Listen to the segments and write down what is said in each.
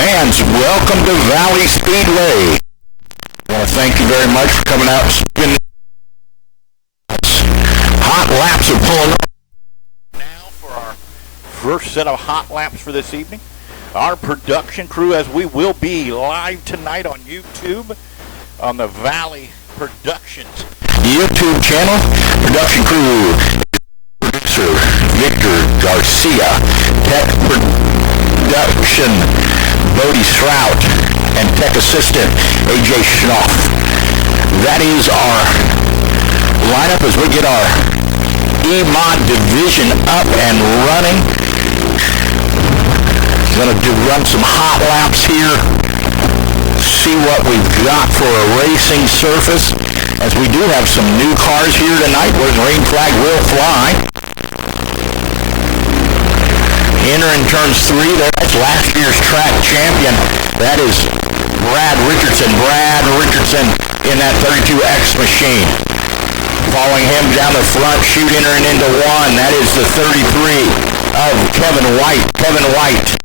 fans, welcome to Valley Speedway. I want to thank you very much for coming out and spending hot laps of pulling up. Now for our first set of hot laps for this evening. Our production crew, as we will be live tonight on YouTube on the Valley Productions YouTube channel. Production crew, producer Victor Garcia, tech production Bodie Strout, and tech assistant AJ Schnoff. That is our lineup as we get our E-Mod division up and running. Going to run some hot laps here, see what we've got for a racing surface, as we do have some new cars here tonight where the green flag will fly. Entering turns 3 there, that's last year's track champion. That is Brad Richardson. Brad Richardson in that 32X machine. Following him down the front chute, entering into 1, that is the 33 of Kevin White. Kevin White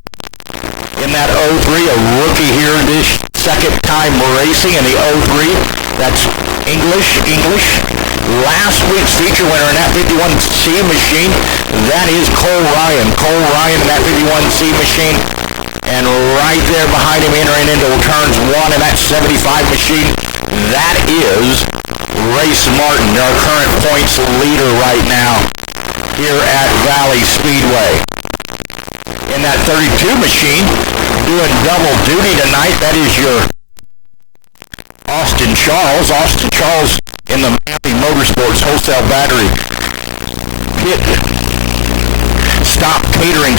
in that 03, a rookie here this second time racing in the 03. That's English. Last week's feature winner in that 51C machine, that is Cole Ryan. Cole Ryan in that 51C machine. And right there behind him, entering into turns 1 in that 75 machine, that is Race Martin, our current points leader right now here at Valley Speedway. In that 32 machine, doing double duty tonight, that is your Austin Charles. Austin Charles in the Valley Motorsports Wholesale Battery Pit Stop Catering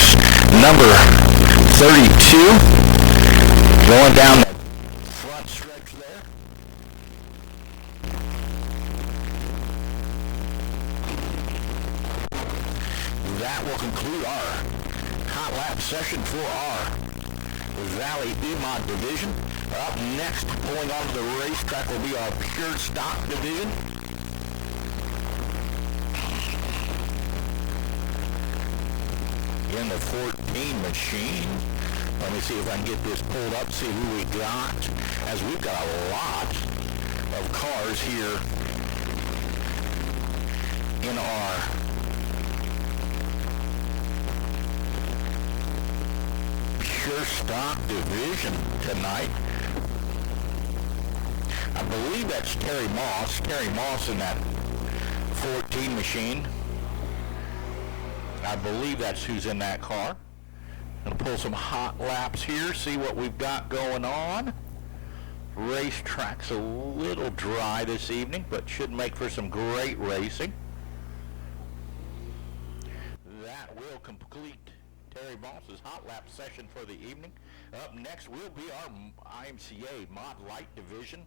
number 32. Going down the front stretch there. That will conclude our hot lap session for our Valley E-Mod division. Up next, pulling onto the racetrack, will be our pure stock division. In the 14 machine. Let me see if I can get this pulled up, see who we got, as we've got a lot of cars here in our pure stock division tonight. I believe that's Terry Moss. Terry Moss in that 14 machine. I believe that's who's in that car. Gonna pull some hot laps here, see what we've got going on. Racetrack's a little dry this evening, but should make for some great racing. That will complete Terry Moss's hot lap session for the evening. Up next will be our IMCA Mod Light division.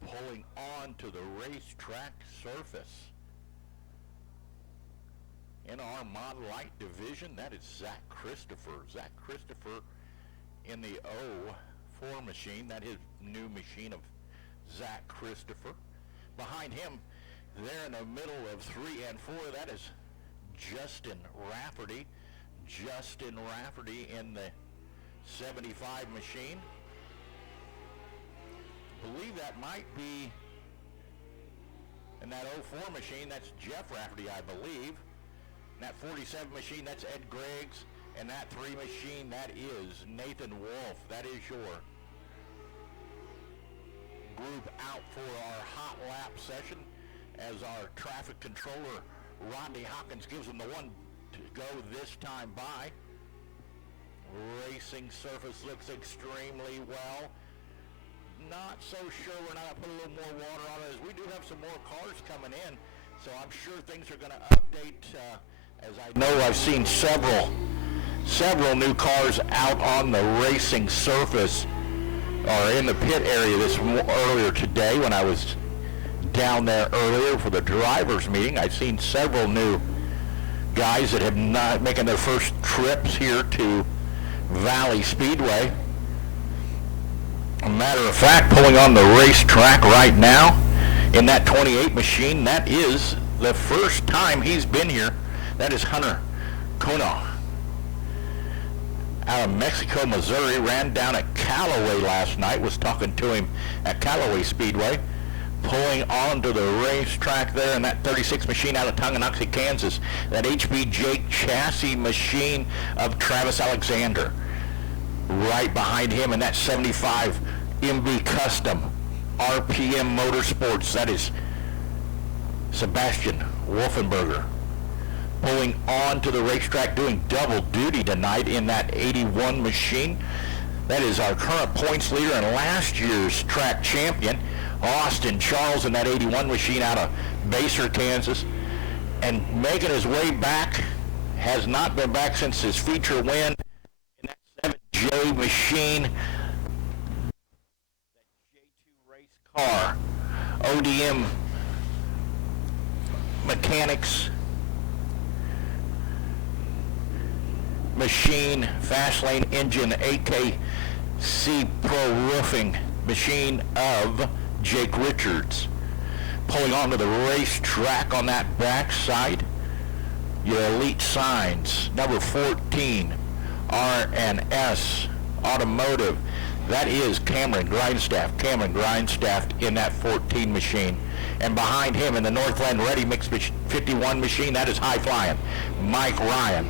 Pulling on to the racetrack surface. In our Mod Light division, that is Zach Christopher. Zach Christopher in the 04 machine. That is new machine of Zach Christopher. Behind him, there in the middle of 3 and 4, that is Justin Rafferty. Justin Rafferty in the 75 machine. Believe that might be in that 04 machine, that's Jeff Rafferty, I believe. In that 47 machine, that's Ed Griggs. And that 3 machine, that is Nathan Wolf. That is your group out for our hot lap session, as our traffic controller, Rodney Hawkins, gives them the one to go this time by. Racing surface looks extremely well. Not so sure we're not going to put a little more water on it, as we do have some more cars coming in, so I'm sure things are going to update. As I know, I've seen several new cars out on the racing surface, or in the pit area earlier today when I was down there earlier for the drivers meeting. I've seen several new guys that have not making their first trips here to Valley Speedway. A matter of fact, pulling on the racetrack right now in that 28 machine, that is the first time he's been here. That is Hunter Kono out of Mexico, Missouri. Ran down at Callaway last night, was talking to him at Callaway Speedway. Pulling onto the racetrack there in that 36 machine out of Tonganoxie, Kansas. That HB chassis machine of Travis Alexander. Right behind him in that 75 MB Custom RPM Motorsports. That is Sebastian Wolfenberger. Pulling onto the racetrack, doing double duty tonight in that 81 machine. That is our current points leader and last year's track champion, Austin Charles, in that 81 machine out of Baser, Kansas. And making his way back, has not been back since his feature win in that 7J machine. That J2 race car, ODM Mechanics machine, Fastlane engine, AKC Pro Roofing machine of Jake Richards. Pulling onto the racetrack on that backside, your Elite Signs, number 14, R&S Automotive. That is Cameron Grindstaff in that 14 machine. And behind him in the Northland Ready Mix 51 machine, that is High Flying Mike Ryan.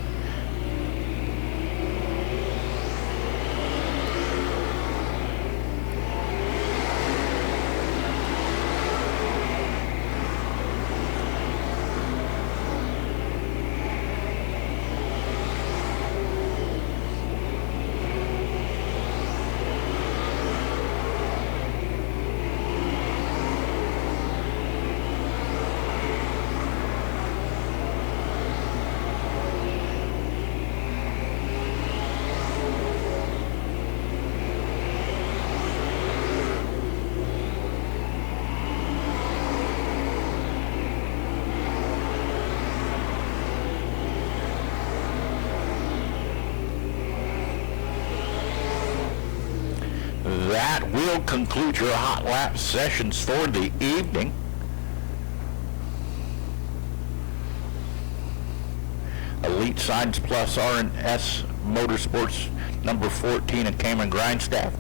That will conclude your hot lap sessions for the evening. Elite Signs plus R&S Motorsports number 14 and Cameron Grindstaff.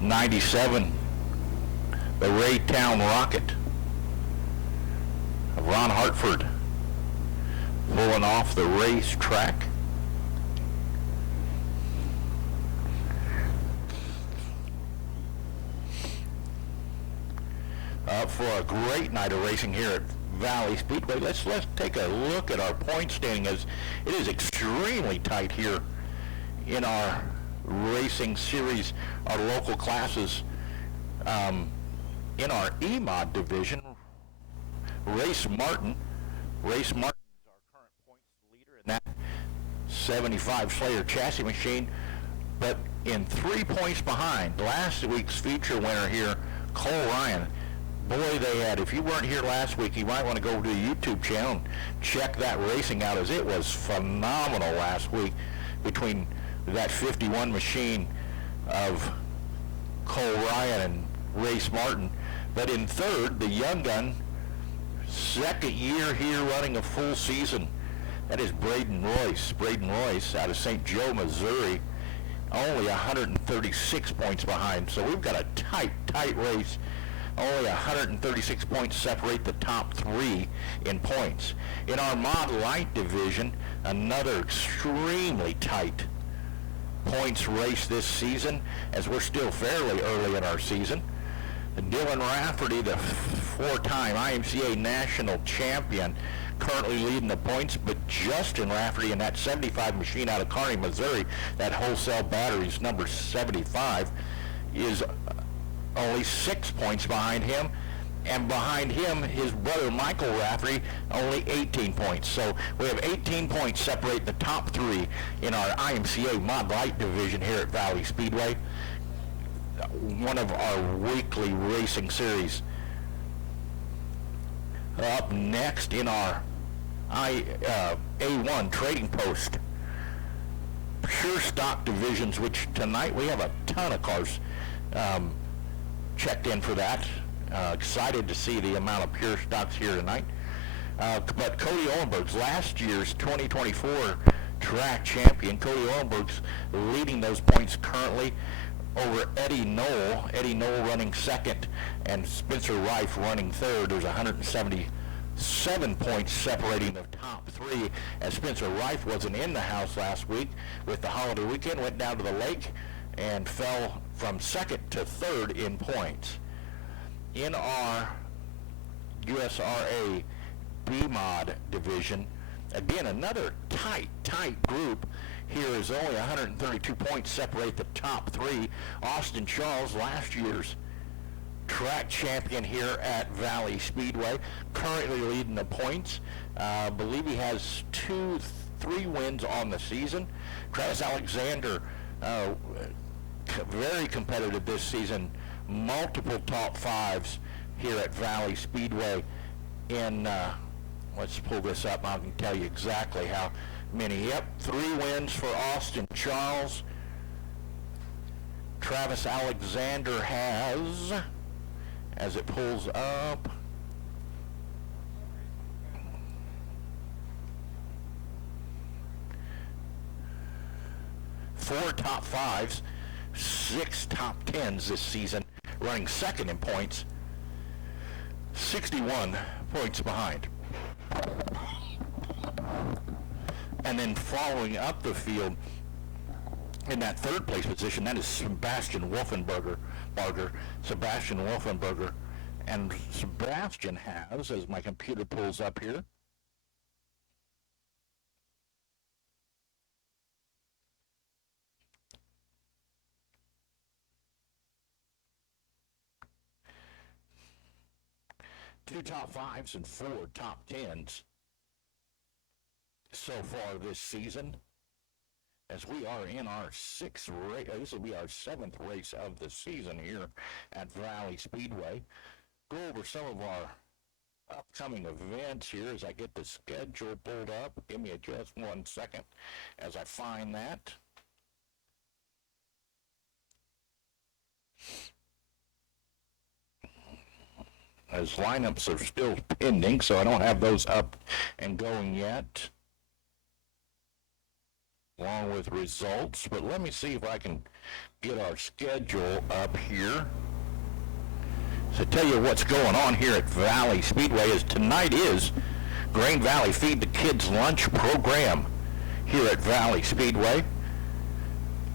97, the Raytown Rocket of Ron Hartford pulling off the racetrack. For a great night of racing here at Valley Speedway. Let's take a look at our point standing, as it is extremely tight here in our racing series, our local classes. In our EMOD division, Race Martin is our current points leader in that 75 Slayer chassis machine, but in 3 points behind last week's feature winner here, Cole Ryan. Boy, they had, if you weren't here last week, you might want to go to the YouTube channel and check that racing out, as it was phenomenal last week between that 51 machine of Cole Ryan and Race Martin. But in third, the young gun, second year here running a full season, that is Braden Royce out of St. Joe, Missouri, only 136 points behind. So we've got a tight race. Only 136 points separate the top three in points. In our Mod Light division, another extremely tight points race this season, as we're still fairly early in our season. Dylan Rafferty, the four-time IMCA national champion, currently leading the points, but Justin Rafferty in that 75 machine out of Kearney, Missouri, that wholesale batteries number 75, is only 6 points behind him, and behind him his brother Michael Rafferty, only 18 points. So we have 18 points separate the top three in our IMCA Mod Light division here at Valley Speedway, one of our weekly racing series. Up next in our A1 Trading Post pure stock divisions, which tonight we have a ton of cars checked in for that. Excited to see the amount of pure stocks here tonight. But Cody Ollenberg's last year's 2024 track champion, Cody Ollenberg's leading those points currently over Eddie Knoll. Eddie Knoll running second and Spencer Rife running third. There's 177 points separating the top three, as Spencer Rife wasn't in the house last week with the holiday weekend, went down to the lake and fell from second to third in points. In our USRA B-Mod division, again, another tight group. Here is only 132 points separate the top three. Austin Charles, last year's track champion here at Valley Speedway, currently leading the points. Believe he has 3 wins on the season. Travis Alexander, very competitive this season, multiple top fives here at Valley Speedway. In let's pull this up. I can tell you exactly how many. Yep, 3 wins for Austin Charles. Travis Alexander has, as it pulls up, four top fives, 6 top tens this season, running second in points, 61 points behind. And then following up the field in that third place position, that is Sebastian Wolfenberger. And Sebastian has, as my computer pulls up here, two top fives and 4 top tens so far this season, as we are in our 6th race. This will be our 7th race of the season here at Valley Speedway. Go over some of our upcoming events here as I get the schedule pulled up. Give me just 1 second as I find that. As lineups are still pending, so I don't have those up and going yet, along with results. But let me see if I can get our schedule up here. So tell you what's going on here at Valley Speedway is tonight is Gran Valley Feed the Kids Lunch program here at Valley Speedway.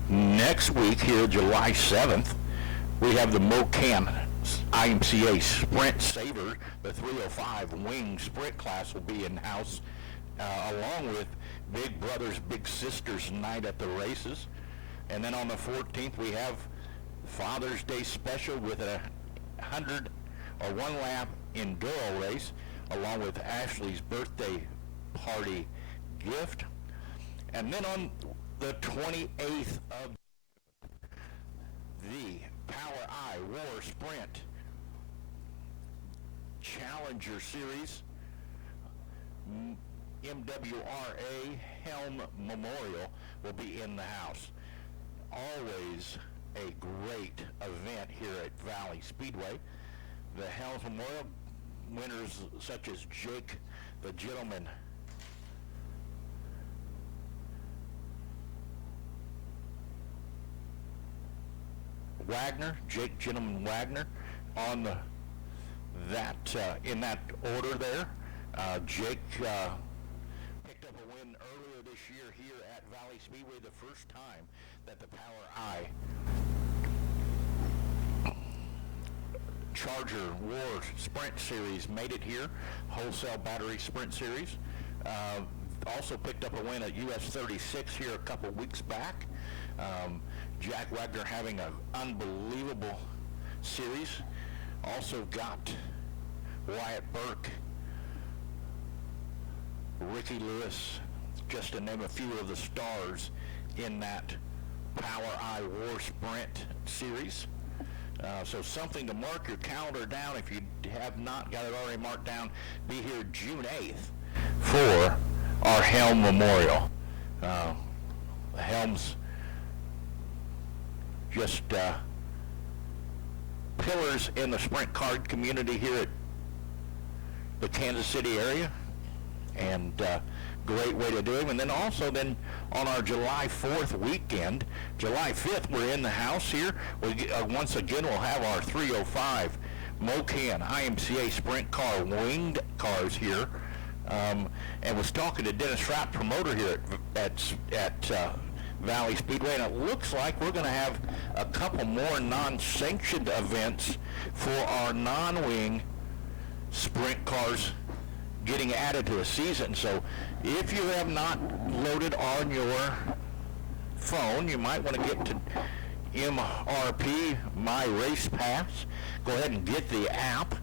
Next week here, July 7th, we have the MoCan IMCA Sprint Saver. The 305 Wing Sprint class will be in-house, along with Big Brothers Big Sisters night at the races. And then on the 14th we have Father's Day special with a 100 or 1 lap enduro race, along with Ashley's birthday party gift. And then on the 28th of the Power Eye War Sprint Challenger Series MWRA Helm Memorial will be in the house. Always a great event here at Valley Speedway. The Helm Memorial winners such as Jake the Gentleman Wagner, Jake Gentleman Wagner, on in that order there. Jake picked up a win earlier this year here at Valley Speedway, the first time that the Power Eye Charger War Sprint Series made it here, Wholesale Battery Sprint Series. Also picked up a win at US 36 here a couple weeks back. Jack Wagner having an unbelievable series. Also got Wyatt Burke, Ricky Lewis, just to name a few of the stars in that Power Eye War Sprint series. So something to mark your calendar down if you have not got it already marked down. Be here June 8th for our Helm Memorial. The Helms just pillars in the sprint car community here at the Kansas City area, and great way to do it. And then also then on our July 4th weekend, July 5th, we're in the house here. Once again, we'll have our 305 Mocan IMCA sprint car winged cars here. And was talking to Dennis Rapp, promoter here at Valley Speedway, and it looks like we're going to have a couple more non-sanctioned events for our non-wing sprint cars getting added to the season. So if you have not loaded on your phone, you might want to get to MRP, My Race Pass. Go ahead and get the app.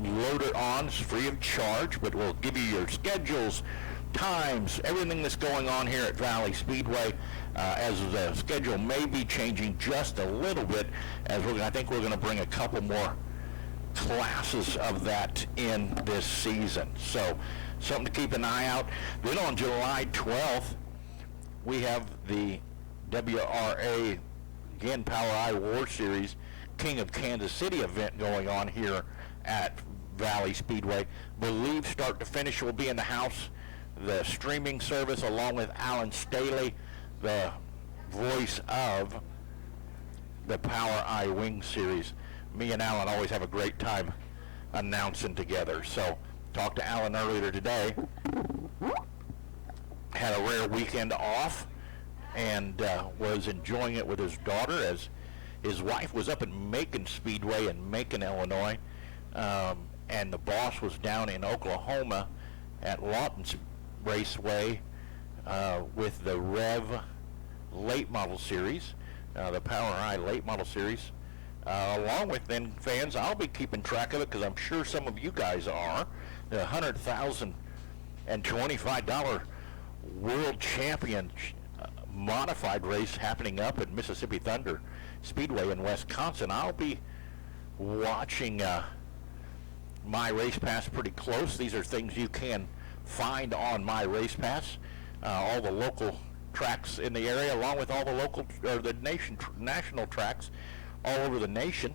Load it on. It's free of charge, but we'll give you your schedules, times, everything that's going on here at Valley Speedway, as the schedule may be changing just a little bit, as I think we're going to bring a couple more classes of that in this season. So something to keep an eye out. Then on July 12th, we have the WRA, again, Power Eye War Series King of Kansas City event going on here at Valley Speedway. Believe start to finish will be in the house, the streaming service, along with Alan Staley, the voice of the Power Eye Wing Series. Me and Alan always have a great time announcing together. So talked to Alan earlier today. Had a rare weekend off and was enjoying it with his daughter, as his wife was up at Macon Speedway in Macon, Illinois, and the boss was down in Oklahoma at Lawton's Raceway with the Rev Late Model Series, the Power Eye Late Model Series. Along with then fans, I'll be keeping track of it because I'm sure some of you guys are. The $100,025 World Champion modified race happening up at Mississippi Thunder Speedway in Wisconsin. I'll be watching My Race Pass pretty close. These are things you can find on My Race Pass. All the local tracks in the area, along with all the local or the national tracks all over the nation.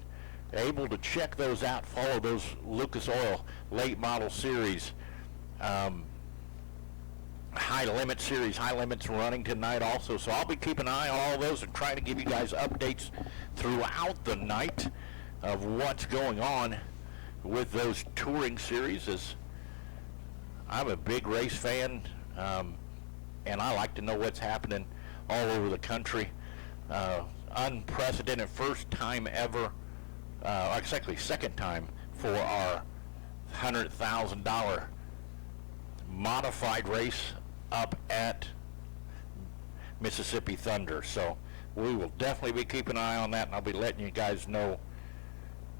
Able to check those out, follow those Lucas Oil late model series, high limit series. High limit's running tonight also, so I'll be keeping an eye on all those and trying to give you guys updates throughout the night of what's going on with those touring series. As I'm a big race fan, and I like to know what's happening all over the country. Unprecedented first time ever, actually second time for our $100,000 modified race up at Mississippi Thunder. So we will definitely be keeping an eye on that, and I'll be letting you guys know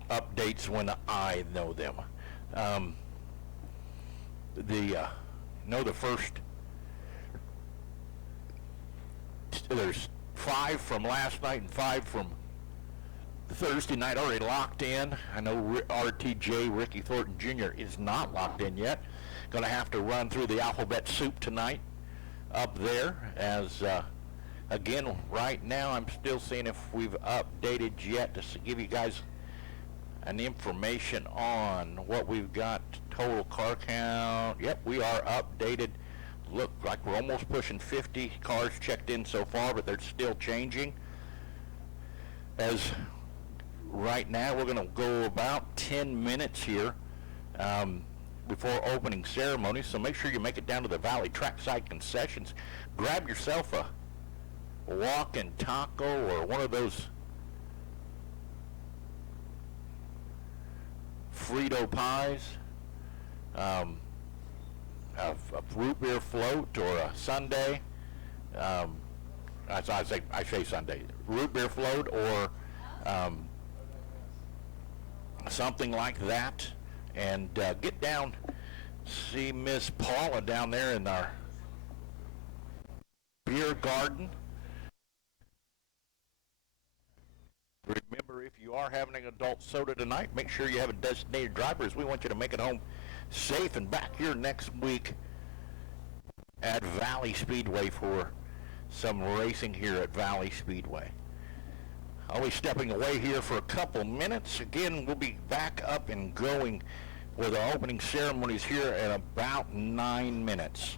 updates when I know them. The first, there's 5 from last night and 5 from Thursday night already locked in. I know RTJ, Ricky Thornton Jr. is not locked in yet. Going to have to run through the alphabet soup tonight up there, as again, right now I'm still seeing if we've updated yet to give you guys an information on what we've got. Total car count. Yep, we are updated. Look like we're almost pushing 50 cars checked in so far, but they're still changing. As right now, we're going to go about 10 minutes here before opening ceremony, so make sure you make it down to the Valley Trackside Concessions. Grab yourself a walk-in taco or one of those Frito pies, a root beer float or a sundae. I say sundae, root beer float or something like that, and get down, see Miss Paula down there in our beer garden. Remember, if you are having an adult soda tonight, make sure you have a designated driver, as we want you to make it home safe and back here next week at Valley Speedway for some racing here at Valley Speedway. I'll be stepping away here for a couple minutes. Again, we'll be back up and going with our opening ceremonies here in about 9 minutes.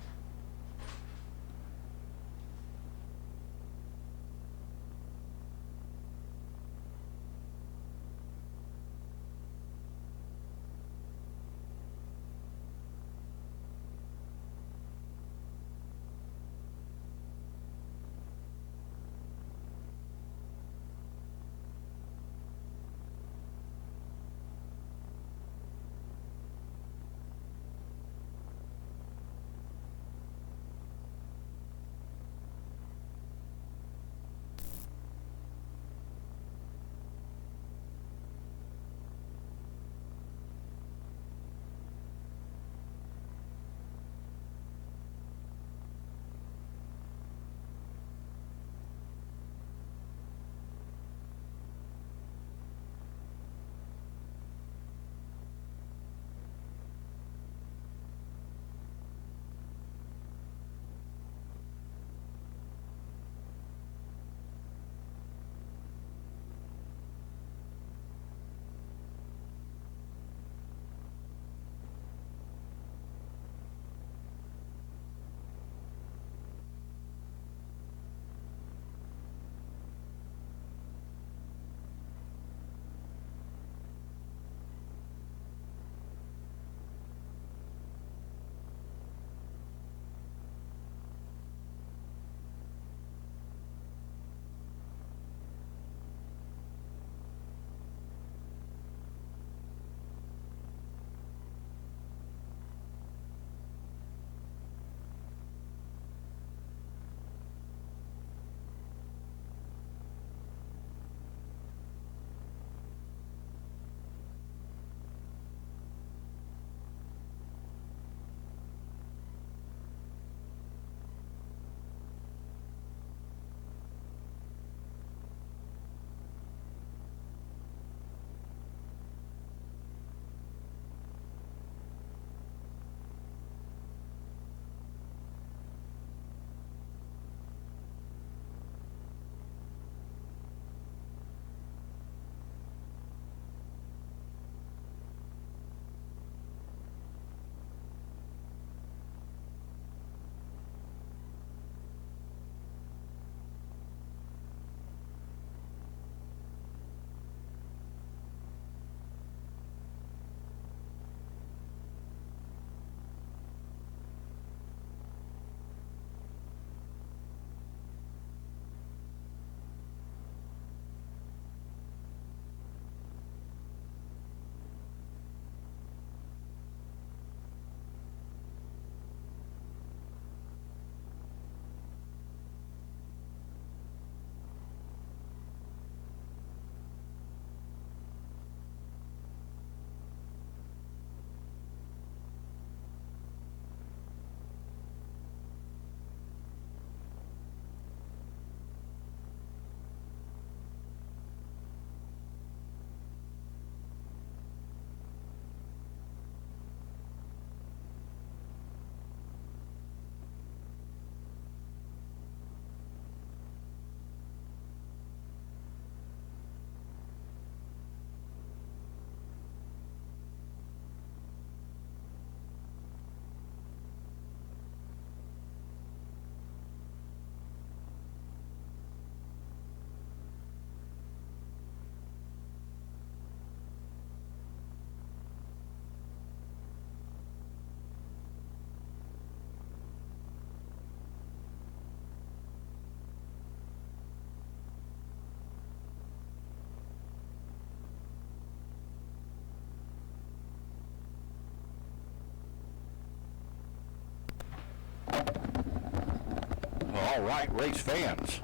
All right, race fans.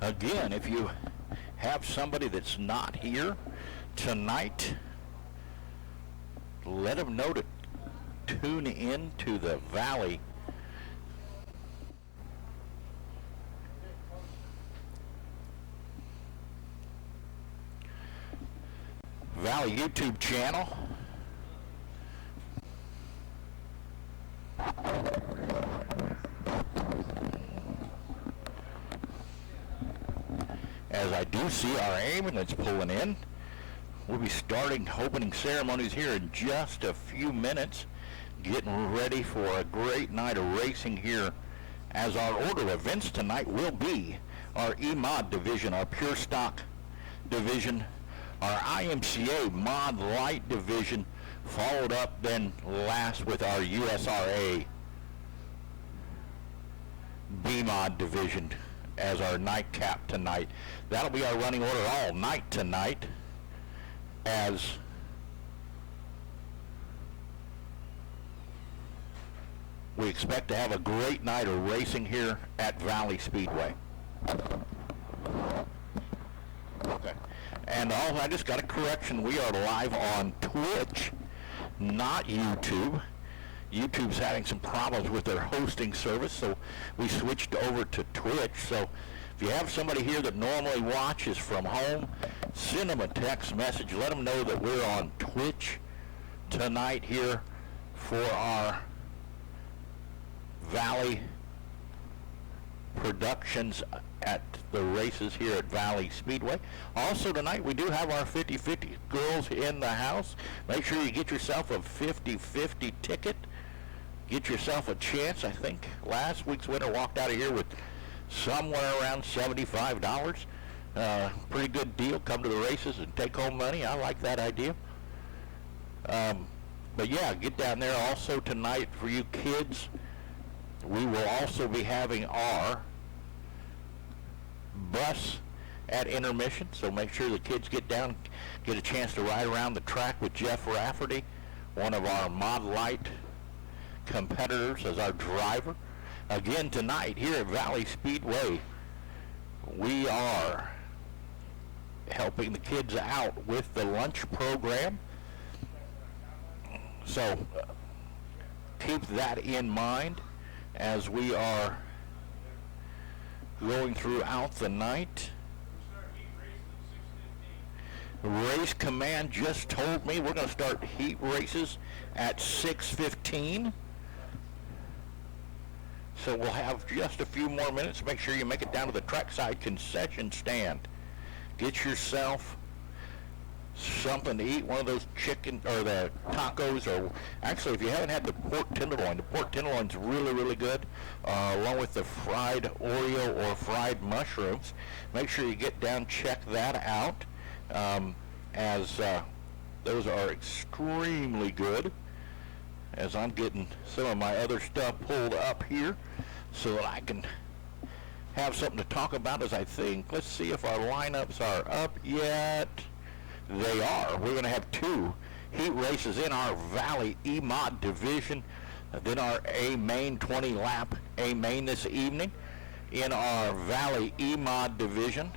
Again, if you have somebody that's not here tonight, let them know to tune in to the Valley YouTube channel. do see our ambulance pulling in. We'll be starting opening ceremonies here in just a few minutes, getting ready for a great night of racing here, as our order of events tonight will be our E-Mod division, our Pure Stock division, our IMCA Mod Light division, followed up then last with our USRA B-Mod division as our nightcap tonight. That'll be our running order all night tonight, as we expect to have a great night of racing here at Valley Speedway. Okay. And I just got a correction. We are live on Twitch, not YouTube. YouTube's having some problems with their hosting service, so we switched over to Twitch. So if you have somebody here that normally watches from home, send them a text message. Let them know that we're on Twitch tonight here for our Valley Productions at the races here at Valley Speedway. Also tonight we do have our 50-50 girls in the house. Make sure you get yourself a 50-50 ticket. Get yourself a chance. I think last week's winner walked out of here with somewhere around $75. Pretty good deal. Come to the races and take home money. I like that idea. But yeah, get down there. Also tonight for you kids, we will also be having our bus at intermission, so make sure the kids get down, get a chance to ride around the track with Jeff Rafferty, one of our Mod Light competitors, as our driver. Again tonight here at Valley Speedway, we are helping the kids out with the lunch program, so keep that in mind as we are going throughout the night. Race Command just told me we're going to start heat races at 6:15. So we'll have just a few more minutes. Make sure you make it down to the trackside concession stand. Get yourself something to eat, one of those chicken or the tacos, or actually if you haven't had the pork tenderloin's really good, along with the fried Oreo or fried mushrooms. Make sure you get down, check that out, as those are extremely good, as I'm getting some of my other stuff pulled up here so that I can have something to talk about. As I think, let's see if our lineups are up yet. They are. We're going to have two heat races in our Valley E-Mod division, then our A-Main 20-lap A-Main this evening. In our Valley E-Mod division,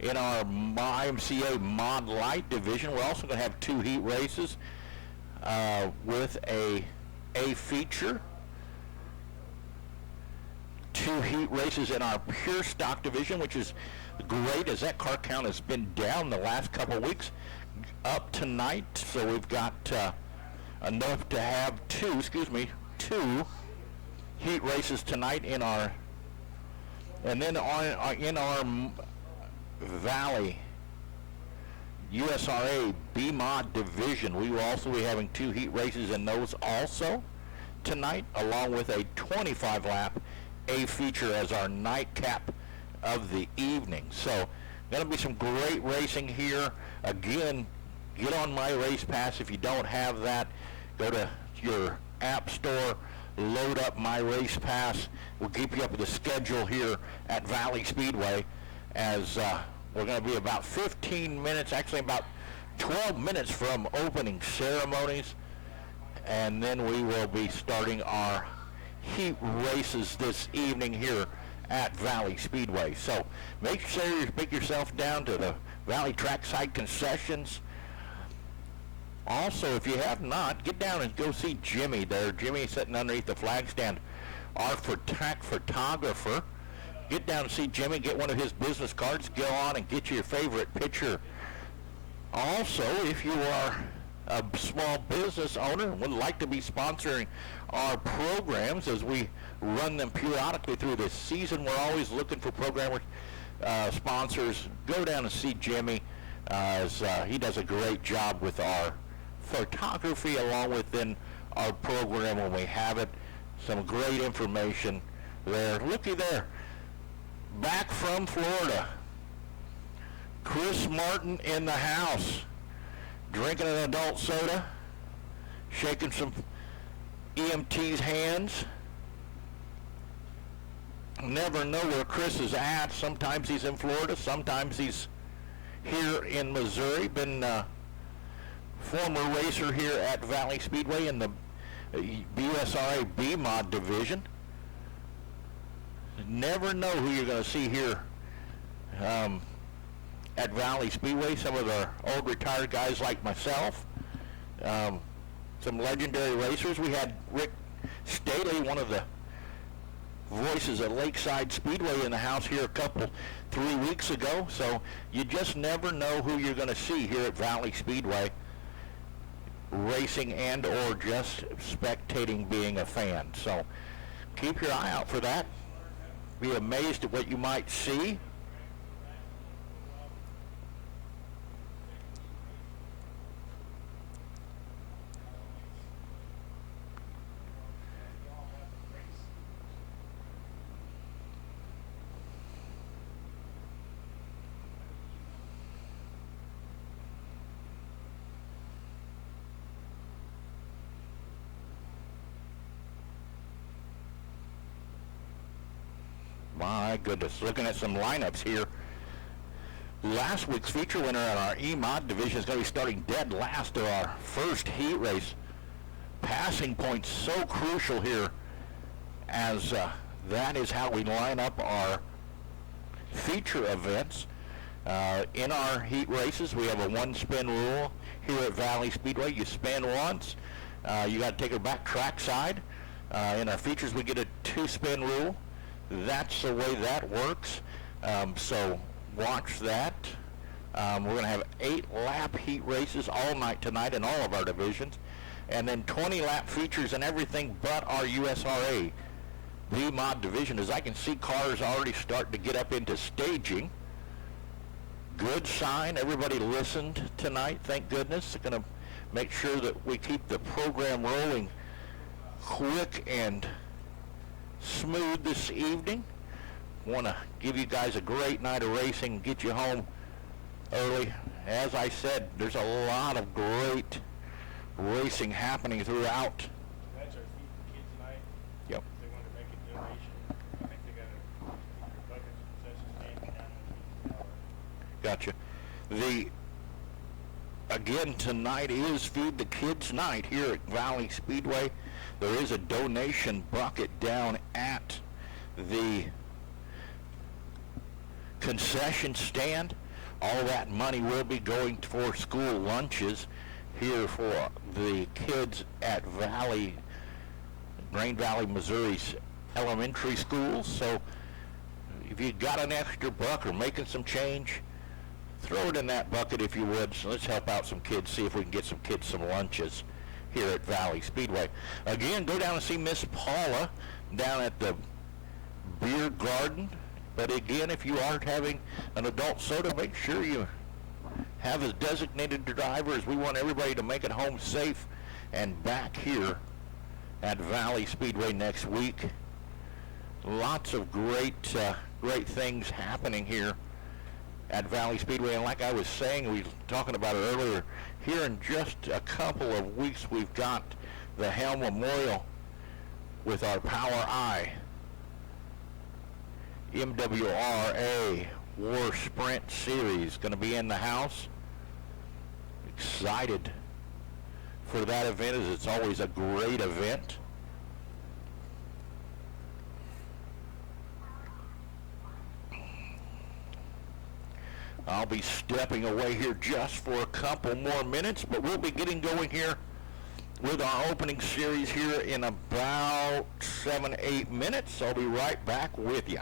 in our IMCA Mod Light division, we're also going to have two heat races with a feature. Two heat races in our Pure Stock division, which is great, as that car count has been down the last couple of weeks. Up tonight, so we've got enough to have two heat races tonight in our, and then in our Valley USRA B-Mod division, we will also be having two heat races in those also tonight, along with a 25-lap A feature as our nightcap of the evening. So going to be some great racing here. Again, get on My Race Pass. If you don't have that, go to your app store, load up My Race Pass. We'll keep you up with the schedule here at Valley Speedway, as we're going to be about 15 minutes, actually about 12 minutes from opening ceremonies, and then we will be starting our heat races this evening here at Valley Speedway. So make sure you pick yourself down to the Valley Trackside concessions. Also, if you have not, get down and go see Jimmy there. Jimmy sitting underneath the flag stand, our photographer. Get down and see Jimmy, get one of his business cards, go on and get your favorite picture. Also, if you are a small business owner and would like to be sponsoring our programs as we run them periodically through this season, we're always looking for programmers sponsors, go down and see Jimmy, as he does a great job with our photography, along with then our program when we have it. Some great information there. Looky there, back from Florida, Chris Martin in the house, drinking an adult soda, shaking some EMT's hands. Never know where Chris is at. Sometimes he's in Florida, sometimes he's here in Missouri. Been former racer here at Valley Speedway in the BSRA B-Mod division. Never know who you're going to see here at Valley Speedway. Some of our old retired guys like myself. Some legendary racers. We had Rick Staley, one of the voices of Lakeside Speedway, in the house here 3 weeks ago. So you just never know who you're going to see here at Valley Speedway, racing and or just spectating, being a fan. So keep your eye out for that. Be amazed at what you might see. My goodness, looking at some lineups here. Last week's feature winner in our E-Mod division is going to be starting dead last of our first heat race. Passing points so crucial here, as that is how we line up our feature events. In our heat races, we have a one-spin rule here at Valley Speedway. You spin once, you got to take it back trackside. In our features, we get a two-spin rule. That's the way that works. So watch that. We're going to have 8-lap heat races all night tonight in all of our divisions, and then 20-lap features in everything but our USRA V-Mod division. As I can see, cars already starting to get up into staging. Good sign. Everybody listened tonight, thank goodness. Going to make sure that we keep the program rolling quick and smooth this evening. Want to give you guys a great night of racing, get you home early. As I said, there's a lot of great racing happening throughout. That's our feed the kids tonight. Yep. They want to make a donation. I think they got a buckets of concessions standing down. Gotcha. Again, tonight is Feed the Kids night here at Valley Speedway. There is a donation bucket down at the concession stand. All that money will be going for school lunches here for the kids at Gran Valley, Missouri's elementary schools. So if you got an extra buck or making some change, throw it in that bucket if you would. So let's help out some kids, see if we can get some kids some lunches here at Valley Speedway. Again, go down and see Miss Paula down at the beer garden. But again, if you aren't having an adult soda, make sure you have a designated driver, as we want everybody to make it home safe and back here at Valley Speedway next week. Lots of great things happening here at Valley Speedway. And like I was saying, we were talking about it earlier, here in just a couple of weeks we've got the Helm Memorial with our Power I MWRA War Sprint Series going to be in the house. Excited for that event, as it's always a great event. I'll be stepping away here just for a couple more minutes, but we'll be getting going here with our opening series here in about 7-8 minutes. I'll be right back with you.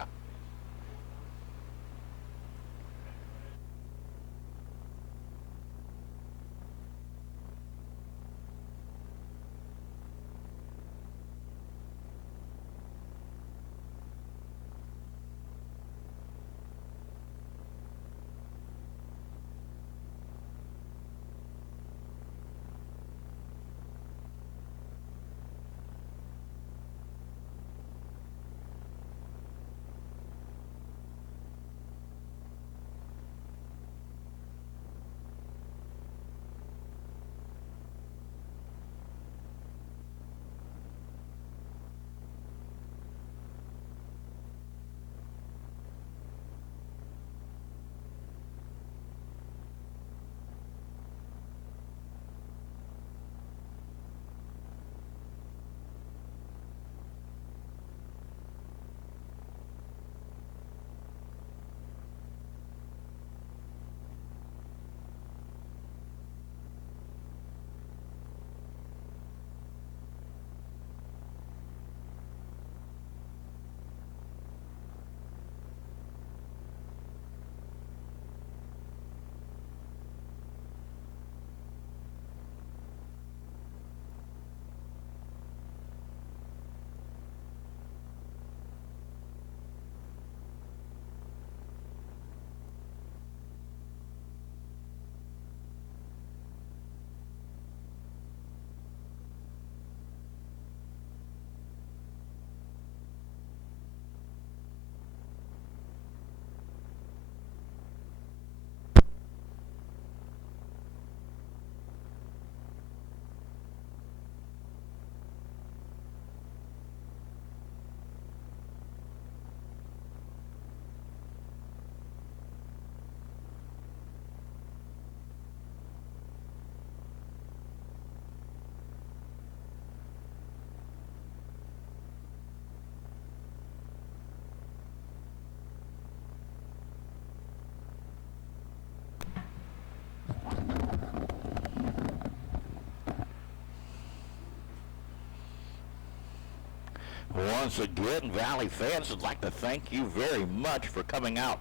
once again, Valley fans, I'd like to thank you very much for coming out.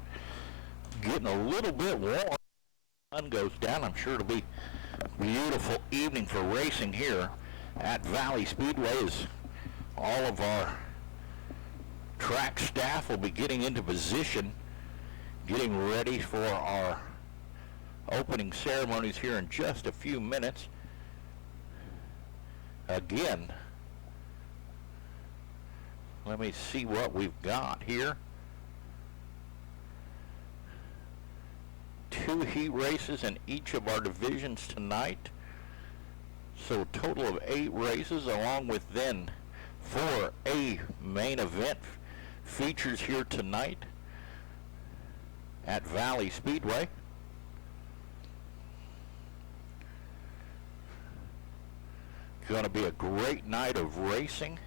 Getting a little bit warm. Sun goes down. I'm sure it'll be a beautiful evening for racing here at Valley Speedway, as all of our track staff will be getting into position, getting ready for our opening ceremonies here in just a few minutes. Again, let me see what we've got here. 2 heat races in each of our divisions tonight. So a total of 8 races, along with then 4 A main event features here tonight at Valley Speedway. It's going to be a great night of racing.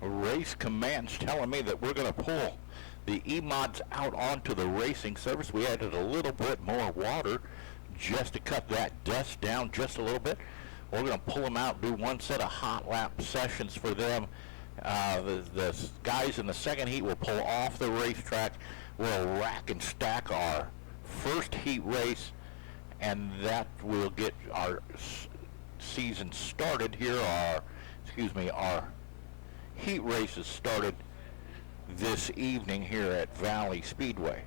Race command's telling me that we're going to pull the E-mods out onto the racing surface. We added a little bit more water just to cut that dust down just a little bit. We're going to pull them out, do one set of hot lap sessions for them. The guys in the second heat will pull off the racetrack. We'll rack and stack our first heat race, and that will get our season started here. Our heat races started this evening here at Valley Speedway.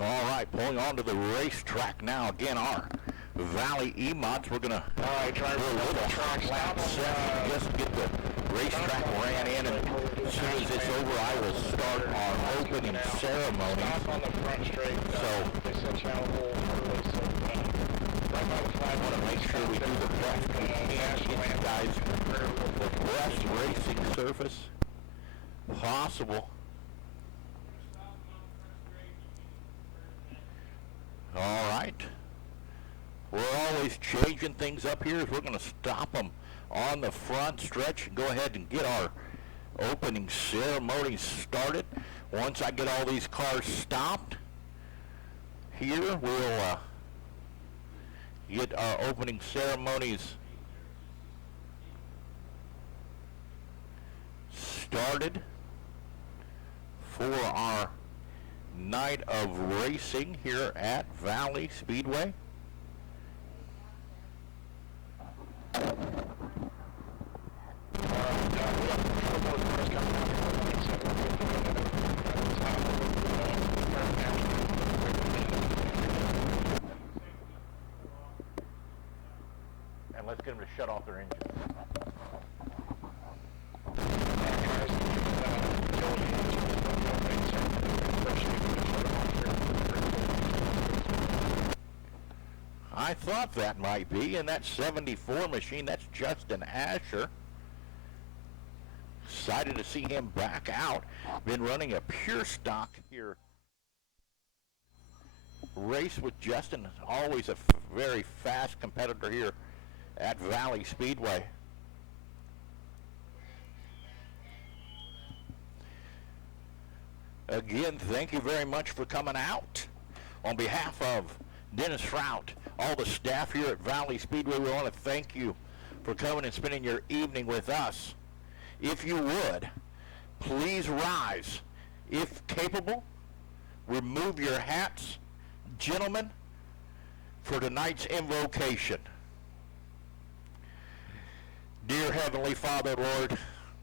All right, pulling onto the racetrack now. Again, our Valley E-mods. We're going to do a little hot lap session just to get the racetrack ran in, and as soon as it's over, I will start our opening ceremony. So I want to make sure we do the best we can, get guys the best racing surface possible. All right. We're always changing things up here. We're going to stop them on the front stretch and go ahead and get our opening ceremony started. Once I get all these cars stopped here, we'll get our opening ceremonies started for our night of racing here at Valley Speedway. And let's get them to shut off their engines. I thought that might be, and that 74 machine, that's Justin Asher. Excited to see him back out. Been running a pure stock here. Race with Justin, always a very fast competitor here at Valley Speedway. Again, thank you very much for coming out. On behalf of Dennis Trout, all the staff here at Valley Speedway, we want to thank you for coming and spending your evening with us. If you would, please rise. If capable, remove your hats, gentlemen, for tonight's invocation. Dear Heavenly Father, Lord,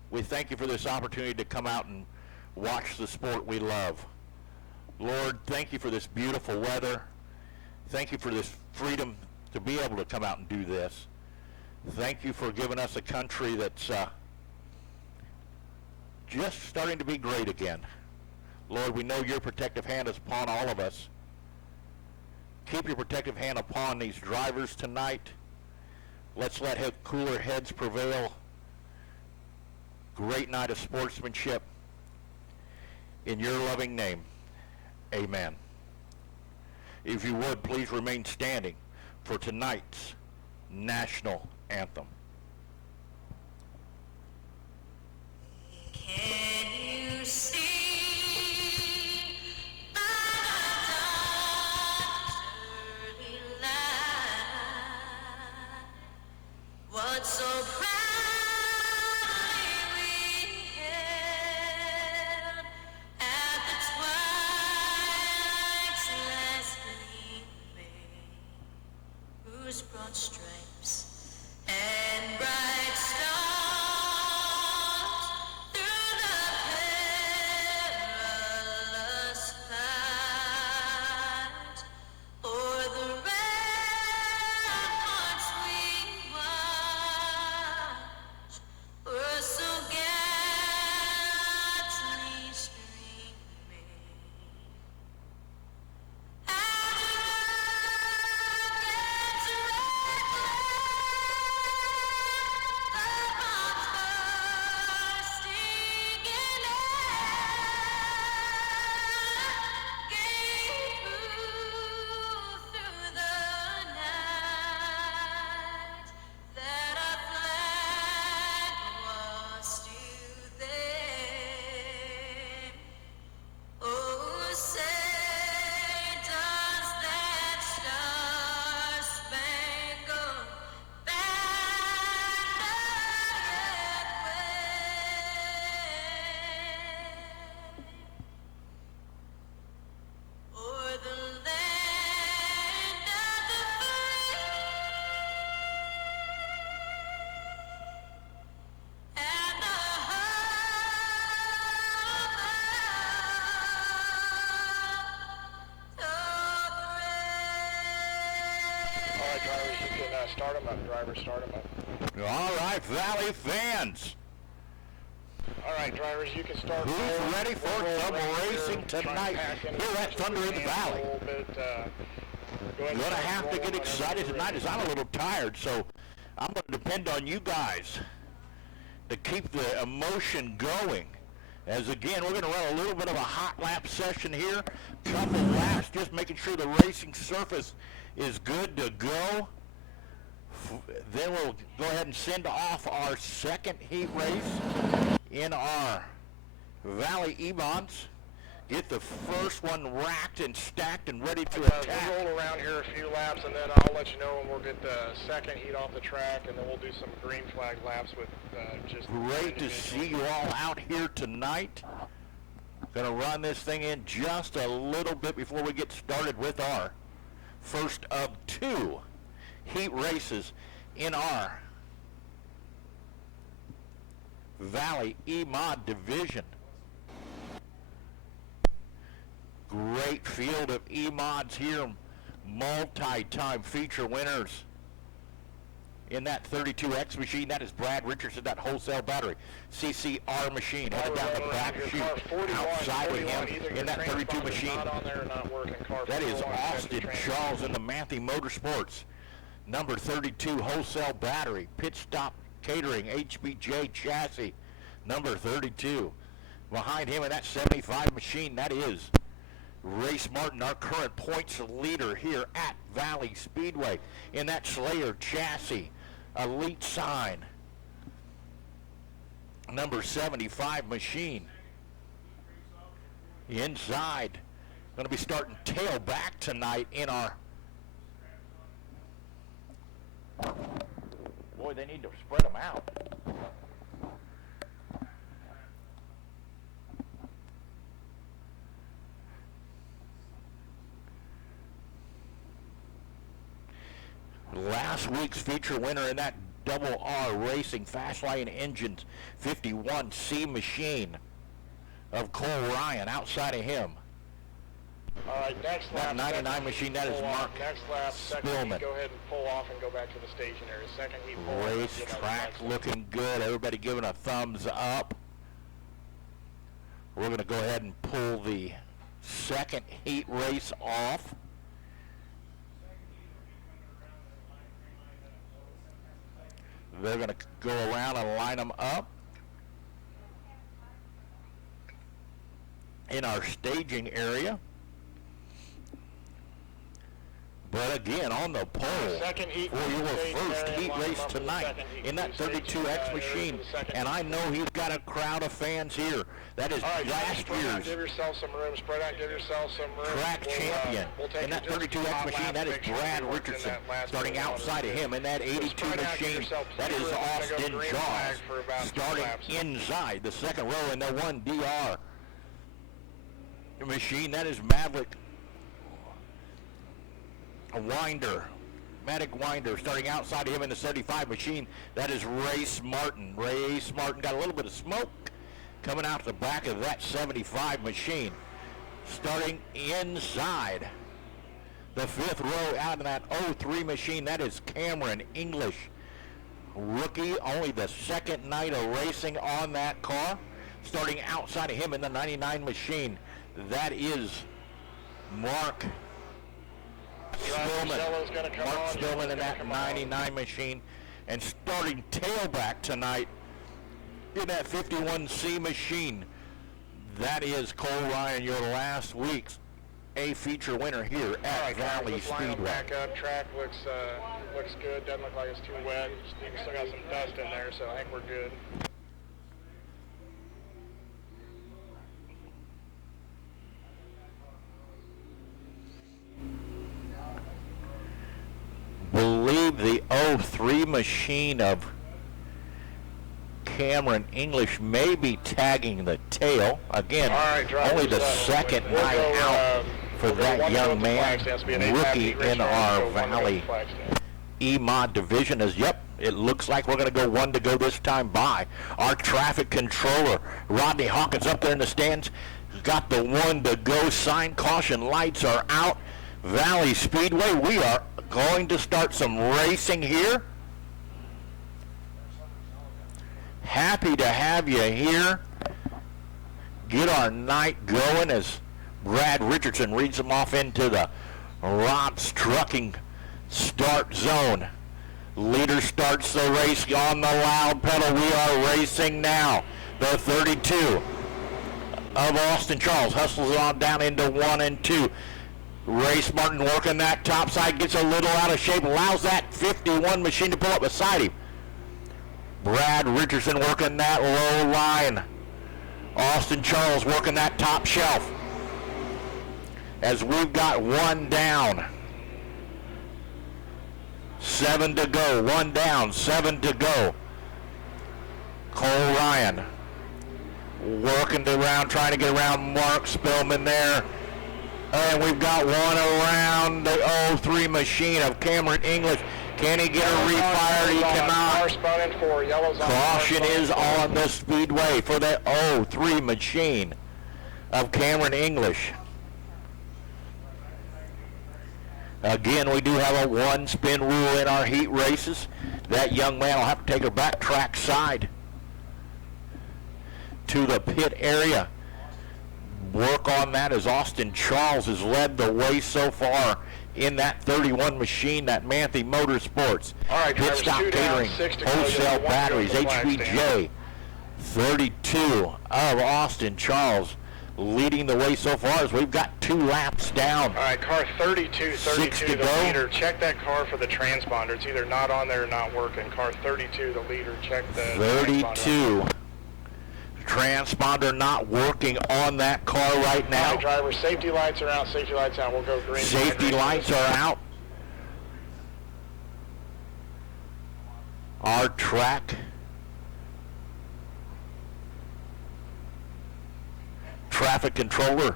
we thank you for this opportunity to come out and watch the sport we love. Lord, thank you for this beautiful weather. Thank you for this freedom to be able to come out and do this. Thank you for giving us a country that's just starting to be great again. Lord, we know your protective hand is upon all of us. Keep your protective hand upon these drivers tonight. Let's let cooler heads prevail. Great night of sportsmanship. In your loving name, amen. If you would, please remain standing for tonight's national anthem. Can you see by the dawn's early light what so proudly we hailed at the twilight's last gleaming, whose broad stripes and bright stars through the perilous fight o'er the ramparts we watched were so gallantly streaming. And rockets red bursting in air gave proof through the night that our flag was still there. Oh, say does that star-spangled banner yet wave o'er the land of the free and the All right, drivers, you can start them up. Drivers, start them up. All right, Valley fans. All right, drivers, you can start. Who's ready for some racing tonight here at Thunder in the Valley? You're going to have to get excited tonight as I'm a little tired, so I'm going to depend on you guys to keep the emotion going. As again, we're going to run a little bit of a hot lap session here. Couple laps, just making sure the racing surface is good to go. Then we'll go ahead and send off our second heat race in our Valley E-Bonds. Get the first one racked and stacked and ready to attack. We'll roll around here a few laps, and then I'll let you know when we'll get the second heat off the track, and then we'll do some green flag laps with just... Great to see you all out here tonight. Gonna run this thing in just a little bit before we get started with our first of two heat races in our Valley E-Mod division. Great field of E-Mods here, multi-time feature winners in that 32X machine. That is Brad Richardson, that wholesale battery. CCR machine, headed down the back chute outside of him in that 32 machine. That is Austin Charles in the Manthe Motorsports. Number 32 wholesale battery, pit stop catering, HBJ chassis, number 32. Behind him in that 75 machine, that is Race Martin, our current points leader here at Valley Speedway. In that Slayer chassis, elite sign, number 75 machine. Inside, going to be starting tail back tonight in our... Boy, they need to spread them out. Last week's feature winner in that Double R Racing Fast Lane Engines 51C machine of Cole Ryan. Outside of him, All right, next lap. that 99 second machine, heat, that is pull off. Mark Next lap, second Spillman. heat, go ahead and pull off and go back to the station area. Second heat, pull off. Racetrack looking good. Everybody giving a thumbs up. We're going to go ahead and pull the second heat race off. They're going to go around and line them up in our staging area. But again, on the pole Second heat for your first heat race tonight in that 32X machine. And I know he's got a crowd of fans here. That is last year's Give yourself some room. Spread out. Give yourself some room. track champion. In that 32X machine, that is Brad Richardson. Starting outside of him in that 82 machine, that is Austin Jaws. Starting inside the second row in the 1DR machine, that is Maverick Matic Winder. Starting outside of him in the 75 machine, that is Race Martin. Race Martin got a little bit of smoke coming out the back of that 75 machine. Starting inside the fifth row out of that 03 machine, that is Cameron English. Rookie, only the second night of racing on that car. Starting outside of him in the 99 machine, that is Mark Spillman in that 99 machine. And starting tailback tonight in that 51C machine, that is Cole Ryan, your last week's A feature winner here at Valley Speedway. Back up. Track looks good. Doesn't look like it's too wet. You still got some dust in there, so I think we're good. Believe the 03 machine of Cameron English may be tagging the tail. Again, only the second night out for that young man, rookie in our Valley EMOD division. As it looks like we're going to go one to go this time by. Our traffic controller, Rodney Hawkins, up there in the stands, got the one to go sign. Caution lights are out. Valley Speedway, we are going to start some racing here. Happy to have you here. Get our night going as Brad Richardson reads them off into the Rob's Trucking start zone. Leader starts the race on the loud pedal. We are racing now. The 32 of Austin Charles hustles on down into 1 and 2. Race Martin working that top side, gets a little out of shape, allows that 51 machine to pull up beside him. Brad Richardson working that low line. Austin Charles working that top shelf. As we've got one down. 7 to go. One down. 7 to go. Cole Ryan working around, trying to get around Mark Spillman there. And we've got one around the 03 machine of Cameron English. Can he get a refired? He cannot. Caution is on the speedway for the 03 machine of Cameron English. Again, we do have a one-spin rule in our heat races. That young man will have to take her back track side to the pit area. Work on that as Austin Charles has led the way so far in that 31 machine, that Manthe Motorsports. All right, Pit Stop Catering, Wholesale Batteries, HBJ. 32 of Austin Charles leading the way so far as we've got 2 laps down. All right, car 32, to the go. leader. Check that car for the transponder. It's either not on there or not working. Car 32, the leader. Check the 32. Transponder not working on that car right now. All right, driver, safety lights are out. Safety lights out. We'll go green. Safety lights are out. Our track traffic controller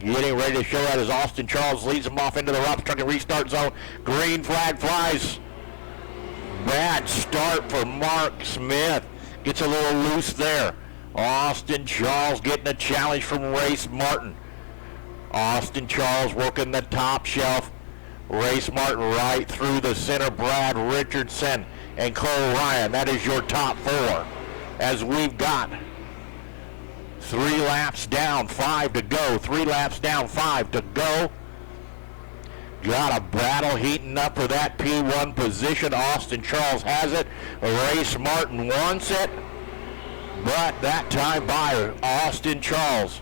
getting ready to show that as Austin Charles leads them off into the Rob's Trucking restart zone. Green flag flies. Bad start for Mark Smith. Gets a little loose there. Austin Charles getting a challenge from Race Martin. Austin Charles working the top shelf. Race Martin right through the center. Brad Richardson and Cole Ryan. That is your top four. As we've got 3 laps down, 5 to go. 3 laps down, 5 to go. Got a battle heating up for that P1 position. Austin Charles has it. Race Martin wants it. But that time by Austin Charles,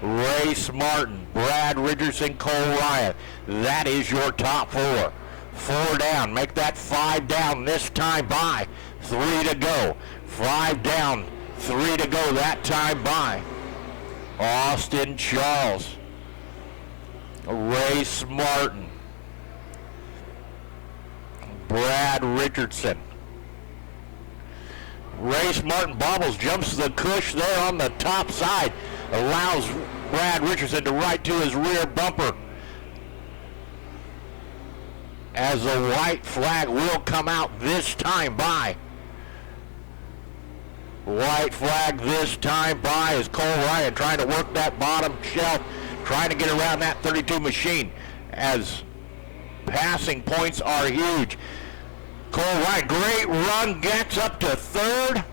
Race Martin, Brad Richardson, Cole Ryan. That is your top 4. 4 down. Make that 5 down this time by. 3 to go. 5 down. 3 to go that time by. Austin Charles. Race Martin. Brad Richardson. Race Martin bobbles, jumps the cush there on the top side. Allows Brad Richardson to right to his rear bumper. As the white flag will come out this time by. White flag this time by is Cole Ryan trying to work that bottom shelf, trying to get around that 32 machine as passing points are huge. Cole Ryan, great run, gets up to 3rd.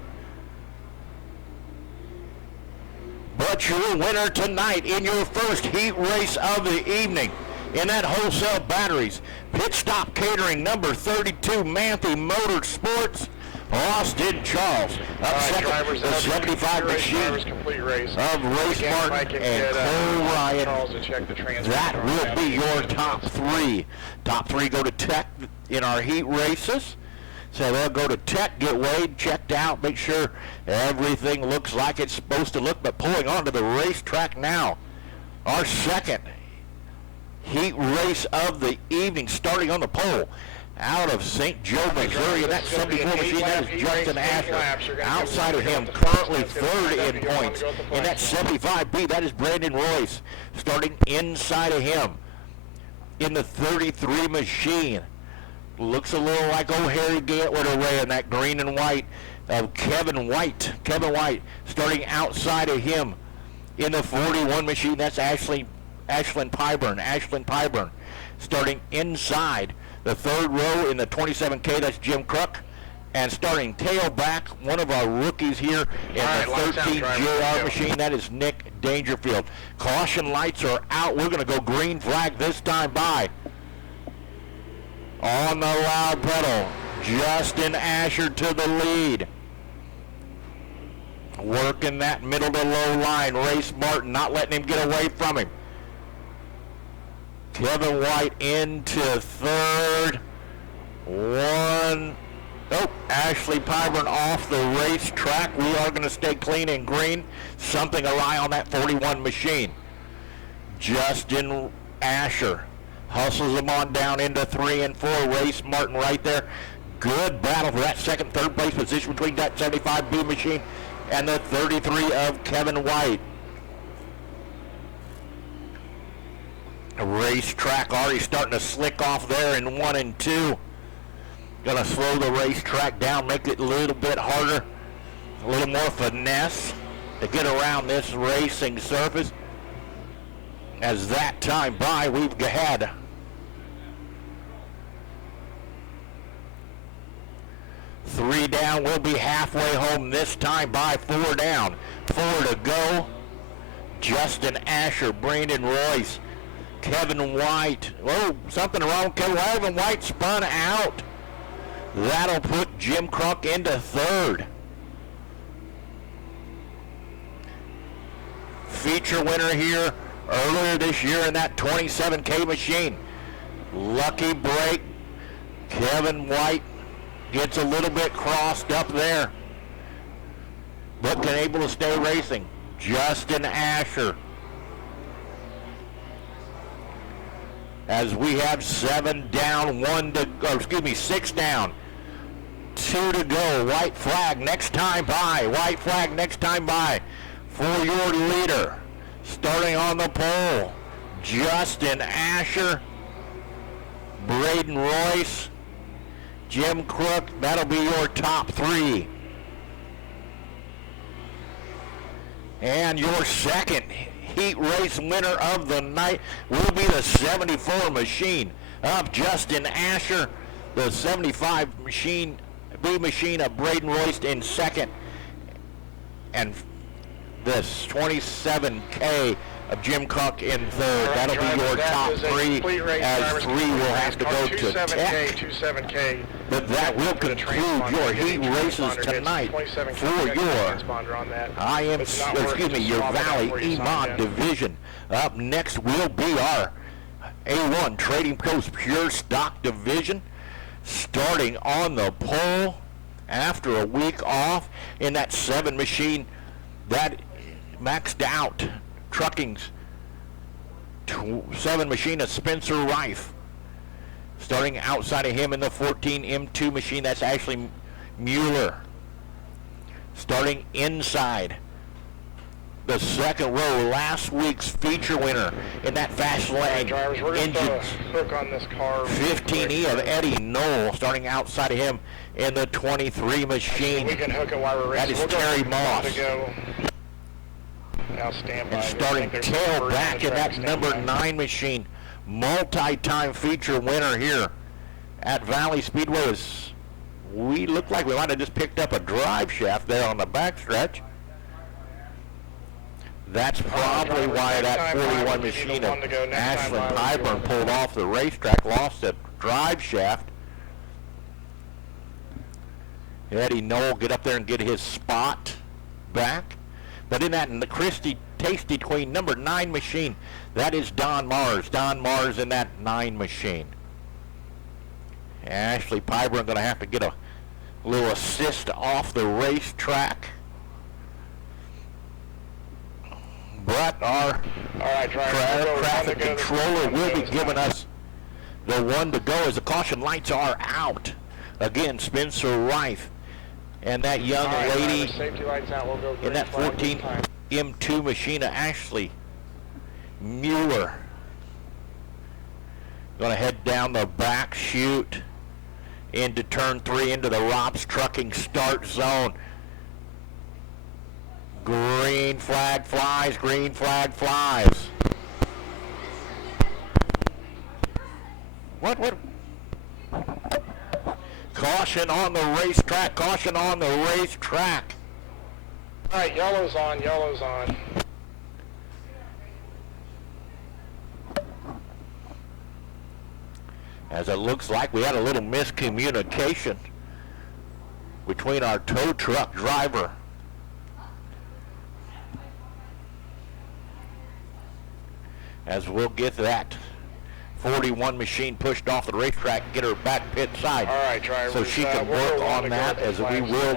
But your winner tonight in your first heat race of the evening in that wholesale batteries, pit stop catering number 32, Manthe Motorsports, Austin Charles. Up second, the 75 machine complete race. of Race Martin and Cole Ryan. That will be your top 3. Top 3 go to Tech in our heat races. So they'll go to Tech, get weighed, checked out, make sure everything looks like it's supposed to look. But pulling onto the racetrack now, our second heat race of the evening, starting on the pole out of St. Joe, Missouri. And that 74 machine, that is Justin Asher. Outside of him, currently 3rd in points. In that 75B, that is Brandon Royce. Starting inside of him in the 33 machine. Looks a little like old Harry Gatwood in that green and white of Kevin White. Kevin White starting outside of him in the 41 machine. That's Ashlyn Pyburn. Ashlyn Pyburn starting inside the 3rd row in the 27K. That's Jim Crook. And starting tailback, one of our rookies here in the 13 JR machine. That is Nick Dangerfield. Caution lights are out. We're going to go green flag this time by. On the loud pedal, Justin Asher to the lead. Working that middle to low line. Race Martin not letting him get away from him. Kevin White into 3rd. Ashley Pyburn off the racetrack. We are going to stay clean and green. Something awry on that 41 machine. Justin Asher hustles him on down into 3 and 4. Race Martin right there. Good battle for that 2nd, 3rd place position between that 75B machine and the 33 of Kevin White. A racetrack already starting to slick off there in 1 and 2. Gonna slow the racetrack down, make it a little bit harder, a little more finesse to get around this racing surface. As that time by, we've had 3 down. We'll be halfway home this time by. 4 down. 4 to go. Justin Asher, Brandon Royce, Kevin White. Oh, something wrong. Kevin White spun out. That'll put Jim Crunk into 3rd. Feature winner here earlier this year in that 27K machine. Lucky break. Kevin White gets a little bit crossed up there, but can able to stay racing. Justin Asher. As we have 7 down, 6 down, 2 to go. White flag next time by. White flag next time by for your leader. Starting on the pole, Justin Asher, Braden Royce, Jim Crook, that'll be your top three. And your second heat race winner of the night will be the 74 machine of Justin Asher. The 75 machine, B machine of Braden Royst in second. And this 27K of Jim Cook in third. That'll be your top three, as three will have to go to tech. 27K. But that will conclude your heat races tonight for your your Valley MO division. Up next will be our A1 Trading Post Pure Stock division, starting on the pole after a week off in that 7 machine that maxed out Trucking's 7 machine of Spencer Rife. Starting outside of him in the 14 M2 machine, that's Ashley Mueller. Starting inside the second row, last week's feature winner in that fast lane engines. 15E of Eddie Knoll, starting outside of him in the 23 machine. We can hook it while we're racing. That is Terry Moss. Now stand by. And starting tailback in that number 9 machine, multi-time feature winner here at Valley Speedway. We look like we might have just picked up a drive shaft there on the backstretch. That's probably why that 41 machine of Ashland Pyburn pulled off the racetrack, lost a drive shaft. Eddie Knoll get up there and get his spot back. But in that, in the Christie Tasty Queen number 9 machine, that is Don Mars. Don Mars in that 9 machine. Ashley Pyburn going to have to get a little assist off the racetrack. But our traffic controller will be giving us the one to go as the caution lights are out. Again, Spencer Rife and that young lady in that 14 M2 machine of Ashley Mueller. Going to head down the back chute into turn 3 into the Rob's Trucking start zone. Green flag flies, green flag flies. What? Caution on the racetrack, caution on the racetrack. All right, yellow's on, yellow's on. As it looks like we had a little miscommunication between our tow truck driver as we'll get that 41 machine pushed off the racetrack, get her back pit side. All right, drivers, so she can work on that as we will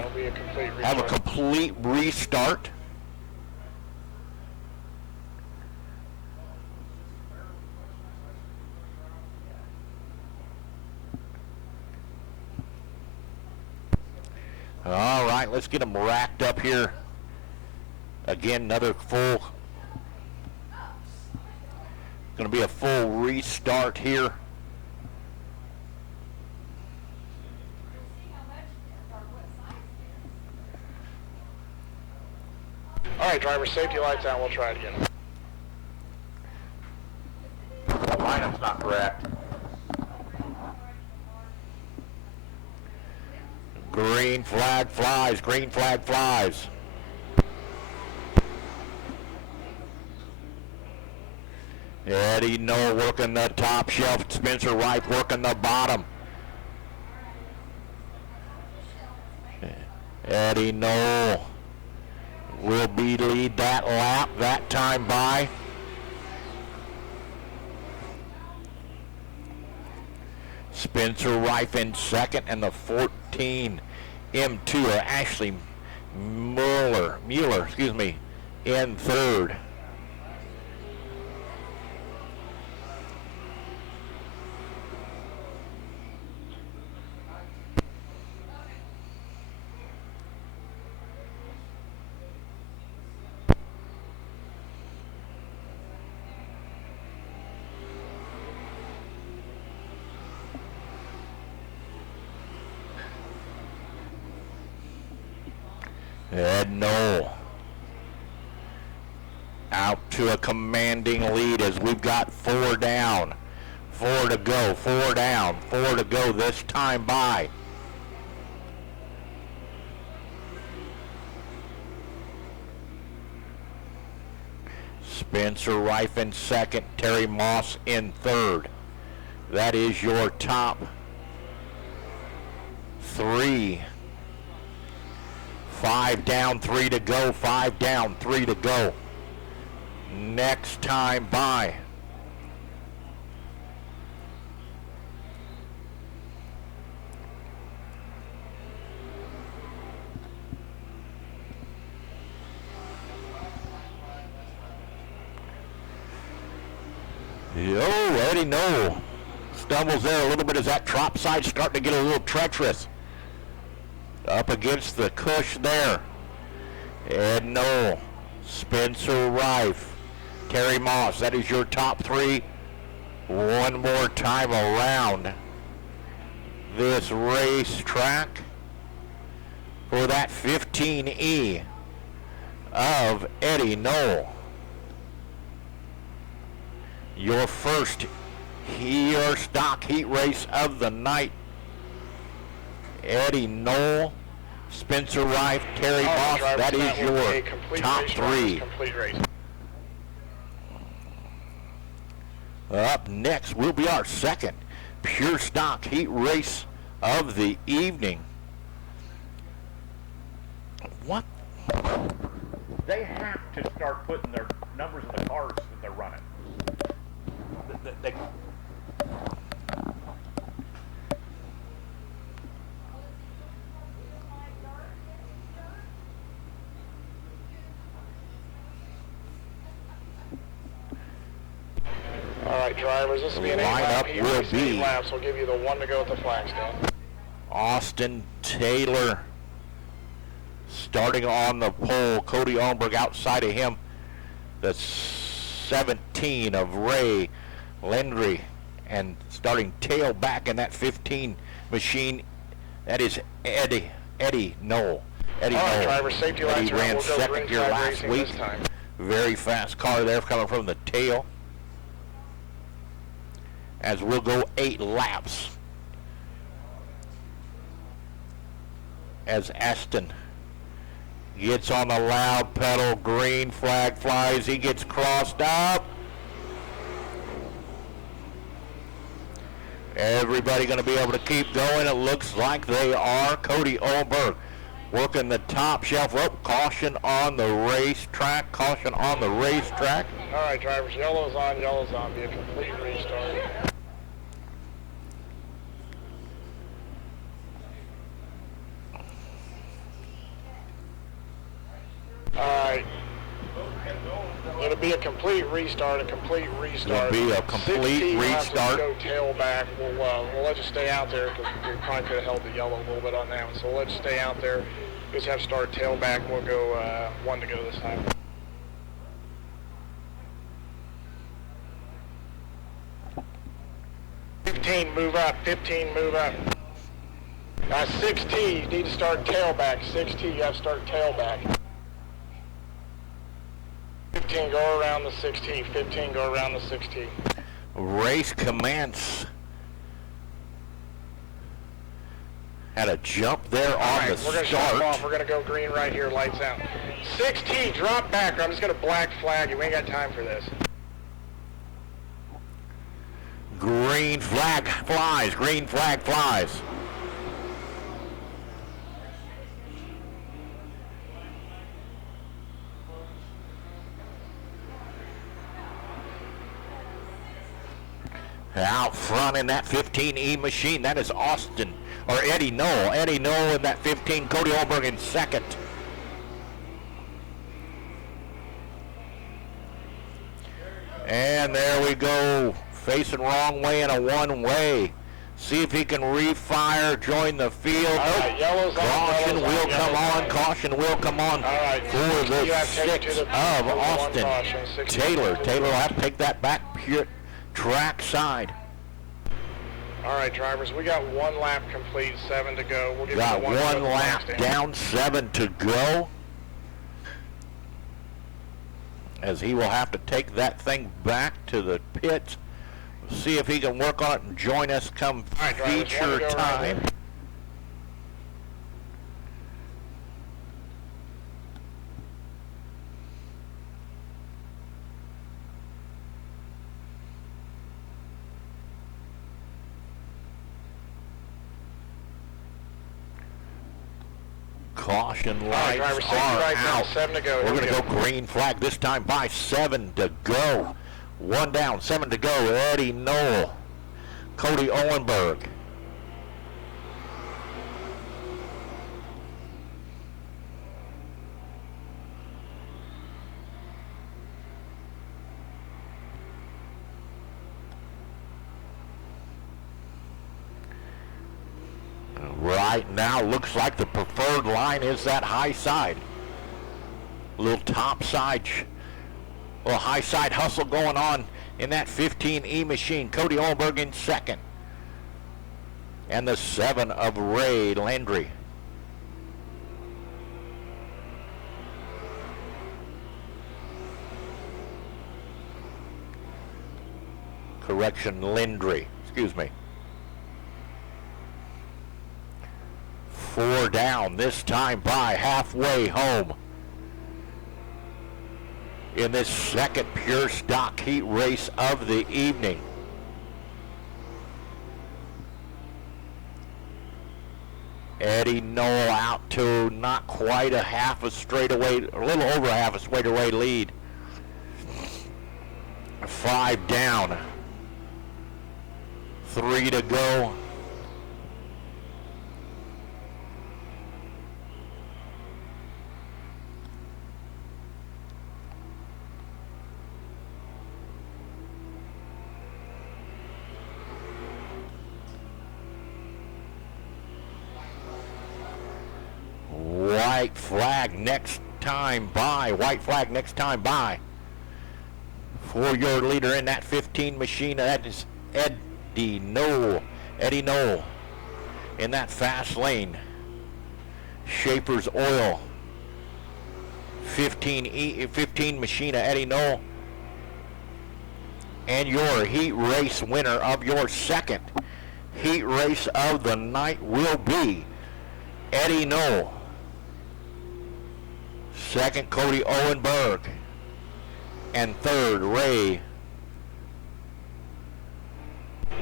have a complete restart. All right, let's get them racked up here. Again, another full, going to be a full restart here. All right, driver, safety lights out. We'll try it again. Lineup's not correct. Green flag flies, green flag flies. Eddie Knoll working the top shelf. Spencer Rife working the bottom. Eddie Knoll will lead that lap that time by. Spencer Rife in second, and the 14 M2 of Ashley Mueller, in third. Ed Knoll out to a commanding lead as we've got 4 down. 4 to go, 4 down, 4 to go this time by. Spencer Rife in second, Terry Moss in third. That is your top 3. 5 down, 3 to go, 5 down, 3 to go. Next time by. Eddie Knoll stumbles there a little bit as that drop side starting to get a little treacherous. Up against the cush there. Ed Knoll, Spencer Rife, Terry Moss. That is your top 3. One more time around this racetrack for that 15E of Eddie Knoll. Your first stock heat race of the night. Eddie Knoll, Spencer Rife, Terry Moss. That is your top 3. Up next will be our second pure stock heat race of the evening. What? They have to start putting their numbers in the cars that they're running. They All right, drivers, this will be an 8-lap heat race. 8 laps will give you the 1 to go at the flag stand. Austin Taylor starting on the pole. Cody Olmberg outside of him. The 17 of Ray Lendry, and starting tail back in that 15 machine, that is Eddie Knoll. Eddie Knoll. Driver, safety lights Eddie ran second here last week. Very fast car there coming from the tail. As we'll go 8 laps. As Aston gets on the loud pedal, green flag flies, he gets crossed up. Everybody going to be able to keep going. It looks like they are. Cody Olberg working the top shelf. Oh, caution on the racetrack. Caution on the racetrack. All right, drivers, yellow's on. Be a complete restart. All right. It'll be a complete restart. It'll be a complete restart. Go tailback. We'll let you stay out there because we probably could have held the yellow a little bit on that one. So we'll let you stay out there. Just have to start tailback. We'll go 1 to go this time. Move up. 15, move up. 6T, you need to start tailback. 6T, you have to start tailback. 15, go around the 6T. 15, go around the 6T. Race commence. Had a jump there on the start. We're going to shut off. We're going to go green right here, lights out. 6T, drop back, or I'm just going to black flag you. We ain't got time for this. Green flag flies. Green flag flies. Out front in that 15E machine, that is Austin, or Eddie Knoll. Eddie Knoll in that 15, Cody Olberg in second. And there we go, facing wrong way in a one-way. See if he can refire, join the field. All right, yellow's on. Caution will come on. Caution will come on for the 6 of Austin Taylor. Taylor will have to take that back pure track side. All right, drivers, we got 1 lap complete, 7 to go. We'll give got you the 1 lap down, 7 to go. as he will have to take that thing back to the pit, see if he can work on it and join us come right, drivers, feature one to go time. right Caution All right, lights driver, safety are lights on, out. 7 to go. We're Here going we to go. go green flag this time by 7 to go. 1 down, 7 to go. Eddie Knoll, Cody Owenberg. Right now, looks like the preferred line is that high side. Little top side, little high side hustle going on in that 15E machine. Cody Owenberg in second. And the 7 of Ray Landry. Correction, Landry. Excuse me. 4 down, this time by halfway home in this second pure stock heat race of the evening. Eddie Knoll out to not quite a half a straightaway, a little over a half a straightaway lead. 5 down, 3 to go. White flag next time by. White flag next time by. For your leader in that 15 machine, that is Eddie Knoll. Eddie Knoll in that fast lane. Schaefer's Oil. 15 machine of Eddie Knoll. And your heat race winner of your second heat race of the night will be Eddie Knoll. Second, Cody Owenberg. And third, Ray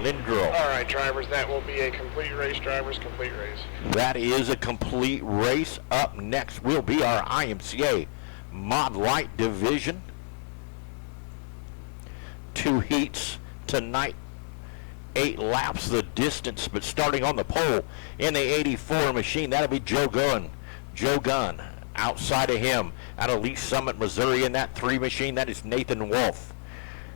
Lindro. All right, drivers, that will be a complete race, drivers, complete race. That is a complete race. Up next will be our IMCA Mod Light Division. 2 heats tonight. 8 laps the distance, but starting on the pole in the 84 machine, that'll be Joe Gunn. Joe Gunn. Outside of him, out of Lee's Summit, Missouri, in that 3 machine, that is Nathan Wolf.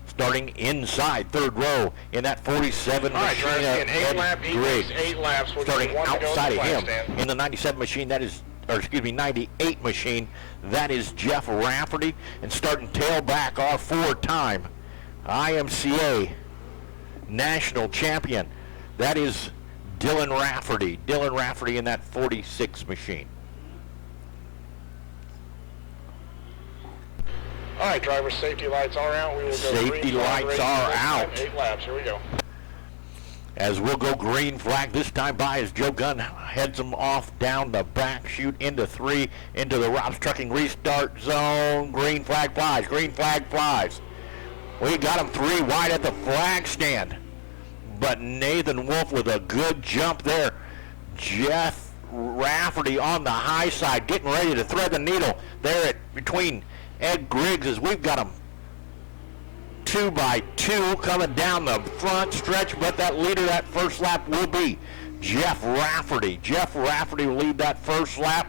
Starting inside, 3rd row, in that 47 All right, machine, drivers, again, 8 lap, Griggs. 8 laps. We'll Starting do 1 to go outside to the of him, flag stand. in the 97 machine, that is, or excuse me, 98 machine, that is Jeff Rafferty. And starting tailback, our 4-time IMCA national champion, that is Dylan Rafferty. Dylan Rafferty in that 46 machine. All right, drivers, safety lights are out. We will go Safety green flag lights racing are this time, out. 8 laps. Here we go. As we'll go green flag this time by as Joe Gunn heads them off down the back chute into 3, into the Rob's Trucking restart zone. Green flag flies, green flag flies. We got them 3 wide at the flag stand. But Nathan Wolf with a good jump there. Jeff Rafferty on the high side, getting ready to thread the needle there at between Ed Griggs as we've got them 2 by 2 coming down the front stretch, but that leader that first lap will be Jeff Rafferty. Jeff Rafferty will lead that first lap.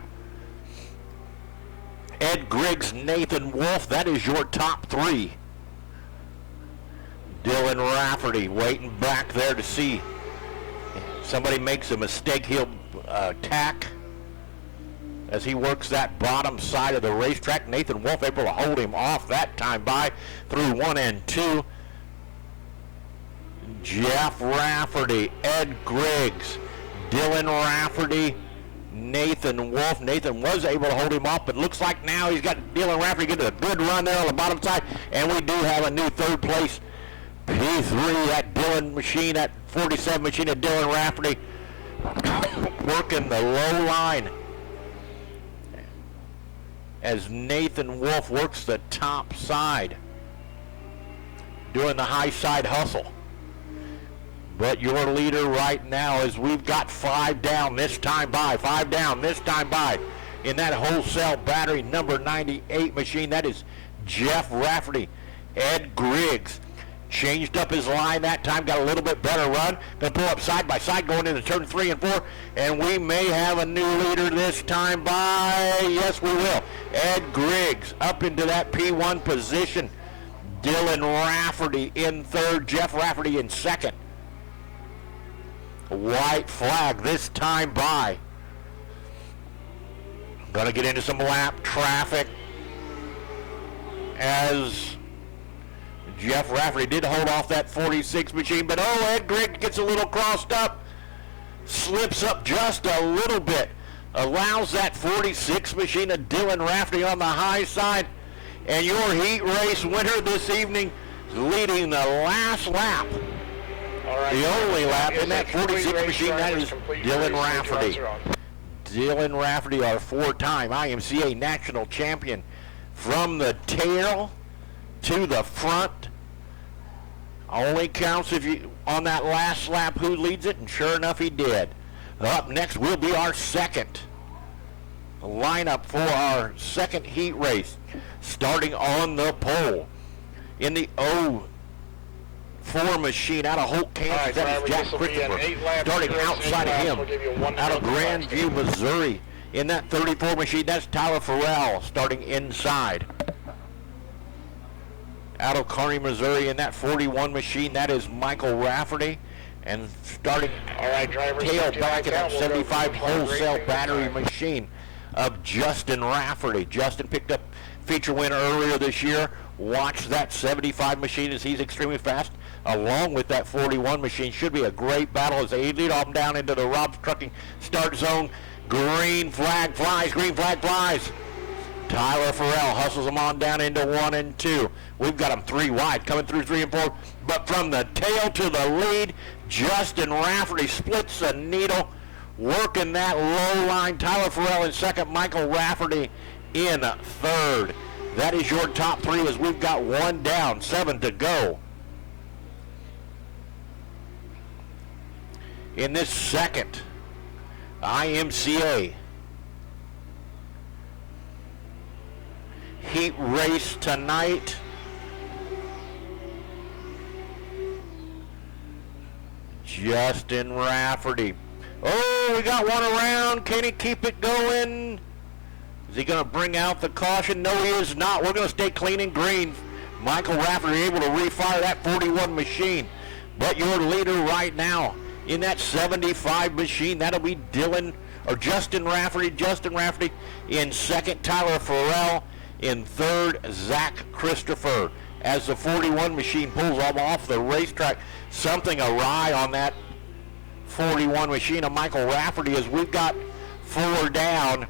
Ed Griggs, Nathan Wolf, that is your top 3. Dylan Rafferty waiting back there to see if somebody makes a mistake. He'll tack as he works that bottom side of the racetrack. Nathan Wolf able to hold him off that time by through 1 and 2. Jeff Rafferty, Ed Griggs, Dylan Rafferty, Nathan Wolf. Nathan was able to hold him off, but looks like now he's got Dylan Rafferty getting a good run there on the bottom side, and we do have a new third place P3, that Dylan machine, that 47 machine of Dylan Rafferty, working the low line as Nathan Wolf works the top side, doing the high side hustle. But your leader right now is we've got 5 down this time by, 5 down this time by in that wholesale battery number 98 machine. That is Jeff Rafferty. Ed Griggs changed up his line that time, got a little bit better run. Going to pull up side by side going into turn 3 and 4, and we may have a new leader this time by. Yes, we will. Ed Griggs up into that P1 position. Dylan Rafferty in third, Jeff Rafferty in second. White flag this time by. Going to get into some lap traffic as Jeff Rafferty did hold off that 46 machine, but Ed Griggs gets a little crossed up, slips up just a little bit, allows that 46 machine of Dylan Rafferty on the high side, and your heat race winner this evening leading the last lap. All right. The only lap in that 46 machine, that is Dylan Rafferty. Dylan Rafferty, our 4-time IMCA national champion. From the tail to the front. Only counts if you on that last lap who leads it, and sure enough he did. Up next will be our second lineup for our second heat race. Starting on the pole in the 04 machine out of Holt, Kansas, that is Jack Christopher. Starting outside of him, out of Grandview, Missouri, in that 34 machine, that's Tyler Farrell, starting inside. Out of Kearney, Missouri, in that 41 machine, that is Michael Rafferty. And starting tail back in that 75 wholesale battery machine of Justin Rafferty. Justin picked up feature win earlier this year. Watch that 75 machine as he's extremely fast, along with that 41 machine. Should be a great battle as they lead off down into the Rob's Trucking start zone. Green flag flies, green flag flies. Tyler Farrell hustles them on down into 1 and 2. We've got them 3 wide, coming through 3 and 4. But from the tail to the lead, Justin Rafferty splits the needle, working that low line. Tyler Farrell in second, Michael Rafferty in third. That is your top 3 as we've got 1 down, 7 to go. In this second IMCA heat race tonight, Justin Rafferty. Oh, we got one around. Can he keep it going? Is he going to bring out the caution? No, he is not. We're going to stay clean and green. Michael Rafferty able to refire that 41 machine. But your leader right now in that 75 machine, that'll be Justin Rafferty. Justin Rafferty in second, Tyler Farrell in third, Zach Christopher. As the 41 machine pulls off the racetrack, something awry on that 41 machine of Michael Rafferty as we've got 4 down.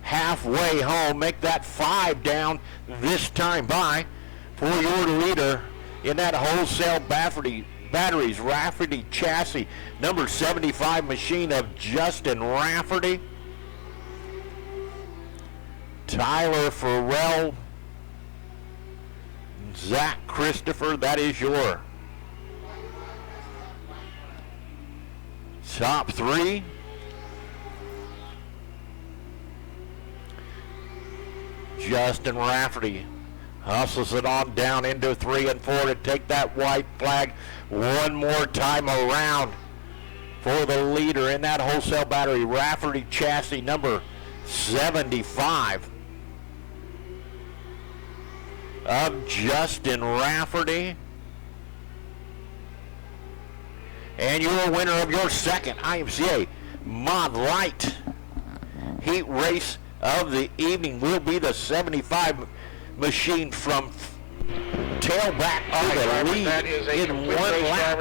Halfway home, make that 5 down this time by for your leader in that wholesale batteries Rafferty chassis number 75 machine of Justin Rafferty. Tyler Farrell, Zach Christopher, that is your top 3. Justin Rafferty hustles it on down into 3 and 4 to take that white flag one more time around for the leader in that wholesale battery Rafferty chassis number 75 of Justin Rafferty. And your winner of your second IMCA Mod Light heat race of the evening will be the 75 machine from tailback to the lead in 1 lap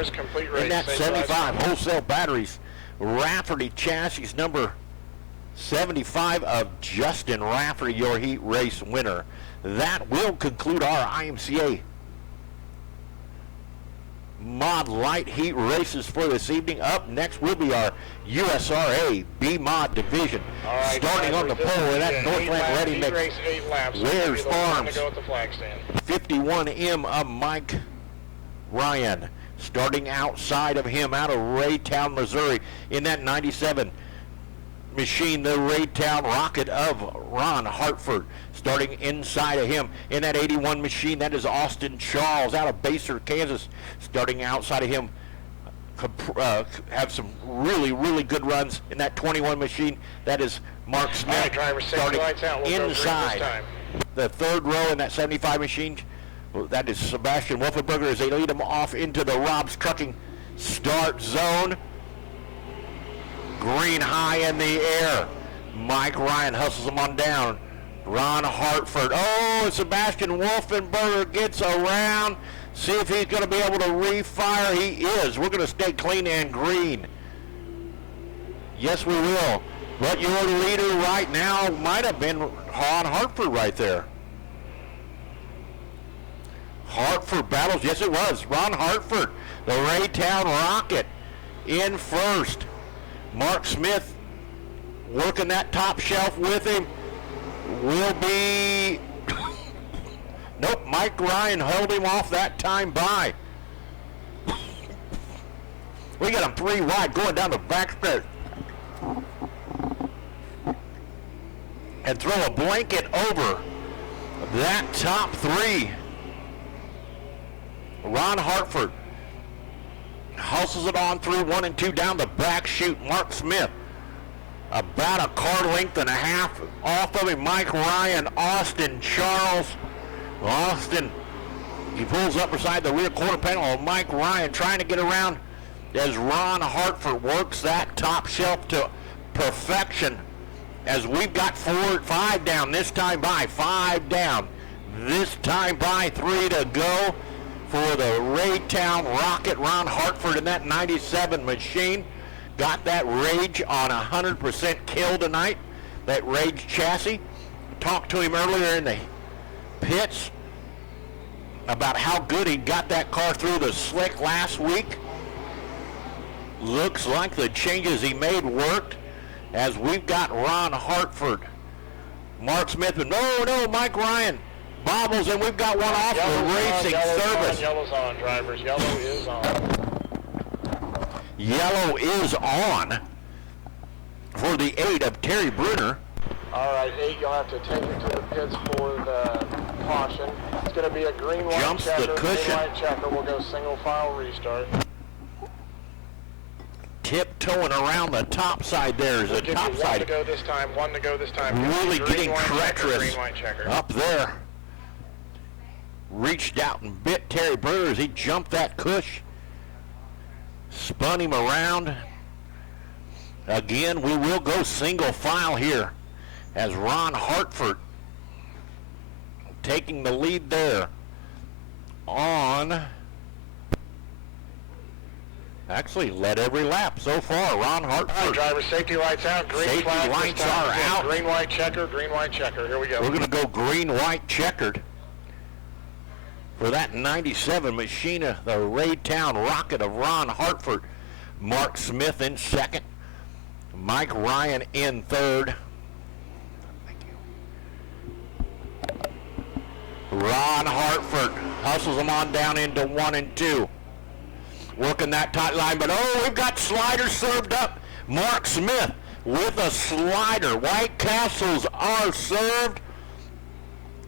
in that 75 wholesale batteries Rafferty chassis number 75 of Justin Rafferty, your heat race winner. That will conclude our IMCA Mod Light heat races for this evening. Up next will be our USRA B Mod division. Right, starting on the pole in that Northland Ready Mix. Race 8 laps. Wares Farms. To go at the flag stand. 51M of Mike Ryan. Starting outside of him out of Raytown, Missouri in that 97 machine, the Raytown Rocket of Ron Hartford. Starting inside of him in that 81 machine, that is Austin Charles out of Baser, Kansas. Starting outside of him, have some really good runs in that 21 machine, that is Mark Smith. All right, driver, starting lights out. We'll inside the third row in that 75 machine. Well, that is Sebastian Wolfenberger as they lead him off into the Rob's Trucking start zone. Green high in the air. Mike Ryan hustles him on down. Ron Hartford. Oh, Sebastian Wolfenberger gets around. See if he's going to be able to refire. He is. We're going to stay clean and green. Yes, we will. But your leader right now might have been Ron Hartford right there. Hartford battles. Yes, it was. Ron Hartford, the Raytown Rocket, in first. Mark Smith working that top shelf with him will be... Nope, Mike Ryan held him off that time by. We got him 3 wide going down the backstretch. And throw a blanket over that top 3. Ron Hartford hustles it on through 1 and 2 down the back chute. Mark Smith about a car length and a half off of him. Mike Ryan, Austin Charles. Austin, he pulls up beside the rear quarter panel of Mike Ryan trying to get around as Ron Hartford works that top shelf to perfection as we've got 5 down this time by. 5 down this time by. 3 to go for the Raytown Rocket. Ron Hartford in that 97 machine. Got that Rage on 100% kill tonight. That Rage chassis. Talked to him earlier in the pits about how good he got that car through the slick last week. Looks like the changes he made worked as we've got Ron Hartford. Mark Smith, no, Mike Ryan bobbles, and we've got one off the racing service. Yellow's on, drivers. Yellow is on. Yellow is on for the 8 of Terry Bruner. All right, 8, you'll have to take it to the pits for the caution. It's going to be a green, white Jumps checker. the cushion. Green, white checker. We'll go single file restart. Tiptoeing around the top side there is a top side. 1 to go this time. 1 to go this time. Really Green, getting white checker, treacherous green, white checker. up there. Reached out and bit Terry Bruner as he jumped that cush. Spun him around. Again, we will go single file here as Ron Hartford taking the lead there on... Actually, led every lap so far. Ron Hartford. All right, driver, safety lights out. Green Safety flag lights this time. are Again, out. Green, white checker, green, white checker. Here we go. We're going to go green, white, checkered for that 97 machine of the Raytown Rocket of Ron Hartford. Mark Smith in second. Mike Ryan in third. Thank you. Ron Hartford hustles them on down into 1 and 2. Working that tight line, but we've got sliders served up. Mark Smith with a slider. White Castles are served.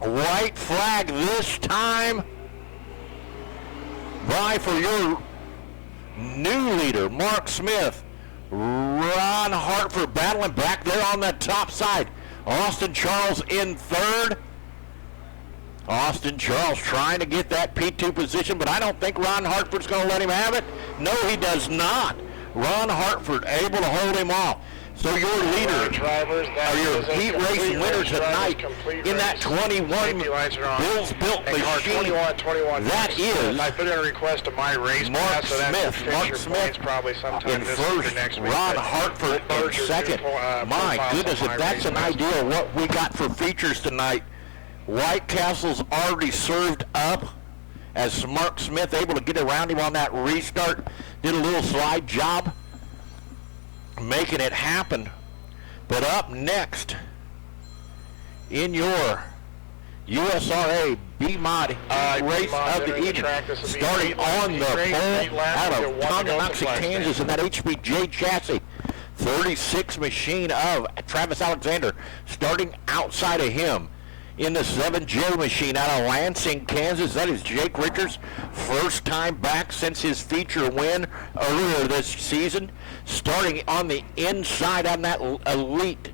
White flag this time. Bye for your new leader, Mark Smith. Ron Hartford battling back there on the top side. Austin Charles in third. Austin Charles trying to get that P2 position, but I don't think Ron Hartford's going to let him have it. No, he does not. Ron Hartford able to hold him off. So your leader, drivers, that or your is a heat race complete winner race, drivers, tonight complete in that race. 21 Safety lights are on. Bills built And car machine, 21, that is I put in a request to my race Mark pass, so that Smith. should fix Mark your Smith points probably sometime in this week or first, next week. Ron but Hartford we'll in merge your second. two, My profiles goodness, on if my that's race an pass. idea of what we got for features tonight. White Castle's already served up as Mark Smith able to get around him on that restart. Did a little slide job making it happen. But up next in your USRA B-Mod heat race of the evening, starting on the pole out of Tonganoxie, Kansas, in that HBJ chassis. 36 machine of Travis Alexander, starting outside of him. In the 7J machine out of Lansing, Kansas, that is Jake Richards. First time back since his feature win earlier this season. Starting on the inside on that Elite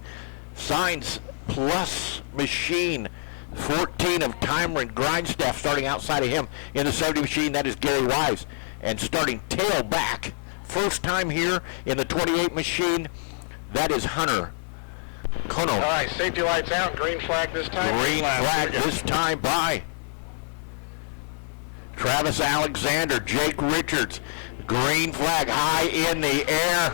Science Plus machine. 14 of Tyron Grindstaff starting outside of him. In the 70 machine, that is Gary Wise. And starting tail back, first time here in the 28 machine, that is Hunter Kono. All right, safety lights out, green flag this time. Green flag this time by Travis Alexander, Jake Richards. Green flag high in the air.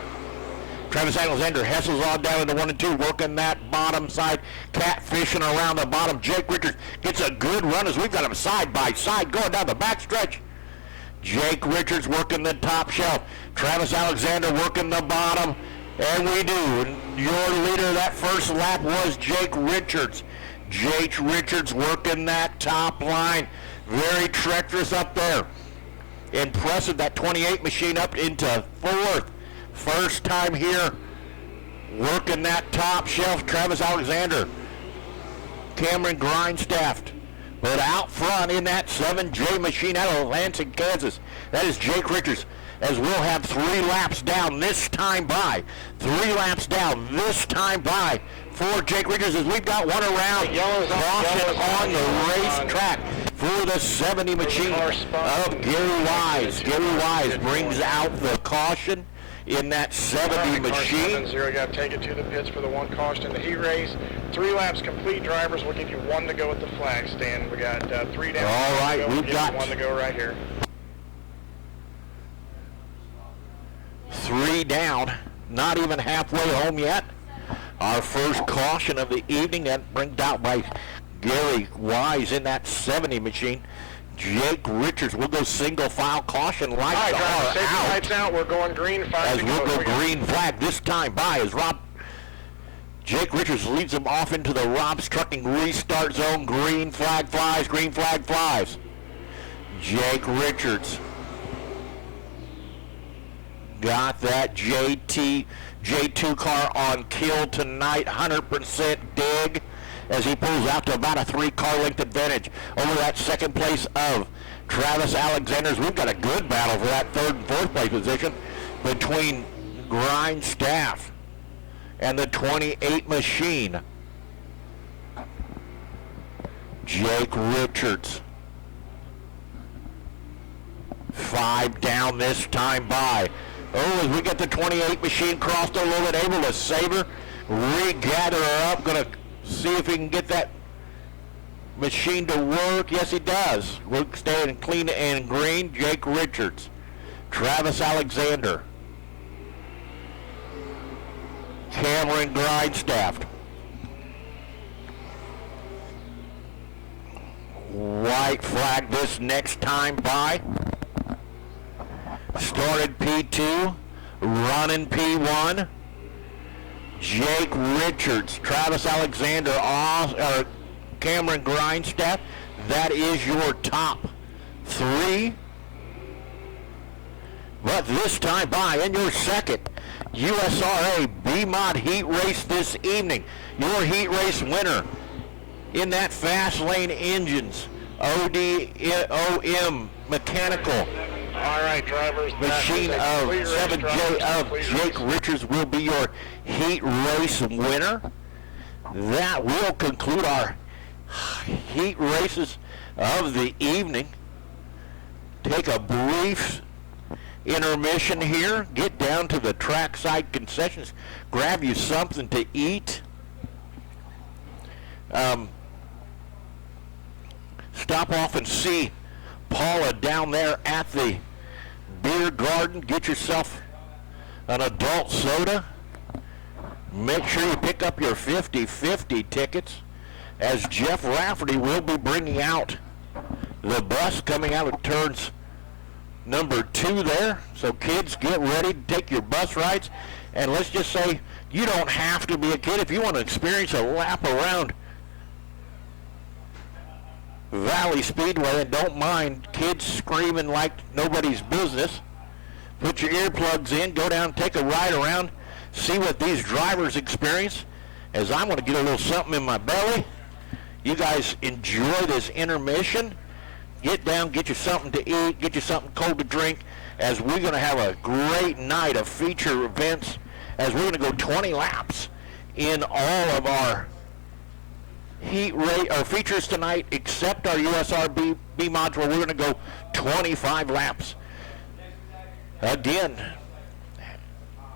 Travis Alexander hustles on down into 1 and 2, working that bottom side, catfishing around the bottom. Jake Richards gets a good run as we've got him side by side going down the back stretch. Jake Richards working the top shelf. Travis Alexander working the bottom. And we do. Your leader that first lap was Jake Richards. Jake Richards working that top line. Very treacherous up there. Impressive, that 28 machine up into fourth. First time here working that top shelf, Travis Alexander. Cameron Grindstaff. But out front in that 7J machine out of Lansing, Kansas, that is Jake Richards. As we'll have 3 laps down this time by. 3 laps down this time by for Jake Richards as we've got one around. Caution on the racetrack for the 70 machine of Gary Wise. Gary Wise brings out the caution in that 70 machine. 7-0, got to take it to the pits for the one caution in the heat race. 3 laps complete, drivers. We'll give you 1 to go at the flag stand. We got 3 down. All right, we'll we've got 1 to go right here. 3 down, not even halfway home yet. Our first caution of the evening, that brings out by Gary Wise in that 70 machine. Jake Richards will go single file caution. Lights All right, are safety out. lights out. We're going green. 5 As to we'll go. go green flag this time by as Jake Richards leads them off into the Rob's Trucking restart zone. Green flag flies, green flag flies. Jake Richards got that J2 car on kill tonight, 100% dig as he pulls out to about a 3-car length advantage over that second place of Travis Alexander's. We've got a good battle for that 3rd and 4th place position between Grindstaff and the 28 machine. Jake Richards. 5 down this time by. Oh, as we get the 28 machine crossed a little bit, able to save her, regather her up, going to see if he can get that machine to work. Yes, he does. We're staying clean and green. Jake Richards. Travis Alexander. Cameron Grindstaff. White flag this next time by. Started P2, running P1. Jake Richards, Travis Alexander, Cameron Grindstaff. That is your top 3. But this time by in your second USRA B-Mod heat race this evening. Your heat race winner in that Fast Lane Engines ODM Mechanical All right, drivers. machine of 7J of Jake Richards will be your heat race winner. That will conclude our heat races of the evening. Take a brief intermission here. Get down to the trackside concessions. Grab you something to eat. Stop off and see Paula down there at the beer garden. Get yourself an adult soda. Make sure you pick up your 50-50 tickets, as Jeff Rafferty will be bringing out the bus coming out of turns number 2 there. So kids, get ready to take your bus rides. And let's just say you don't have to be a kid. If you want to experience a lap around Valley Speedway and don't mind kids screaming like nobody's business, put your earplugs in, go down, take a ride around, see what these drivers experience, as I'm going to get a little something in my belly. You guys enjoy this intermission. Get down, get you something to eat, get you something cold to drink, as we're going to have a great night of feature events, as we're going to go 20 laps in all of our heat rate or features tonight, except our USRB B module. We're going to go 25 laps. Again,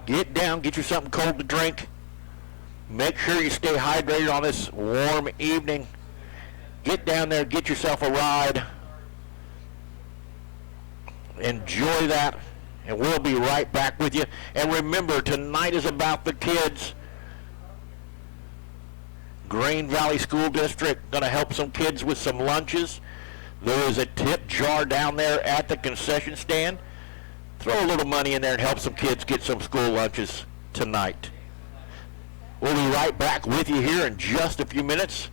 get down, get you something cold to drink. Make sure you stay hydrated on this warm evening. Get down there, get yourself a ride. Enjoy that, and we'll be right back with you. And remember, tonight is about the kids. Gran Valley School District going to help some kids with some lunches. There is a tip jar down there at the concession stand. Throw a little money in there and help some kids get some school lunches tonight. We'll be right back with you here in just a few minutes.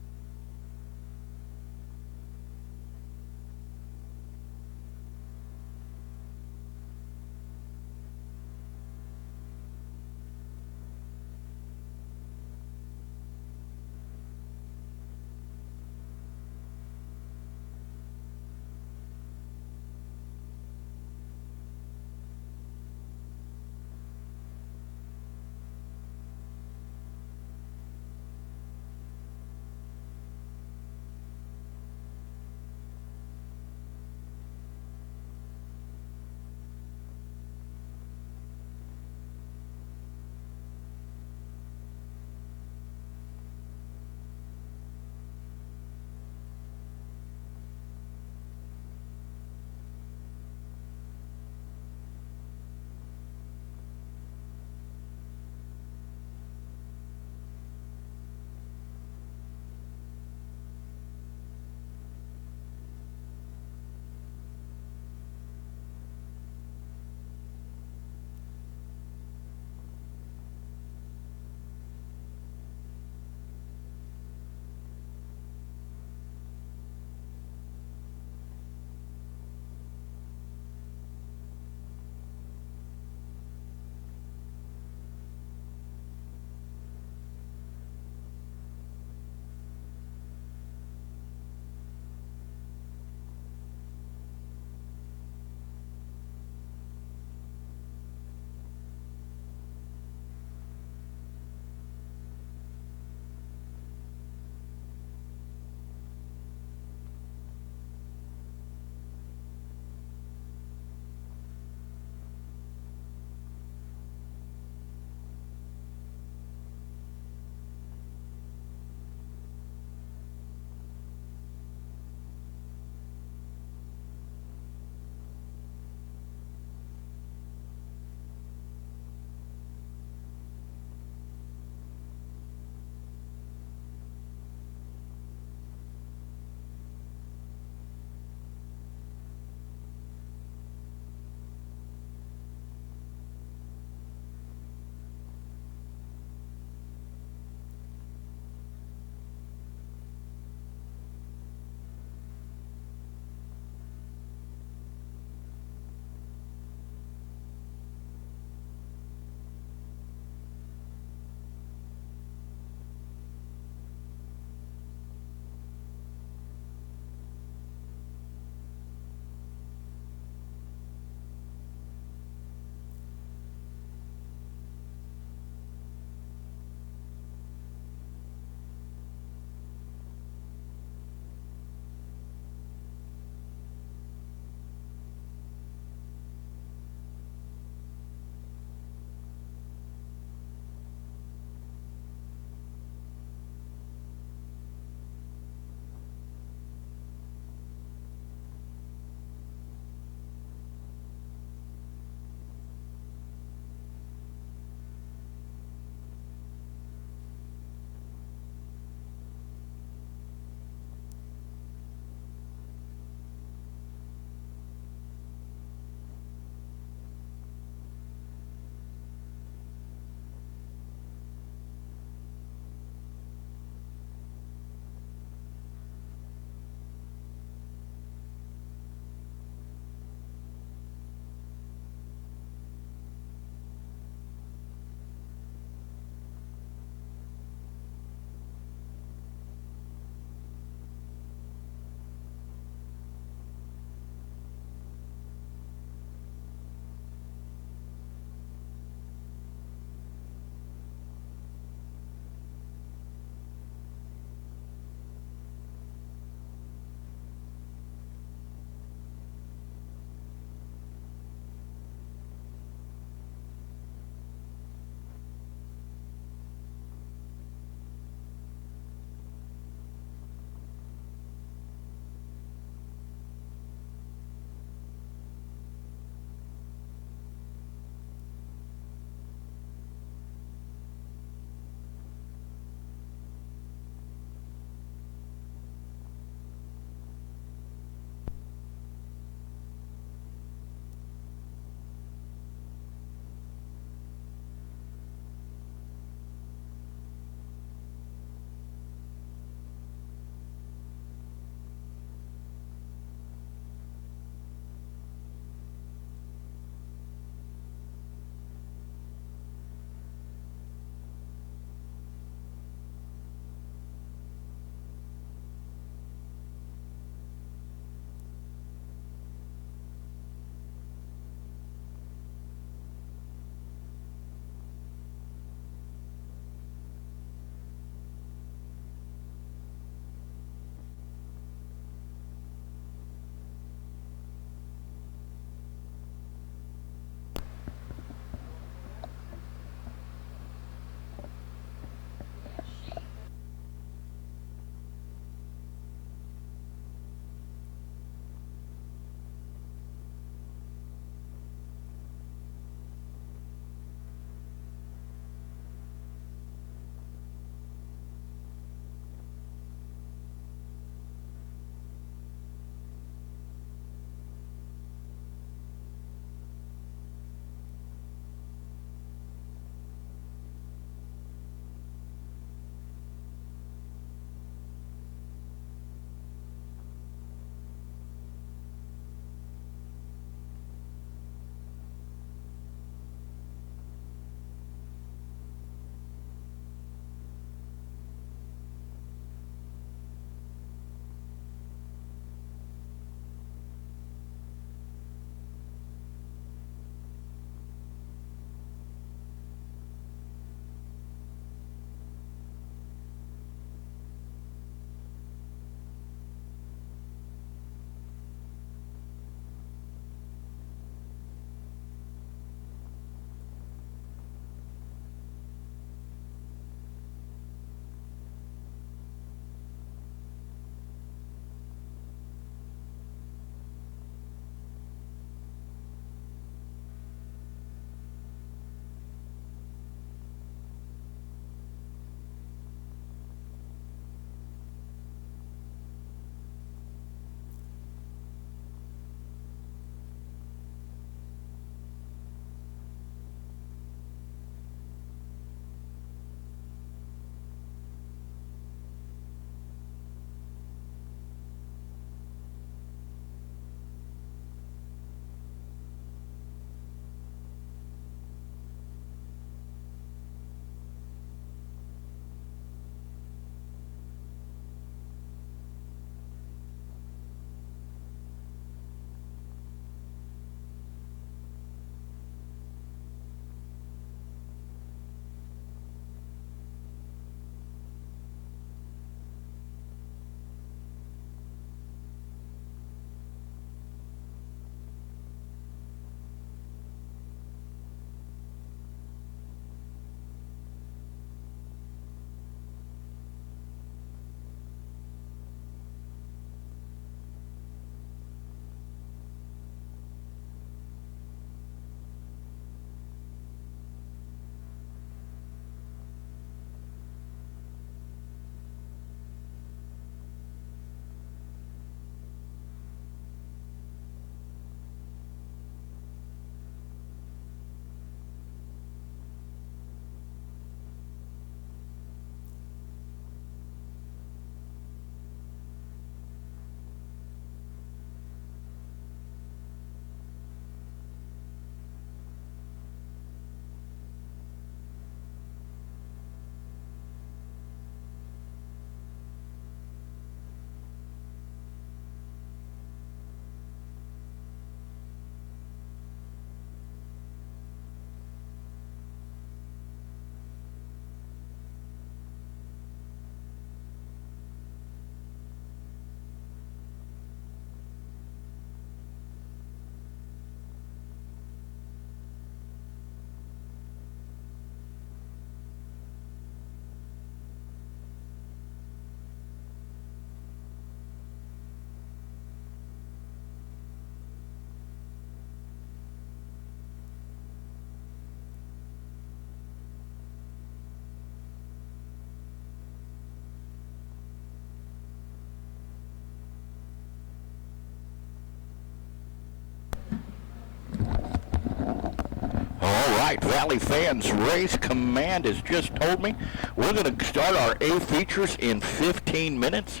right, Valley fans, Race Command has just told me we're going to start our A features in 15 minutes.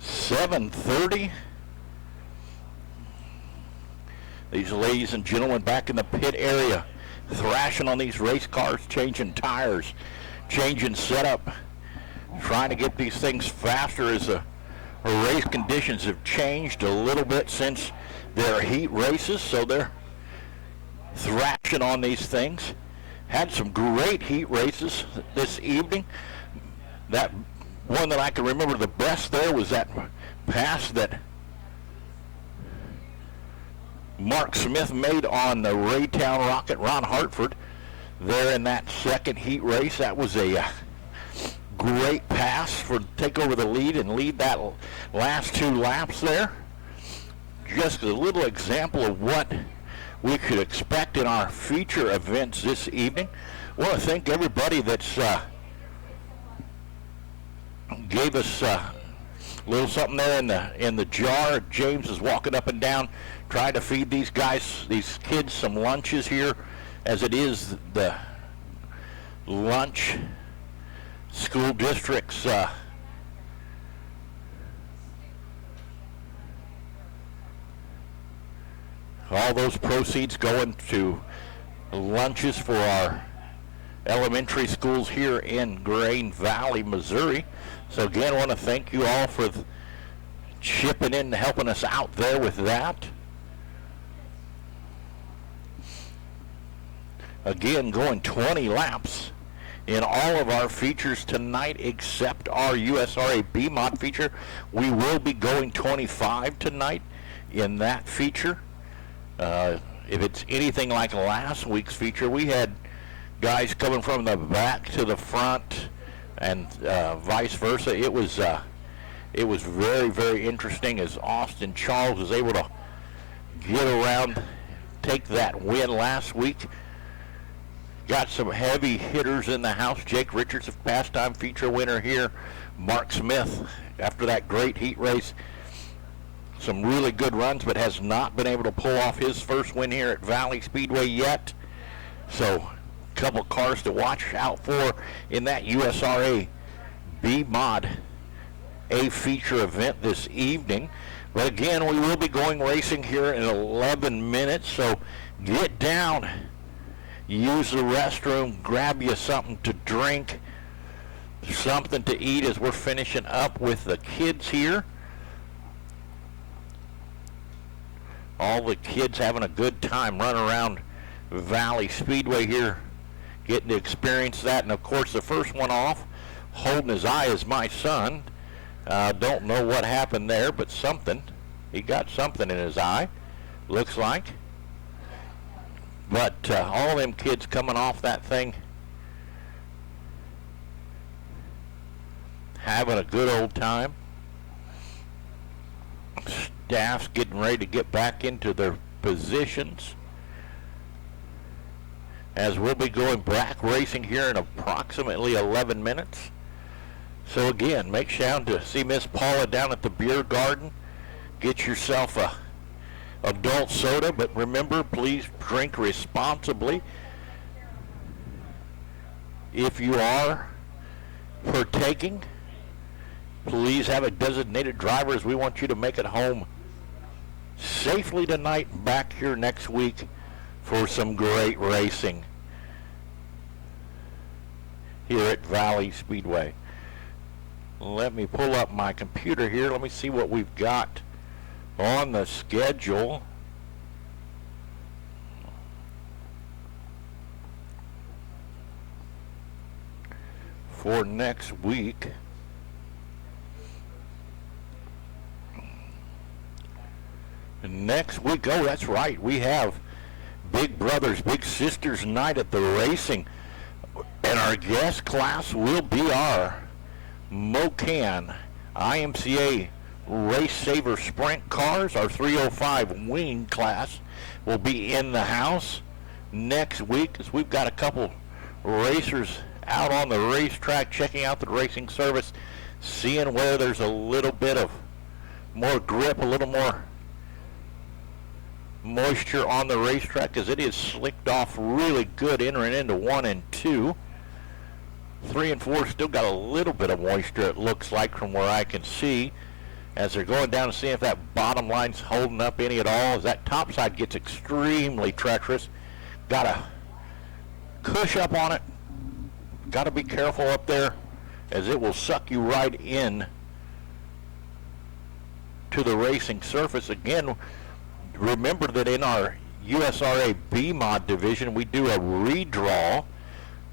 7:30. These ladies and gentlemen back in the pit area, thrashing on these race cars, changing tires, changing setup, trying to get these things faster as the race conditions have changed a little bit since their heat races, so they're thrashing on these things. Had some great heat races this evening. That one that I can remember the best there was that pass that Mark Smith made on the Raytown Rocket, Ron Hartford, there in that second heat race. That was a great pass for take over the lead and lead that last 2 laps there. Just a little example of what we could expect in our feature events this evening. I want to thank everybody that's gave us a little something there in the jar. James is walking up and down trying to feed these guys, these kids, some lunches here, as it is the lunch school district's all those proceeds going to lunches for our elementary schools here in Gran Valley, Missouri. So again, I want to thank you all for chipping in and helping us out there with that. Again, going 20 laps in all of our features tonight except our USRA B-Mod feature. We will be going 25 tonight in that feature. If it's anything like last week's feature, we had guys coming from the back to the front and vice versa. It was very, very interesting as Austin Charles was able to get around, take that win last week. Got some heavy hitters in the house. Jake Richards, a pastime feature winner here. Mark Smith, after that great heat race, some really good runs, but has not been able to pull off his first win here at Valley Speedway yet. So a couple cars to watch out for in that USRA B-Mod A feature event this evening. But again, we will be going racing here in 11 minutes, so get down, use the restroom, grab you something to drink, something to eat as we're finishing up with the kids here. All the kids having a good time running around Valley Speedway here, getting to experience that. And of course, the first one off, holding his eye, is my son. Don't know what happened there, but something. He got something in his eye, looks like. But all them kids coming off that thing, having a good old time. Staff's getting ready to get back into their positions as we'll be going back racing here in approximately 11 minutes. So again, make sure to see Miss Paula down at the beer garden. Get yourself a adult soda, but remember, please drink responsibly. If you are partaking, please have a designated driver, as we want you to make it home safely tonight and back here next week for some great racing here at Valley Speedway. Let me pull up my computer here. Let me see what we've got on the schedule. For next week. Next week, oh, that's right, we have Big Brothers, Big Sisters night at the racing. And our guest class will be our MoCan IMCA Race Saver Sprint cars. Our 305 wing class will be in the house next week, as we've got a couple racers out on the racetrack checking out the racing service, seeing where there's a little bit of more grip, a little more moisture on the racetrack, as it is slicked off really good entering into 1 and 2. 3 and 4 still got a little bit of moisture, it looks like, from where I can see, as they're going down to see if that bottom line's holding up any at all, as that top side gets extremely treacherous. Got to cush up on it. Got to be careful up there, as it will suck you right in to the racing surface. Again, remember that in our USRA B mod division, we do a redraw,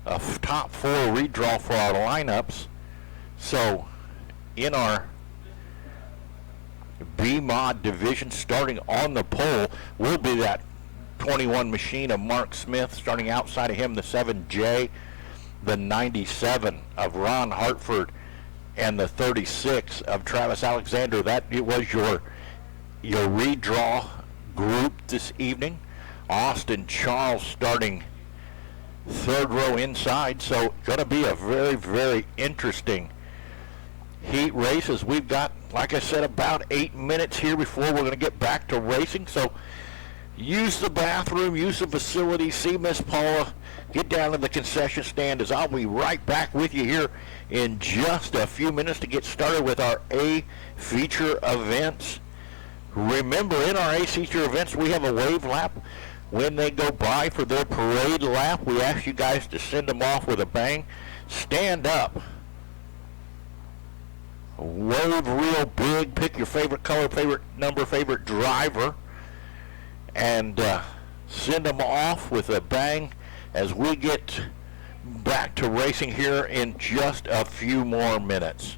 a top 4 redraw for our lineups. So in our B mod division, starting on the pole will be that 21 machine of Mark Smith. Starting outside of him, the 7J, the 97 of Ron Hartford, and the 36 of Travis Alexander. That it was your redraw group this evening. Austin Charles starting third row inside, so going to be a very, very interesting heat race, as we've got, like I said, about 8 minutes here before we're going to get back to racing. So use the bathroom, use the facility, see Miss Paula, get down to the concession stand, as I'll be right back with you here in just a few minutes to get started with our A feature events. Remember, in our A feature events, we have a wave lap. When they go by for their parade lap, we ask you guys to send them off with a bang. Stand up. Wave real big. Pick your favorite color, favorite number, favorite driver, and send them off with a bang as we get back to racing here in just a few more minutes.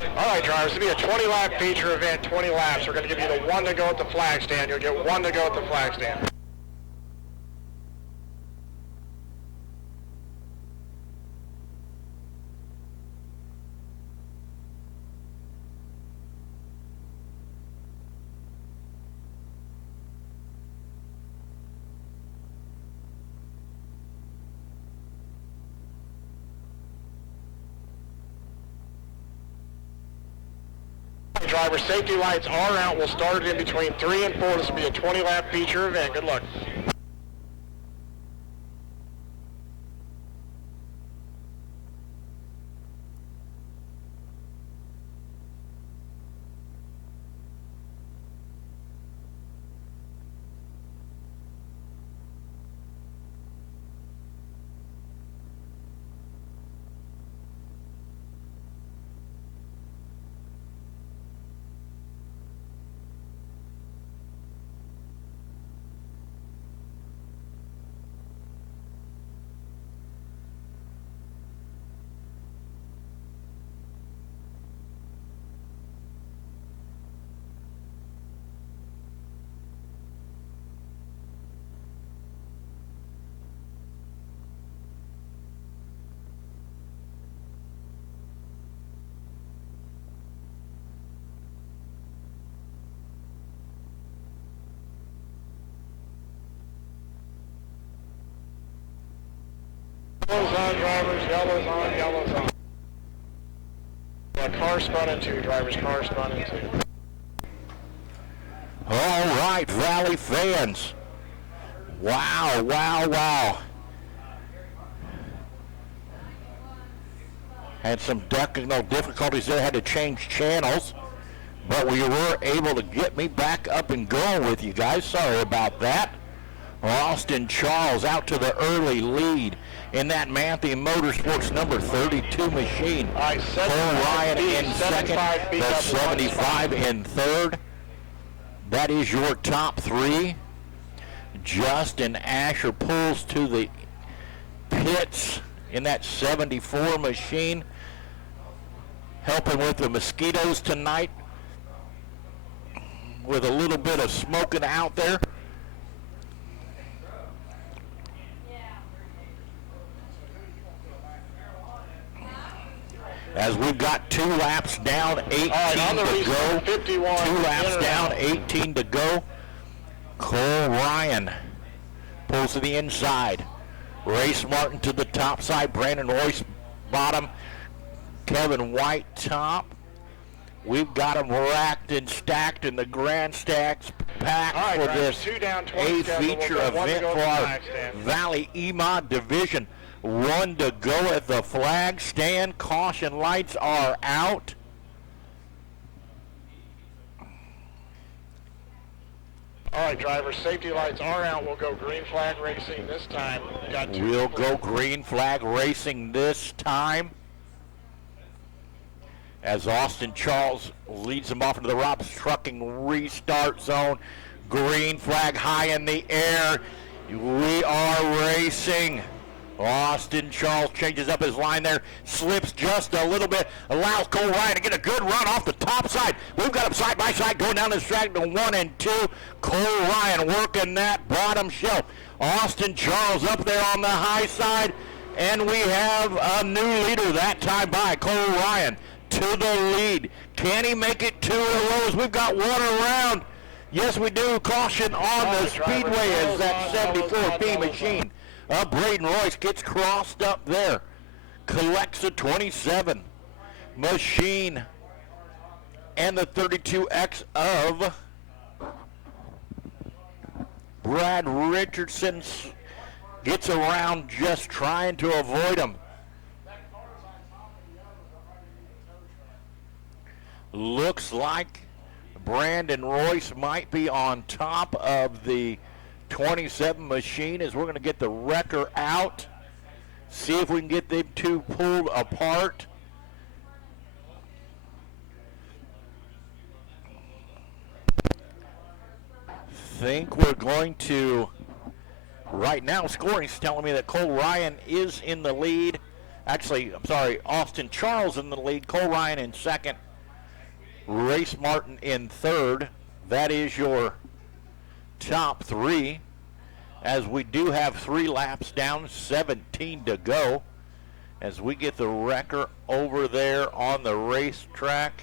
All right, drivers, it'll be a 20-lap feature event, 20 laps. We're going to give you the one to go at the flag stand. You'll get one to go at the flag stand. Driver safety lights are out. We'll start it in between 3 and 4. This will be a 20-lap feature event. Good luck. Yellow's on, drivers. Yellow's on, yellow's on. Car spun in 2, drivers. Car spun in 2. All right, Valley fans. Wow, wow, wow. Had some technical difficulties there, had to change channels, but we were able to get me back up and going with you guys. Sorry about that. Austin Charles out to the early lead in that Matthew Motorsports number 32 machine. All right, Cole Ryan in second, the 75 in third. That is your top 3. Justin Asher pulls to the pits in that 74 machine, helping with the mosquitoes tonight with a little bit of smoking out there. As we've got 2 laps down, 18 to go. 51, 2 laps down, 18 to go. Cole Ryan pulls to the inside. Race Martin to the top side. Brandon Royce bottom. Kevin White top. We've got them racked and stacked in the Grand Stacks pack right, for this A feature event for our Valley MO division. 1 to go at the flag stand. Caution lights are out. All right, drivers, safety lights are out. We'll go green flag racing this time. We'll go green flag racing this time. As Austin Charles leads them off into the Rob's Trucking restart zone. Green flag high in the air. We are racing. Austin Charles changes up his line there, slips just a little bit, allows Cole Ryan to get a good run off the top side. We've got them side by side going down this track to 1 and 2. Cole Ryan working that bottom shelf. Austin Charles up there on the high side, and we have a new leader that time by Cole Ryan to the lead. Can he make it to the Lowe's? We've got one around. Yes, we do. Caution on the speedway as that 74P machine. Braden Royce gets crossed up there. Collects a 27 machine. And the 32X of Brad Richardson gets around just trying to avoid him. Looks like Brandon Royce might be on top of the 27 machine as we're going to get the wrecker out. See if we can get them two pulled apart. Think we're going to, right now scoring's telling me that Cole Ryan is in the lead. Actually, I'm sorry, Austin Charles in the lead, Cole Ryan in second. Race Martin in third. That is your top three, as we do have 3 laps down, 17 to go, as we get the wrecker over there on the racetrack.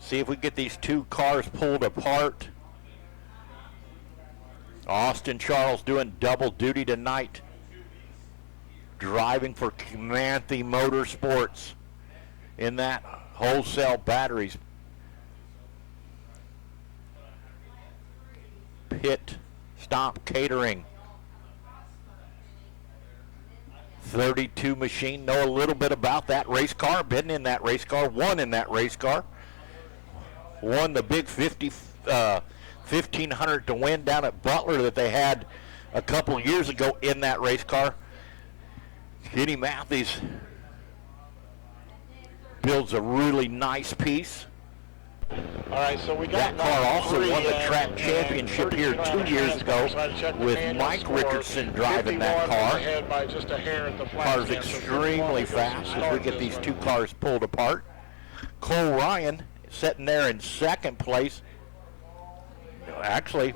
See if we get these 2 cars pulled apart. Austin Charles doing double duty tonight, driving for Comanche Motorsports in that wholesale batteries pit stop catering. 32 machine, know a little bit about that race car, been in that race car, won in that race car, won the big 1500 to win down at Butler that they had a couple years ago in that race car. Kenny Matthews builds a really nice piece. All right, so we got that car also won the track championship here 2 years ago with Mike Richardson driving that car. Car's extremely fast as we get these 2 cars pulled apart. Cole Ryan sitting there in second place. Actually,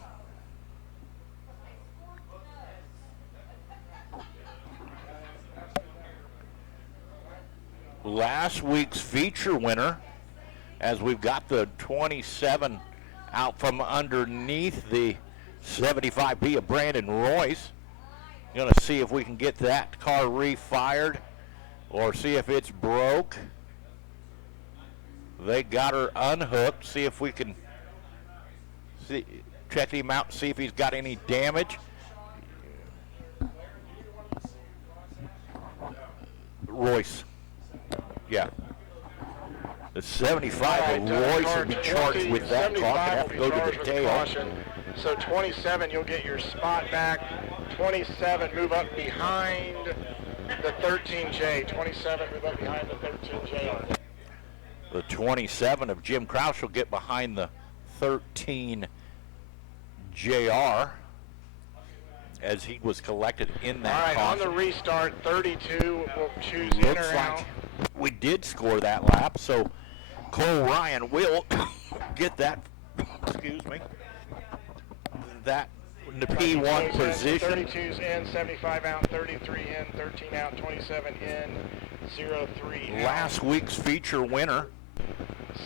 last week's feature winner, as we've got the 27 out from underneath the 75B of Brandon Royce. Going to see if we can get that car refired or see if it's broke. They got her unhooked. See if we can check him out, see if he's got any damage. Royce. Yeah. The 75 of Royce will be charged with that car. Gonna have to go to the tail. So 27, you'll get your spot back. 27, move up behind the 13J. 27, move up behind the 13J. The 27 of Jim Crouch will get behind the 13 JR as he was collected in that All right, caution. on the restart, 32 will choose in Looks or like out. we did score that lap, so Cole Ryan will get that, excuse me, that in the P1 position. 32's in, 75 out, 33 in, 13 out, 27 in, 03 out. Last week's feature winner.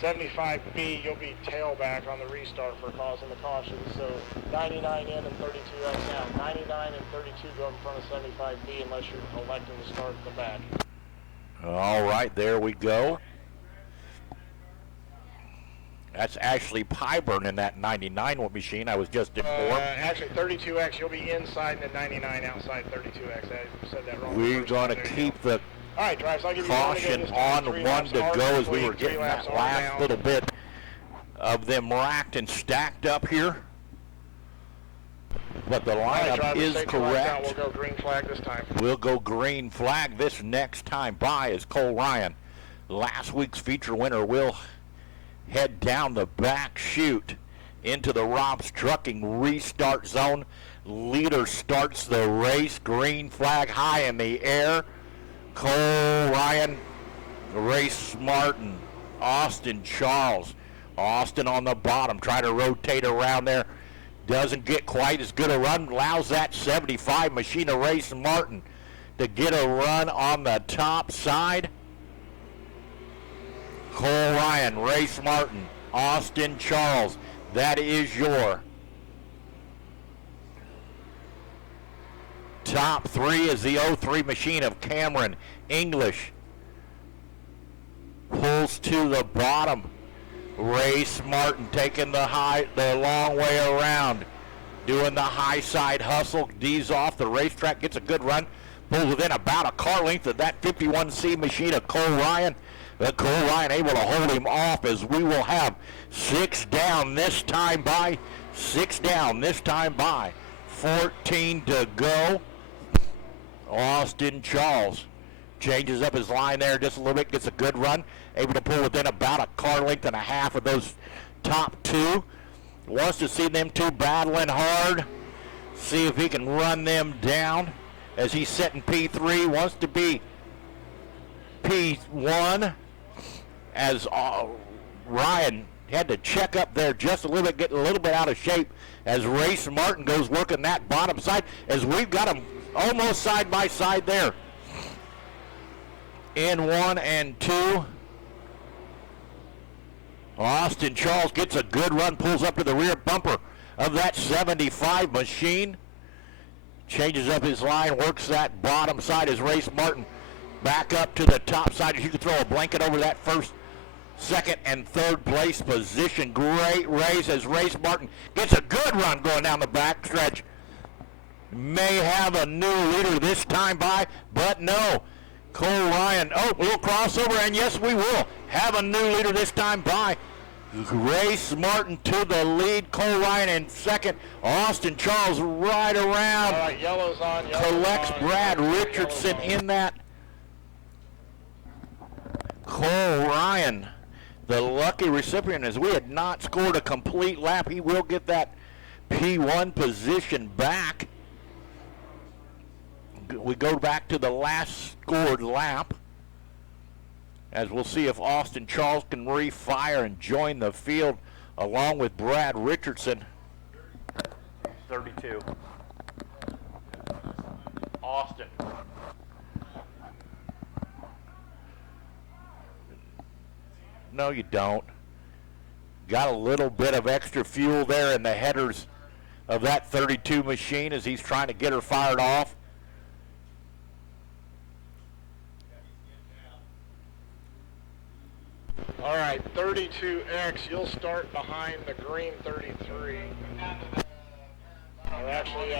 75B, you'll be tailback on the restart for causing the caution. So 99 in and 32 out. 99 and 32 go in front of 75B unless you're electing to start at the back. All right, there we go. That's Ashley Pyburn in that 99 machine. I was just informed. Actually, 32X, you'll be inside and the 99 outside 32X. I said that wrong. We're going to keep the all right, Drives, I'll give you caution on, 1 to go as we were getting that last little bit of them racked and stacked up here. But the lineup is correct. We'll go green flag this time. We'll go green flag this next time by is Cole Ryan. Last week's feature winner will head down the back chute into the Rob's Trucking restart zone. Leader starts the race. Green flag high in the air. Cole Ryan, Race Martin, Austin Charles. Austin on the bottom, trying to rotate around there. Doesn't get quite as good a run. Allows that 75 machine of Race Martin to get a run on the top side. Cole Ryan, Race Martin, Austin Charles. That is your top 3 is the 03 machine of Cameron English. Pulls to the bottom. Race Martin taking the long way around. Doing the high side hustle. D's off the racetrack. Gets a good run. Pulls within about a car length of that 51C machine of Cole Ryan. But Cole Ryan able to hold him off as we will have 6 down this time by. 6 down this time by. 14 to go. Austin Charles changes up his line there just a little bit, gets a good run, able to pull within about a car length and a half of those top 2. Wants to see them 2 battling hard, see if he can run them down as he's setting P3, wants to be P1 as Ryan had to check up there just a little bit, getting a little bit out of shape as Race Martin goes working that bottom side, as we've got them almost side by side there. In 1 and 2. Austin Charles gets a good run, pulls up to the rear bumper of that 75 machine. Changes up his line, works that bottom side as Race Martin back up to the top side. You can throw a blanket over that first, second, and third place position. Great race as Race Martin gets a good run going down the back stretch. May have a new leader this time by, but no. Cole Ryan, a little crossover, and yes, we will have a new leader this time by. Race Martin to the lead. Cole Ryan in second. Austin Charles right around. All right, yellow's on. Yellow's Collects on. Brad Richardson in that. Cole Ryan, the lucky recipient, as we had not scored a complete lap. He will get that P1 position back. We go back to the last scored lap, as we'll see if Austin Charles can refire and join the field along with Brad Richardson. 32. Austin. No, you don't. Got a little bit of extra fuel there in the headers of that 32 machine as he's trying to get her fired off. All right, 32X, you'll start behind the green 33. Or actually,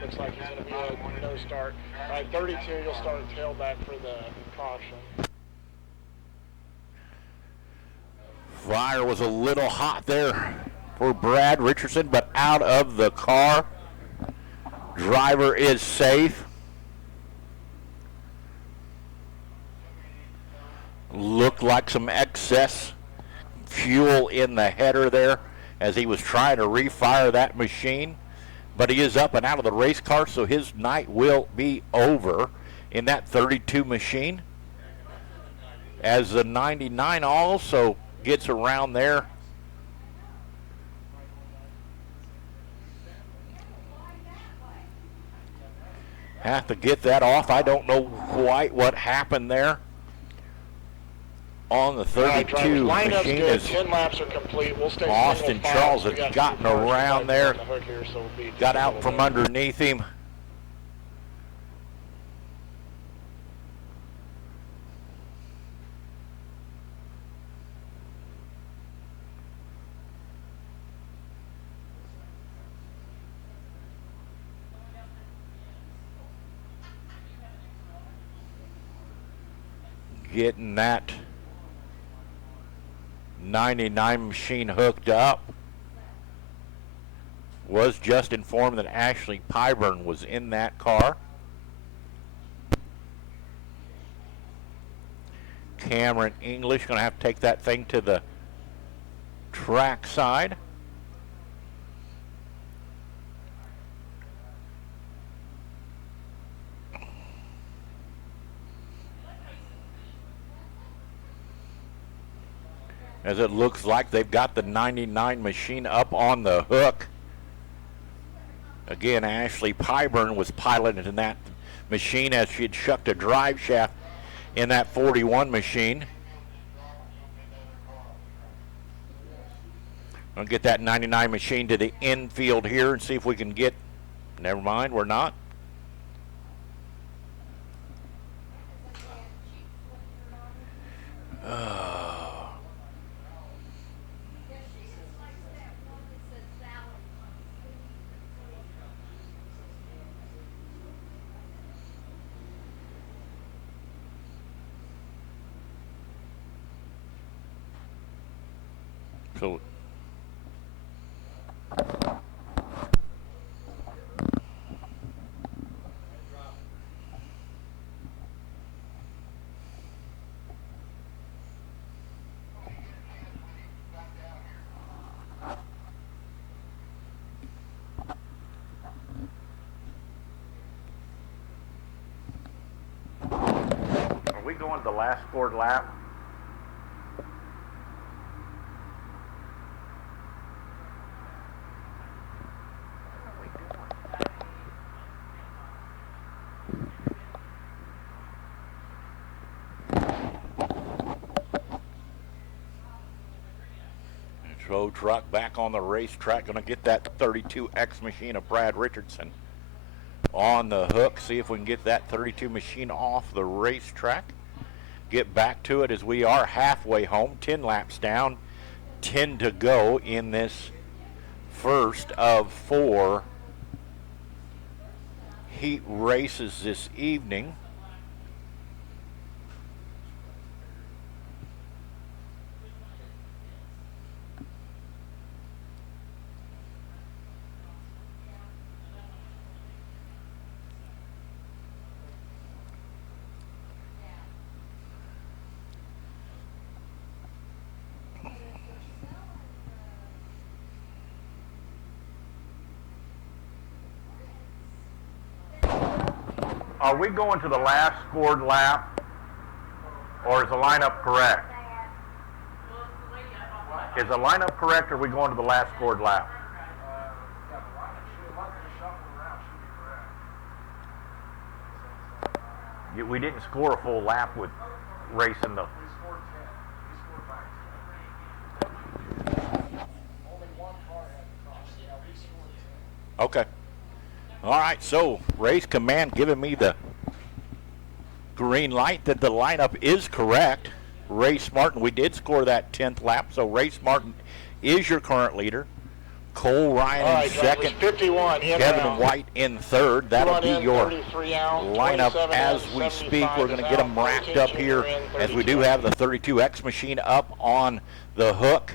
looks like he's going to be a no start. All right, 32, you'll start a tailback for the caution. Fire was a little hot there for Brad Richardson, but out of the car. Driver is safe. Looked like some excess fuel in the header there as he was trying to refire that machine. But he is up and out of the race car, so his night will be over in that 32 machine. As the 99 also gets around there. Have to get that off. I don't know quite what happened there. On the 32 machine is 10 laps are complete. We'll stay Austin Charles has gotten around there, here, so we'll got out from underneath him. Getting that 99 machine hooked up. Was just informed that Ashley Pyburn was in that car. Cameron English going to have to take that thing to the track side. As it looks like they've got the 99 machine up on the hook. Again, Ashley Pyburn was piloted in that machine as she had shucked a drive shaft in that 41 machine. I'll get that 99 machine to the infield here and see if we can get, never mind, we're not. So are we going to the last scored lap? Tow truck back on the racetrack, going to get that 32X machine of Brad Richardson on the hook. See if we can get that 32 machine off the racetrack. Get back to it as we are halfway home, 10 laps down, 10 to go in this first of 4 heat races this evening. Are we going to the last scored lap, or is the lineup correct? Is the lineup correct, or are we going to the last scored lap? We didn't score a full lap with racing the... Okay. All right, so race command giving me the green light that the lineup is correct. Race Martin, we did score that 10th lap, so Race Martin is your current leader. Cole Ryan in second, 51, Kevin White in third. That'll be your lineup as we speak. We're going to get them racked up here as we do have the 32X machine up on the hook.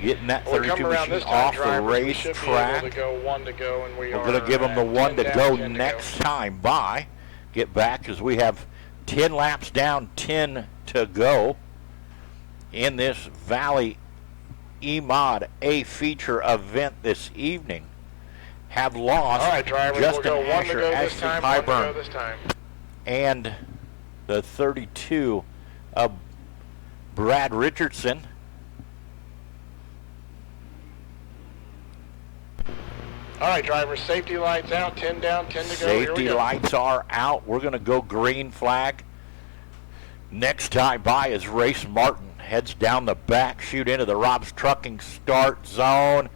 Getting that 32 machine off the racetrack. We're going to give them the 1 to go next time by. Get back as we have 10 laps down, 10 to go in this Valley E-Mod A feature event this evening. Have lost Justin Asher, Ashley Pyburn, and the 32 of Brad Richardson. All right, drivers, safety lights out, 10 down, 10 to go. Safety lights are out. We're going to go green flag. Next time by is Race Martin. Heads down the back, shoot into the Rob's Trucking start zone.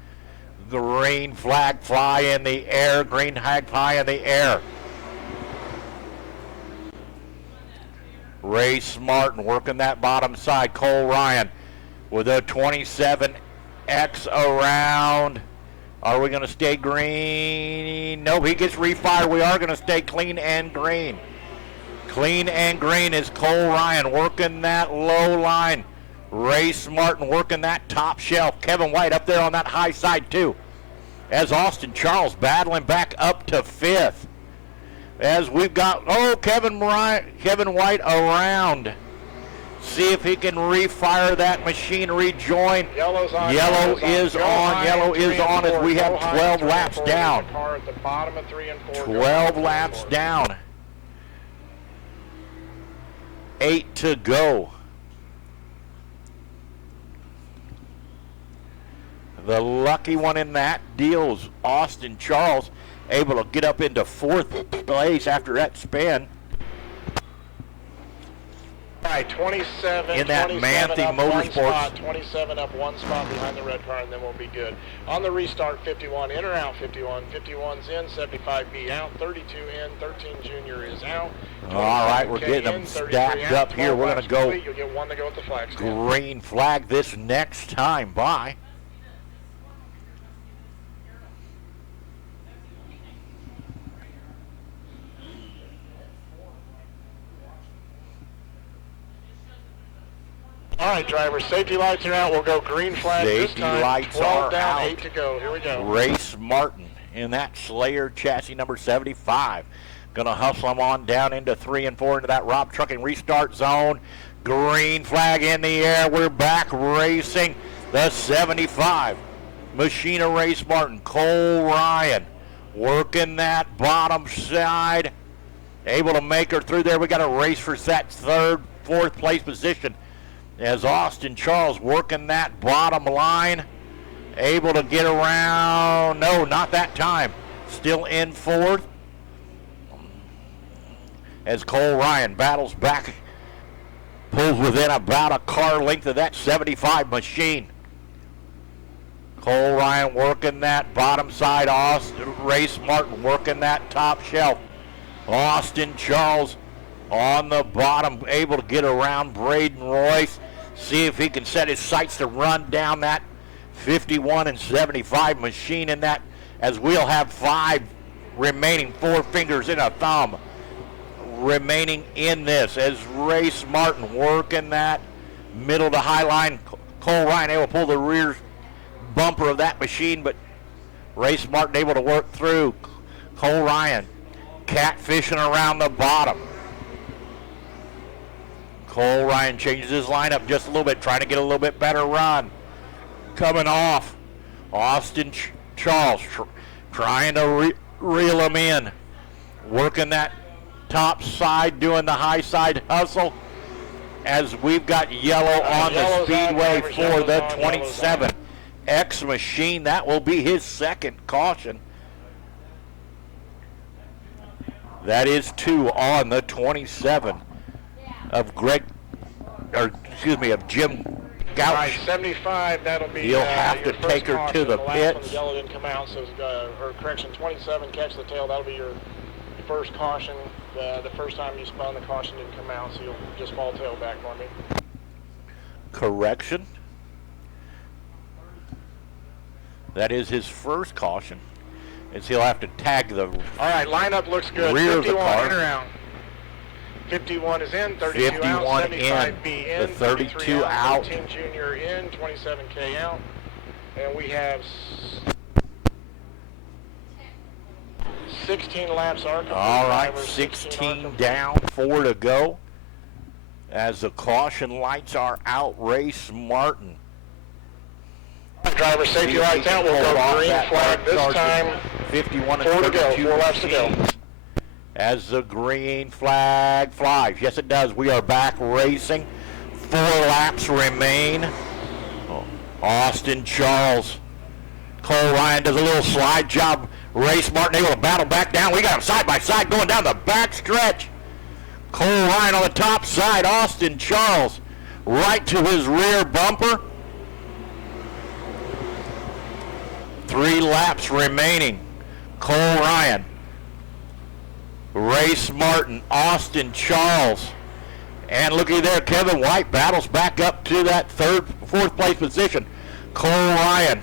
Green flag fly in the air, green flag fly in the air. Race Martin working that bottom side. Cole Ryan with a 27X around. Are we going to stay green? Nope, he gets refired. We are going to stay clean and green. Clean and green is Cole Ryan working that low line. Race Martin working that top shelf. Kevin White up there on that high side too. As Austin Charles battling back up to 5th. As we've got, Kevin White around. See if he can refire that machine, rejoin. Yellow is on as we have 12 laps down. 12 laps down. 8 to go. The lucky one in that deal is Austin Charles, able to get up into 4th place after that spin. All right, 27 in that Manthe Motorsports. 27 up, 1 spot behind the red car, and then we'll be good. On the restart, 51 in or out, 51. 51's in, 75B out, 32 in, 13 junior is out. All right, we're getting them stacked up here. We're going to go You'll get 1 to go at the flag stand. Green flag this next time by. All right, drivers, safety lights are out. We'll go green flag this time. Safety lights 12 are down, out. 8 to go. Here we go. Race Martin in that Slayer chassis number 75. Going to hustle them on down into 3 and 4 into that Rob Trucking restart zone. Green flag in the air. We're back racing the 75. Machine of Race Martin. Cole Ryan working that bottom side. Able to make her through there. We got a race for that 3rd, 4th place position. As Austin Charles working that bottom line, able to get around. No, not that time. Still in 4th. As Cole Ryan battles back, pulls within about a car length of that 75 machine. Cole Ryan working that bottom side. Race Martin working that top shelf. Austin Charles on the bottom, able to get around Braden Royce. See if he can set his sights to run down that 51 and 75 machine in that, as we'll have 5 remaining, 4 fingers in a thumb remaining in this, as Race Martin working that middle to high line. Cole Ryan able to pull the rear bumper of that machine, but Race Martin able to work through. Cole Ryan catfishing around the bottom. Cole Ryan changes his lineup just a little bit, trying to get a little bit better run. Coming off, Austin Charles trying to reel him in. Working that top side, doing the high side hustle, as we've got yellow on the speedway for the 27 X machine. That will be his second caution. That is 2 on the 27 of Jim Gouch. Right, 75, that'll be He'll have to take her to the pits. The yellow didn't come out, so, or correction, 27, catch the tail. That'll be your first caution. The first time you spun, the caution didn't come out, so you'll just fall tail back for me. Correction. That is his first caution, as he'll have to tag the All right, lineup looks good. rear of the 51 car. in or out. 51 is in, 32 51 out, 75 in, B the in, 32 out. 13 Junior in, 27K out, and we have 16 laps are complete. All right, Drivers, 16 are down, 4 to go. As the caution lights are out, Race Martin. Driver safety lights out. We'll go green flag this time. 51 4 and to go. 32 4 laps to go. machines. As the green flag flies. Yes, it does. We are back racing. 4 laps remain. Austin Charles. Cole Ryan does a little slide job. Race Martin able to battle back down. We got him side by side going down the back stretch. Cole Ryan on the top side. Austin Charles right to his rear bumper. 3 laps remaining. Cole Ryan, Race Martin, Austin Charles, and looky there, Kevin White battles back up to that 4th place position. Cole Ryan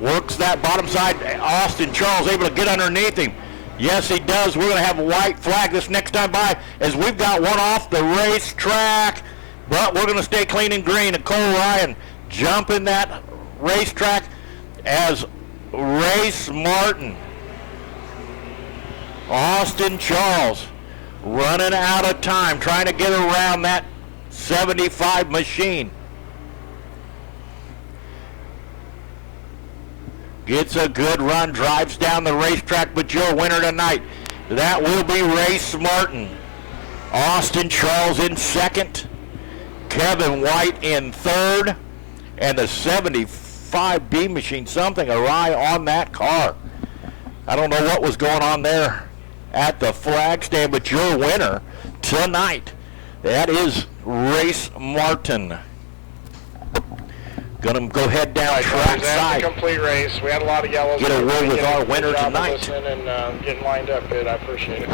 works that bottom side. Austin Charles able to get underneath him. Yes, he does. We're going to have a white flag this next time by, as we've got one off the racetrack, but we're going to stay clean and green. And Cole Ryan jumping that racetrack as Race Martin. Austin Charles running out of time, trying to get around that 75 machine. Gets a good run, drives down the racetrack, but your winner tonight, that will be Race Martin. Austin Charles in 2nd, Kevin White in 3rd, and the 75B machine, something awry on that car. I don't know what was going on there at the flag stand, but your winner tonight, that is Race Martin. Gonna go head down track side. That's a complete race. We had a lot of yellows. Get a word with our winner tonight. And getting lined up good. I appreciate it.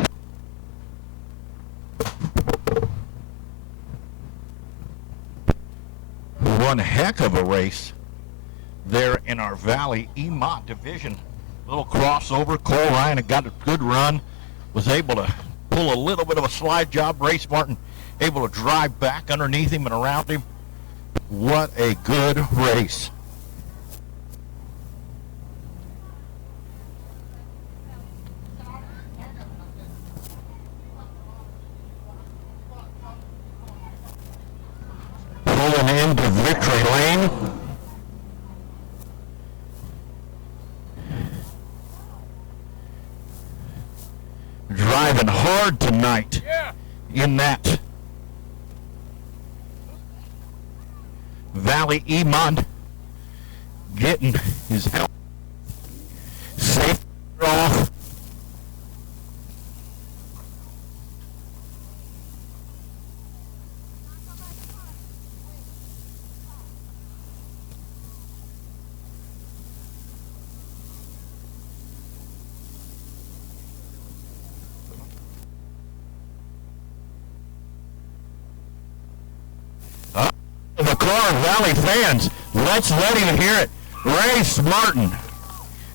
One heck of a race there in our Valley MO division. Little crossover. Cole Ryan had got a good run. Was able to pull a little bit of a slide job. Race Martin able to drive back underneath him and around him. What a good race. Pulling into victory lane. Driving hard tonight in that Valley MO, getting his help safe off. car, Valley fans. Let's let him hear it. Race Martin,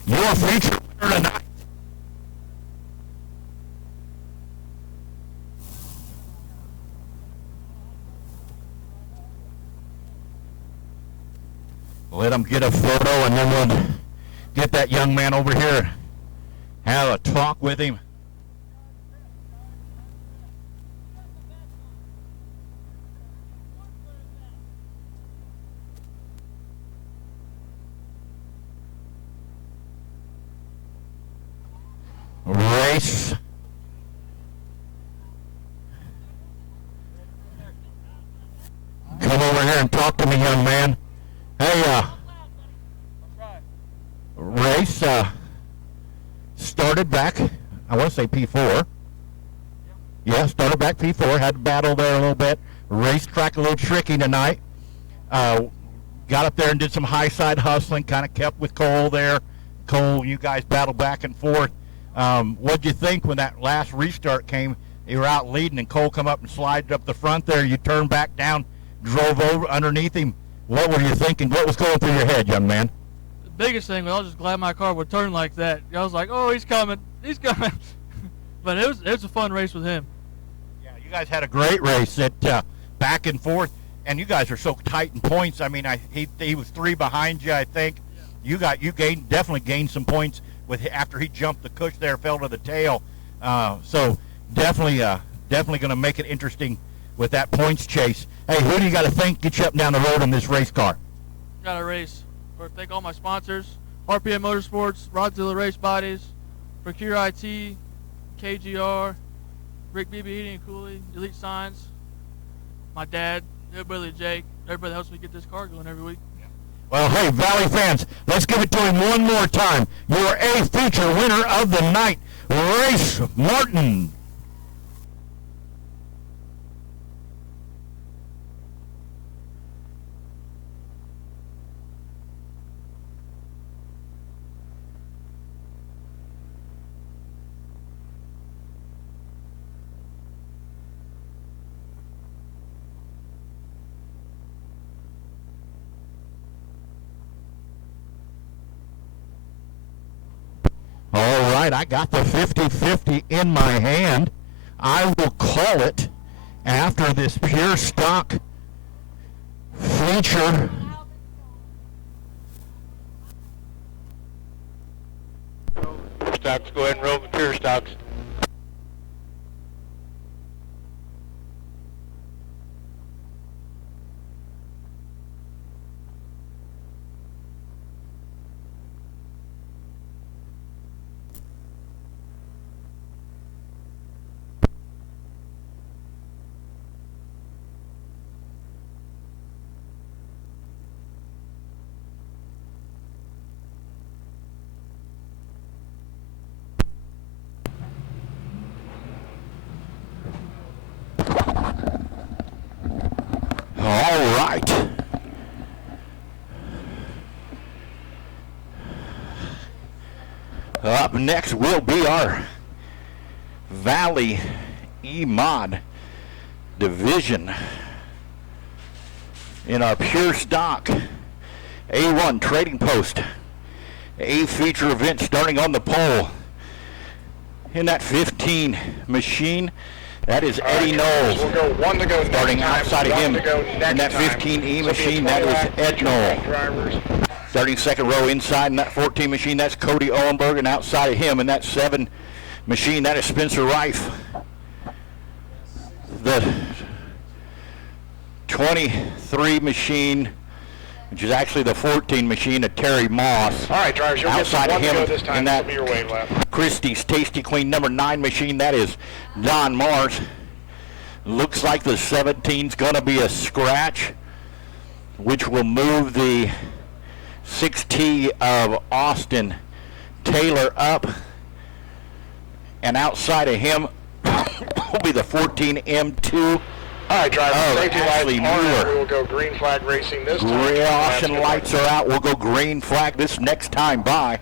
your feature winner tonight. Let him get a photo, and then we'll get that young man over here, have a talk with him. Race. Come over here and talk to me, young man. Hey, race started back, I want to say P4. Yeah, started back P4, had to battle there a little bit. Racetrack a little tricky tonight. Got up there and did some high side hustling, kind of kept with Cole there. Cole, you guys battled back and forth. What'd you think when that last restart came? You were out leading and Cole come up and slided up the front there. You turned back down, drove over underneath him. What were you thinking? What was going through your head, young man? The biggest thing was I was just glad my car would turn like that. I was like, oh, he's coming. But it was a fun race with him. Yeah, you guys had a great race at back and forth, and you guys are so tight in points. I mean, he was 3 behind you, I think. Yeah. You definitely gained some points with after he jumped the cush there, fell to the tail. So definitely going to make it interesting with that points chase. Hey, who do you got to thank get you up and down the road in this race car? Got a race. For thank all my sponsors: RPM Motorsports, Rodzilla Race Bodies, Procure IT, KGR, Rick BB Heating and Cooling, Elite Signs, my dad, everybody, Jake, everybody that helps me get this car going every week. Well, hey, Valley fans, let's give it to him one more time. Your A feature winner of the night, Race Martin. All right, I got the 50-50 in my hand. I will call it after this pure stock feature. Stocks, go ahead and roll the pure stocks. All right. Up next will be our Valley MO division in our pure stock A1 trading post. A feature event starting on the pole in that 15 machine. That is Eddie Knowles. We'll go 1 to go. Starting outside of him in that 15E machine, that is Ed Knoll. Starting second row inside in that 14 machine, that's Cody Owenberg, and outside of him in that 7 machine, that is Spencer Reif. The 23 machine, which is actually the 14 machine of Terry Moss. All right, drivers, you'll outside get of one him to go this time. in that Be your way left. Christie's Tasty Clean number 9 machine, that is Don Mars. Looks like the 17's going to be a scratch, which will move the 6T of Austin Taylor up. And outside of him will be the 14 M2. All right, drivers, safety Ashley lights on. Mueller. We will go green flag racing this time. Caution lights are out. We'll go green flag this next time by.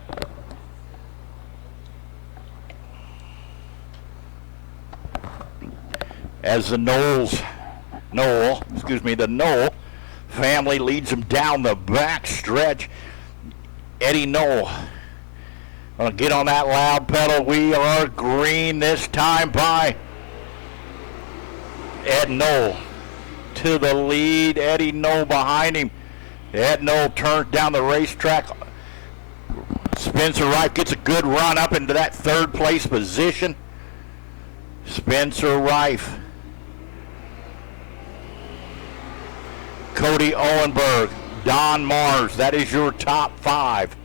As the Knoll family leads him down the back stretch. Eddie Knoll gonna get on that loud pedal. We are green this time by Ed Knoll to the lead. Eddie Knoll behind him. Ed Knoll turns down the racetrack. Spencer Rife gets a good run up into that third place position. Spencer Rife. Cody Owenberg, Don Mars, that is your top 5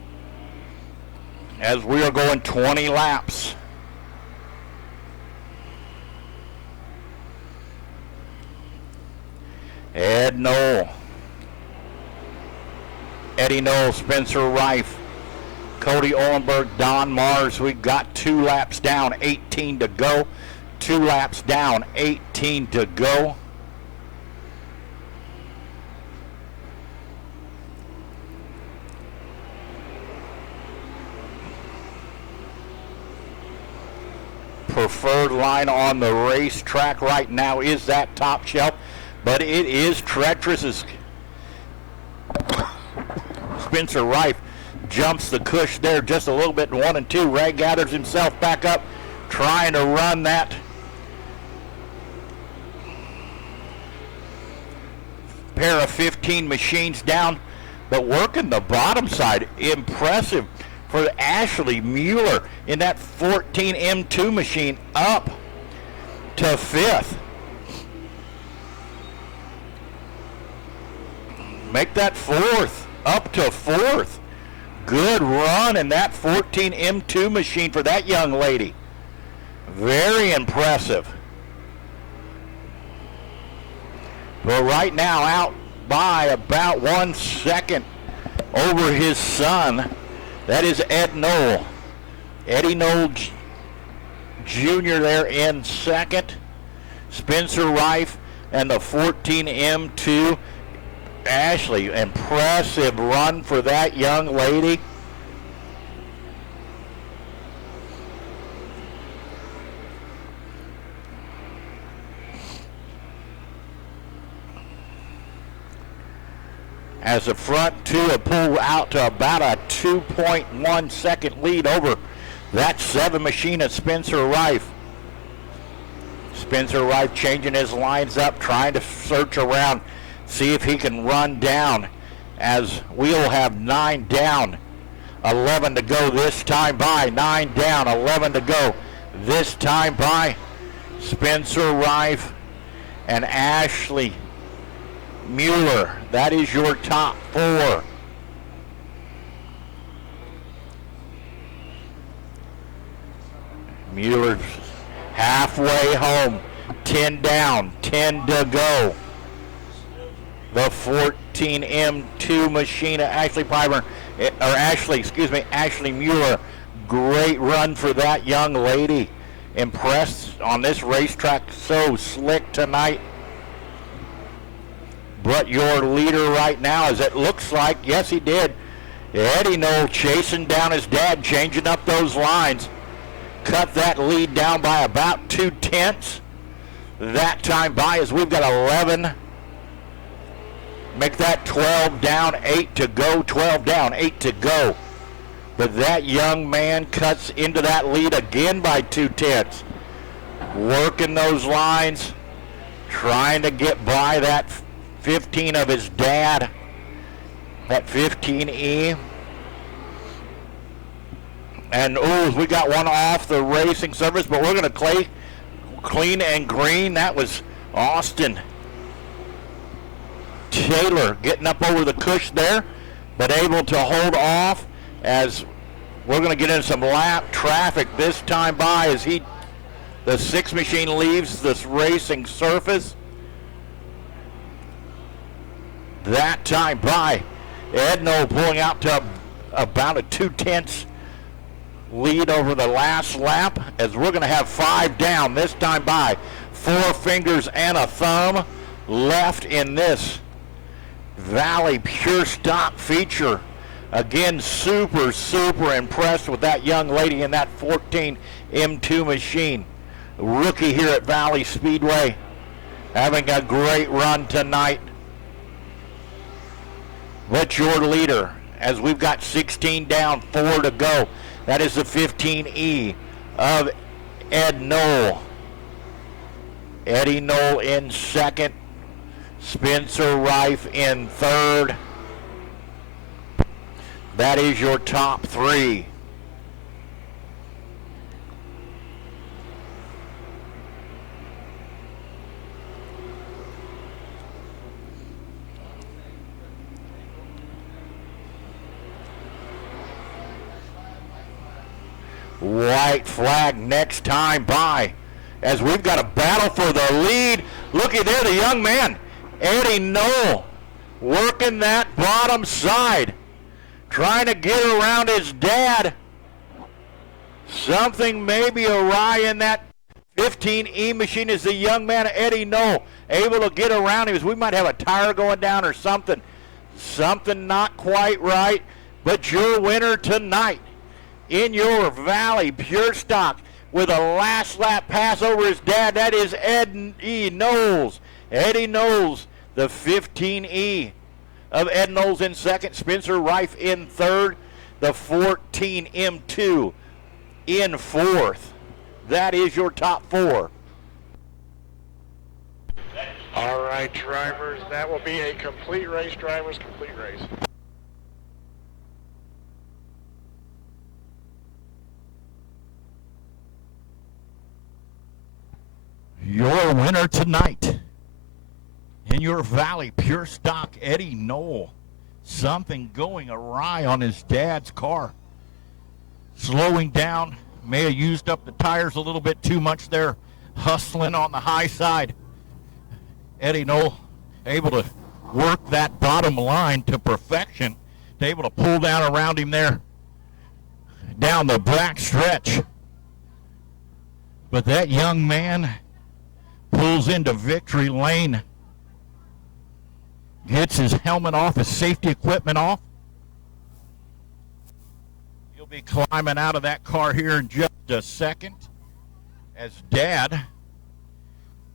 as we are going 20 laps. Ed Knoll, Eddie Knoll, Spencer Rife, Cody Owenberg, Don Mars. We've got 2 laps down, 18 to go. 2 laps down, 18 to go. Preferred line on the racetrack right now is that top shelf, but it is treacherous as Spencer Rife jumps the cush there just a little bit in 1 and 2. Ray gathers himself back up, trying to run that pair of 15 machines down, but working the bottom side. Impressive for Ashley Mueller in that 14 M2 machine up to 5th. Make that 4th, up to 4th. Good run in that 14 M2 machine for that young lady. Very impressive. But right now out by about 1 second over his son. That is Ed Knoll. Eddie Knoll Jr. there in second. Spencer Rife and the 14 M2. Ashley, impressive run for that young lady. As the front 2 have pulled out to about a 2.1 second lead over that 7 machine of Spencer Rife. Spencer Rife changing his lines up, trying to search around, see if he can run down, as we'll have 9 down, 11 to go this time by. 9 down, 11 to go this time by Spencer Rife and Ashley Mueller. That is your top 4. Mueller's halfway home. 10 down, 10 to go. The 14 M2 machine of Ashley Mueller. Great run for that young lady. Impressed on this racetrack. So slick tonight. But your leader right now, as it looks like, yes, he did. Eddie Knoll chasing down his dad, changing up those lines. Cut that lead down by about 2/10 that time by, as we've got 11. Make that 12 down, 8 to go. 12 down, 8 to go. But that young man cuts into that lead again by 2/10. Working those lines, trying to get by that 15 of his dad, that 15E. And we got one off the racing surface, but we're going to clean and green. That was Austin Taylor getting up over the cush there, but able to hold off, as we're going to get into some lap traffic this time by as the 6 machine leaves this racing surface. That time by Ed Knoll pulling out to about a 2/10 lead over the last lap, as we're going to have 5 down this time by. 4 fingers and a thumb left in this Valley Pure Stock feature. Again, super impressed with that young lady in that 14 M2 machine. Rookie here at Valley Speedway, having a great run tonight. But your leader, as we've got 16 down, 4 to go, that is the 15E of Ed Knoll. Eddie Knoll in second. Spencer Rife in third. That is your top three. White flag next time by, as we've got a battle for the lead. Looky there, the young man, Eddie Knoll, working that bottom side, trying to get around his dad. Something may be awry in that 15E machine as the young man, Eddie Knoll, able to get around him. As we might have a tire going down or something. Something not quite right, but your winner tonight in your Valley Pure Stock with a last lap pass over his dad, that is Eddie Knowles. Eddie Knowles, the 15E of Ed Knowles in second, Spencer Rife in third, the 14 M2 in fourth. That is your top four. All right, drivers, that will be a complete race, drivers, complete race. Your winner tonight in your Valley Pure Stock, Eddie Knoll. Something going awry on his dad's car. Slowing down, may have used up the tires a little bit too much there, hustling on the high side. Eddie Knoll able to work that bottom line to perfection, to able to pull down around him there down the back stretch. But that young man pulls into victory lane, gets his helmet off, his safety equipment off. He'll be climbing out of that car here in just a second, as Dad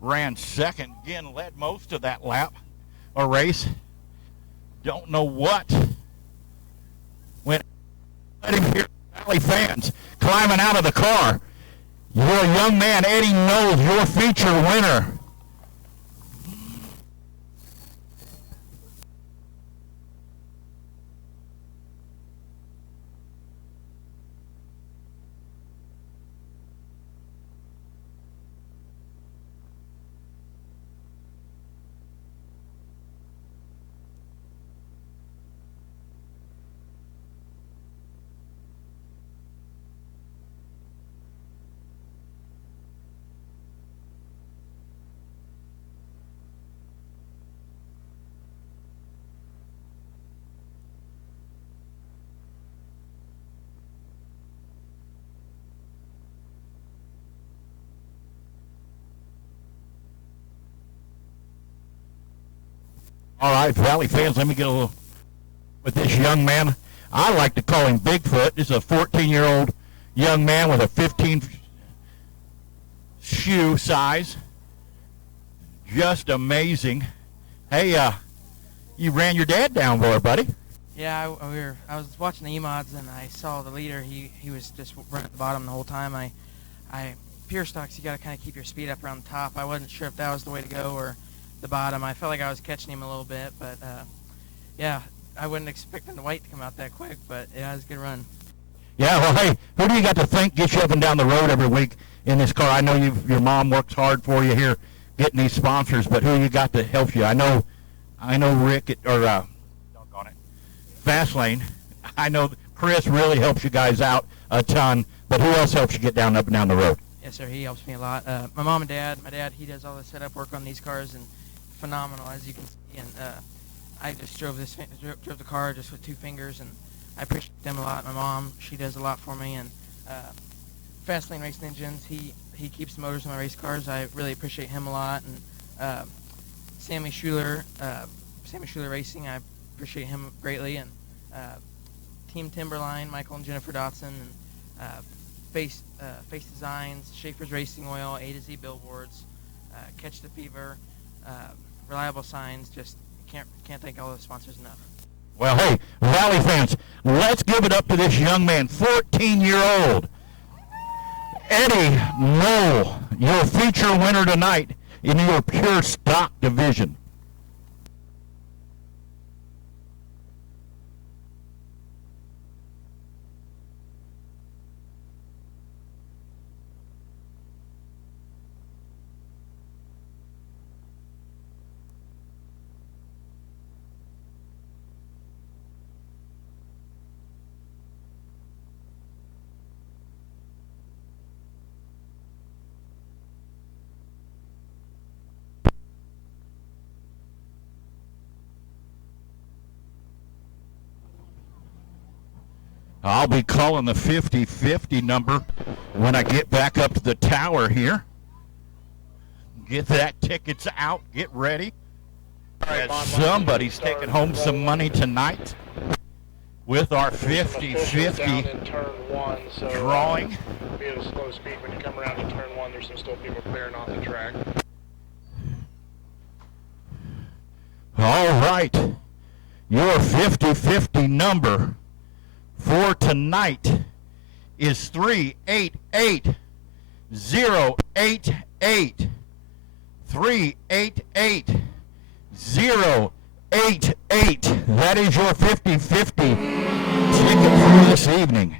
ran second, again led most of that lap or race. Don't know what went. Let him hear Valley fans climbing out of the car. Your young man, Eddie Knowles, your feature winner. All right, Valley fans, let me get a little with this young man. I like to call him Bigfoot. This is a 14-year-old young man with a 15 shoe size. Just amazing. Hey, you ran your dad down there, buddy. Yeah, I was watching the E-mods and I saw the leader. He was just running at the bottom the whole time. I pure stocks, you got to kind of keep your speed up around the top. I wasn't sure if that was the way to go or the bottom. I felt like I was catching him a little bit, but yeah, I wasn't expecting the white to come out that quick, but yeah, it was a good run. Yeah, well, hey, who do you got to thank gets you up and down the road every week in this car? I know your mom works hard for you here getting these sponsors, but who you got to help you? I know Rick doggone it, Fastlane. I know Chris really helps you guys out a ton, but who else helps you get up and down the road? Yes, sir, he helps me a lot. My mom and dad, he does all the setup work on these cars, and phenomenal, as you can see. And I just drove the car just with two fingers, and I appreciate them a lot. My mom, she does a lot for me, and Fastlane Racing Engines, he keeps the motors in my race cars. I really appreciate him a lot. And Sammy Schuler Racing, I appreciate him greatly. And Team Timberline, Michael and Jennifer Dotson, and Face Designs, Schaefer's Racing Oil, A to Z Billboards, Catch the Fever, Reliable Signs. Just can't thank all the sponsors enough. Well, hey, Valley fans, let's give it up to this young man, 14-year-old Eddie Knoll, your feature winner tonight in your pure stock division. I'll be calling the 50-50 number when I get back up to the tower here. Get that tickets out. Get ready. As somebody's taking home some money tonight with our 50-50 drawing. Be at a slow speed when you come around to turn one. There's still people clearing off the track. All right. Your 50-50 number for tonight is 388-088. 388-088. That is your 50-50 ticket for this evening.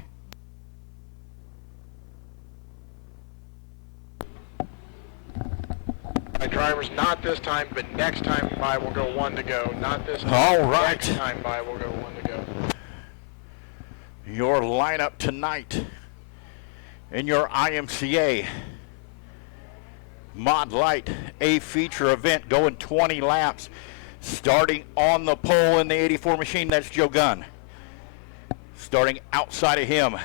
My drivers, not this time, but next time by will go one to go. Not this time. All right. Next time by will go one to go. Your lineup tonight in your IMCA Mod Light A feature event, going 20 laps, starting on the pole in the 84 machine. That's Joe Gunn. Starting outside of him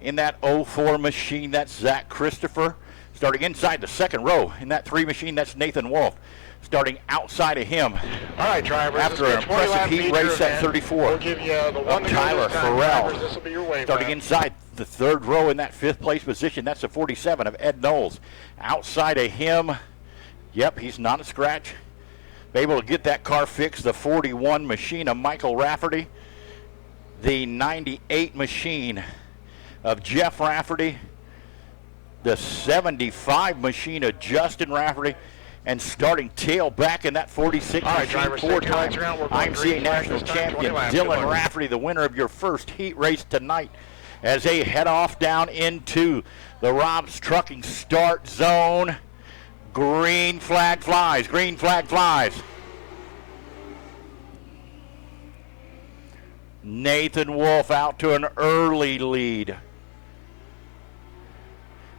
in that 04 machine, that's Zach Christopher. Starting inside the second row in that 3 machine, that's Nathan Wolf. Starting outside of him. All right, drivers. After an impressive heat race at 34. We'll give you the one to Tyler Farrell. This will be your wave Starting lap. inside the third row in that 5th place position, that's the 47 of Ed Knowles. Outside of him, yep, he's not a scratch. Able to get that car fixed, the 41 machine of Michael Rafferty. The 98 machine of Jeff Rafferty. The 75 machine of Justin Rafferty. And starting tail back in that 46 machine, drivers, four-time take your lights around. We're going IMCA green flag National this time, Champion 20 laps. Good Dylan luck. Rafferty, the winner of your first heat race tonight, as they head off down into the Rob's Trucking start zone. Green flag flies, green flag flies. Nathan Wolf out to an early lead.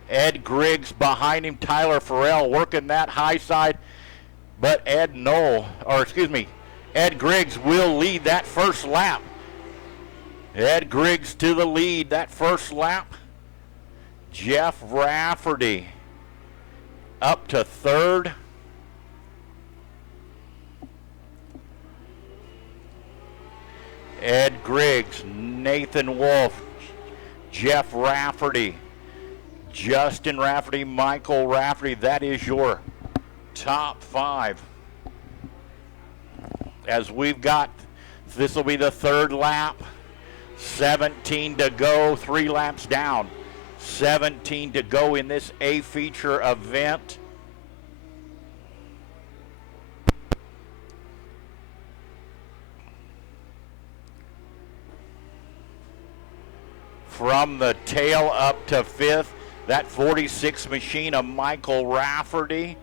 Ed Griggs behind him, Tyler Farrell working that high side, but Ed Griggs will lead that first lap. Ed Griggs to the lead that first lap. Jeff Rafferty up to third. Ed Griggs, Nathan Wolf, Jeff Rafferty, Justin Rafferty, Michael Rafferty. That is your top 5. As we've got, this will be the third lap. 17 to go, 3 laps down. 17 to go in this A feature event. From the tail up to 5th, that 46 machine of Michael Rafferty.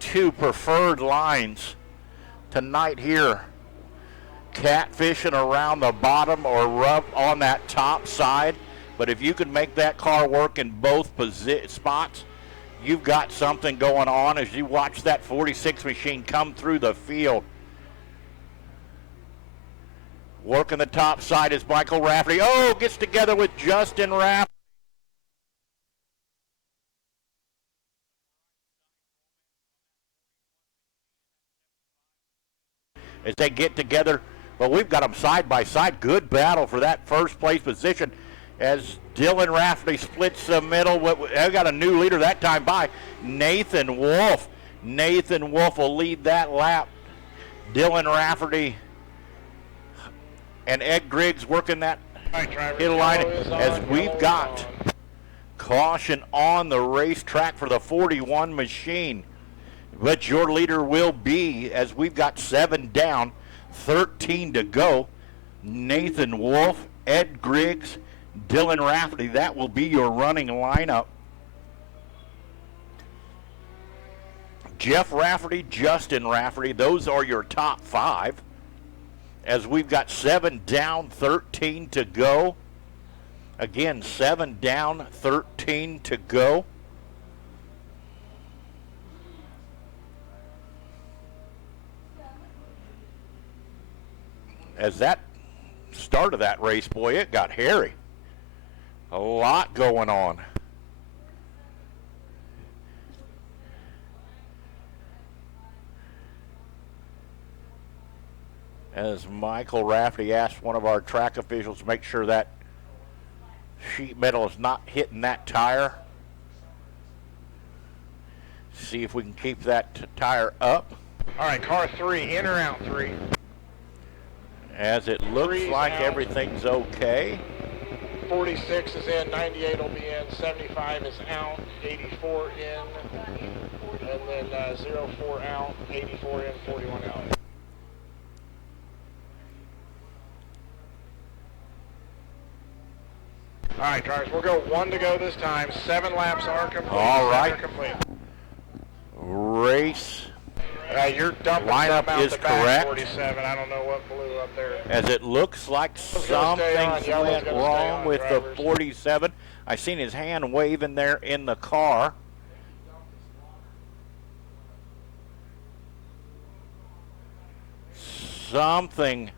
Two preferred lines tonight here. Catfishing around the bottom or rub on that top side. But if you can make that car work in both spots, you've got something going on as you watch that 46 machine come through the field. Working the top side is Michael Rafferty. Oh, gets together with Justin Rafferty. As they get together, but we've got them side by side. Good battle for that first place position as Dylan Rafferty splits the middle. They've got a new leader that time by Nathan Wolf. Nathan Wolf will lead that lap. Dylan Rafferty and Ed Griggs working that All right, drivers, hill line yellow is as on, we've yellow is got on. caution on the racetrack for the 41 machine. But your leader will be, as we've got 7 down, 13 to go. Nathan Wolf, Ed Griggs, Dylan Rafferty. That will be your running lineup. Jeff Rafferty, Justin Rafferty, those are your top 5. As we've got 7 down, 13 to go. Again, 7 down, 13 to go. As that start of that race, boy, it got hairy. A lot going on. As Michael Rafferty asked one of our track officials to make sure that sheet metal is not hitting that tire. See if we can keep that tire up. All right, car 3, in or out 3? As it looks 3's like out. everything's okay. 46 is in, 98 will be in, 75 is out, 84 in, and then 04 out, 84 in, 41 out. All right, drivers, we'll go 1 to go this time. 7 laps are complete. All right. 7 are complete. Race You're dumping lineup some out is the back, correct. 47. I don't know what blew up there. as it looks like Yellow's gonna stay on. something Yellow's went gonna stay wrong on, with the drivers. 47. I seen his hand waving there in the car. Something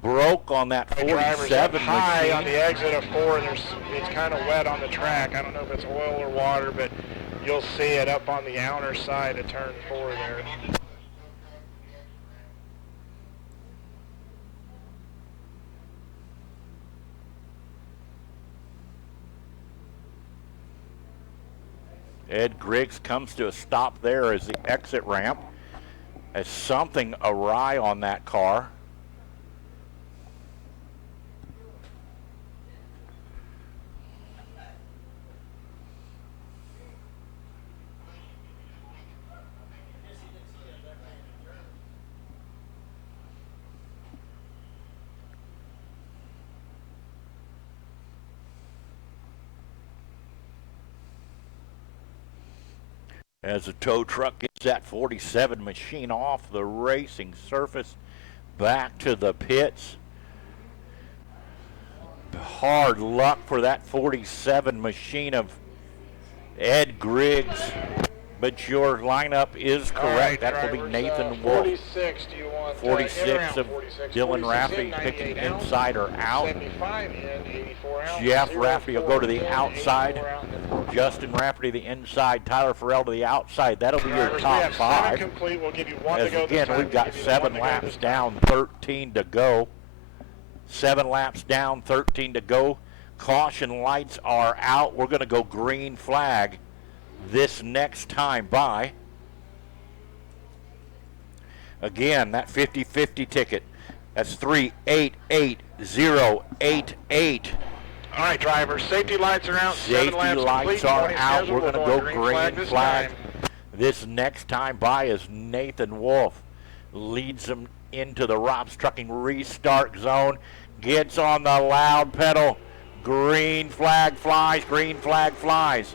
broke on that The driver's up 47 high on machine. the exit of 4. It's kind of wet on the track. I don't know if it's oil or water, but you'll see it up on the outer side of turn 4 there. Ed Griggs comes to a stop there as the exit ramp. As something awry on that car. As the tow truck gets that 47 machine off the racing surface back to the pits. Hard luck for that 47 machine of Ed Griggs, but your lineup is correct. All right, That will be drivers, Nathan Wolf. 46, do you want 46 of 46, Dylan 46 Rafferty in, picking 98 out, inside or out. 75 in, 84 out. Jeff 04 Rafferty will go to the in, outside. 84 out, and then 4. Justin Rafferty the inside. Tyler Farrell to the outside. That'll be your Drivers, we top have 5. 7 complete. We'll give you 1 to As go this again, time. we've We'll got give you 7 1 to go laps this time. down, 13 to go. 7 laps down, 13 to go. Caution lights are out. We're going to go green flag this next time by. Again, that 50-50 ticket. That's 388088. All right, drivers, safety lights are out. 7 Safety laps lights complete, are 20 out. scheduled. We're going to We'll go green green flag. this time. This next time by is Nathan Wolf. Leads them into the Rob's Trucking restart zone. Gets on the loud pedal. Green flag flies. Green flag flies.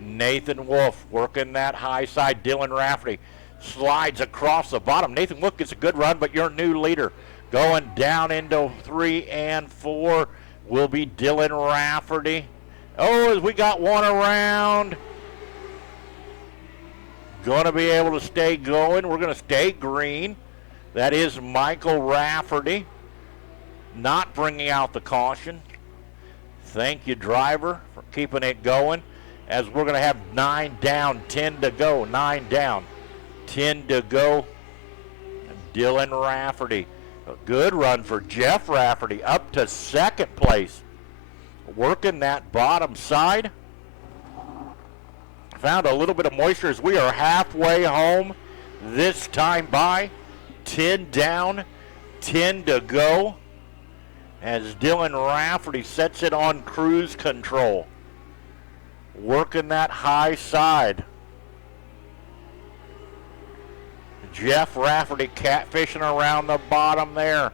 Nathan Wolf working that high side. Dylan Rafferty slides across the bottom. Nathan Wolf gets a good run, but your new leader going down into 3 and 4 will be Dylan Rafferty. Oh, as we got one around. Going to be able to stay going. We're going to stay green. That is Michael Rafferty. Not bringing out the caution. Thank you, driver, for keeping it going. As we're going to have 9 down, 10 to go. 9 down, 10 to go. Dylan Rafferty. A good run for Jeff Rafferty up to 2nd place. Working that bottom side. found a little bit of moisture as we are halfway home this time by. 10 down, 10 to go, as Dylan Rafferty sets it on cruise control. Working that high side. Jeff Rafferty catfishing around the bottom there.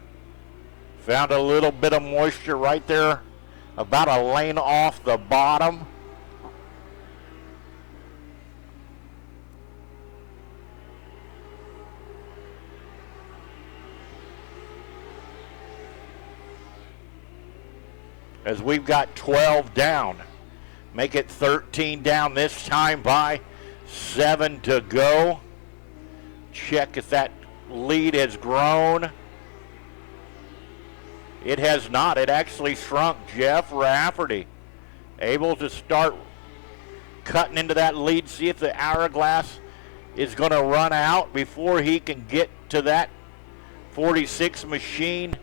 Found a little bit of moisture right there, about a lane off the bottom. As we've got 12 down. Make it 13 down this time by. 7 to go. Check if that lead has grown. It has not. It actually shrunk. Jeff Rafferty able to start cutting into that lead. See if the hourglass is going to run out before he can get to that 46 machine.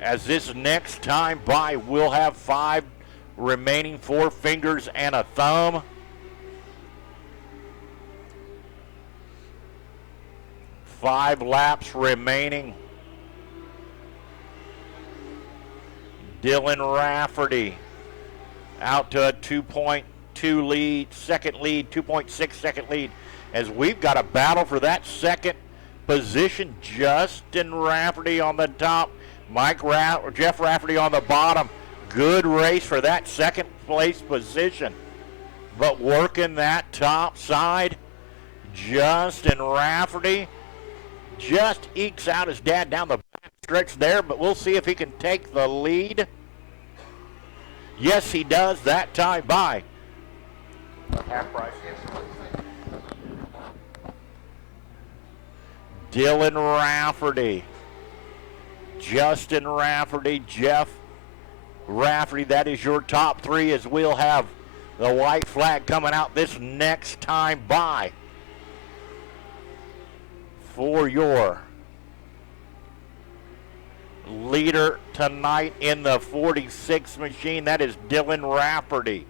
As this next time by, we'll have 5 remaining, 4 fingers and a thumb. Five laps remaining. Dylan Rafferty out to a 2.2 lead, second lead, 2.6 second lead, as we've got a battle for that second position. Justin Rafferty on the top. Jeff Rafferty on the bottom. Good race for that second place position. But working that top side, Justin Rafferty just ekes out his dad down the back stretch there, but we'll see if he can take the lead. Yes, he does that time by. Half price. Dylan Rafferty. Justin Rafferty, Jeff Rafferty, that is your top 3, as we'll have the white flag coming out this next time by for your leader tonight in the 46 machine. That is Dylan Rafferty.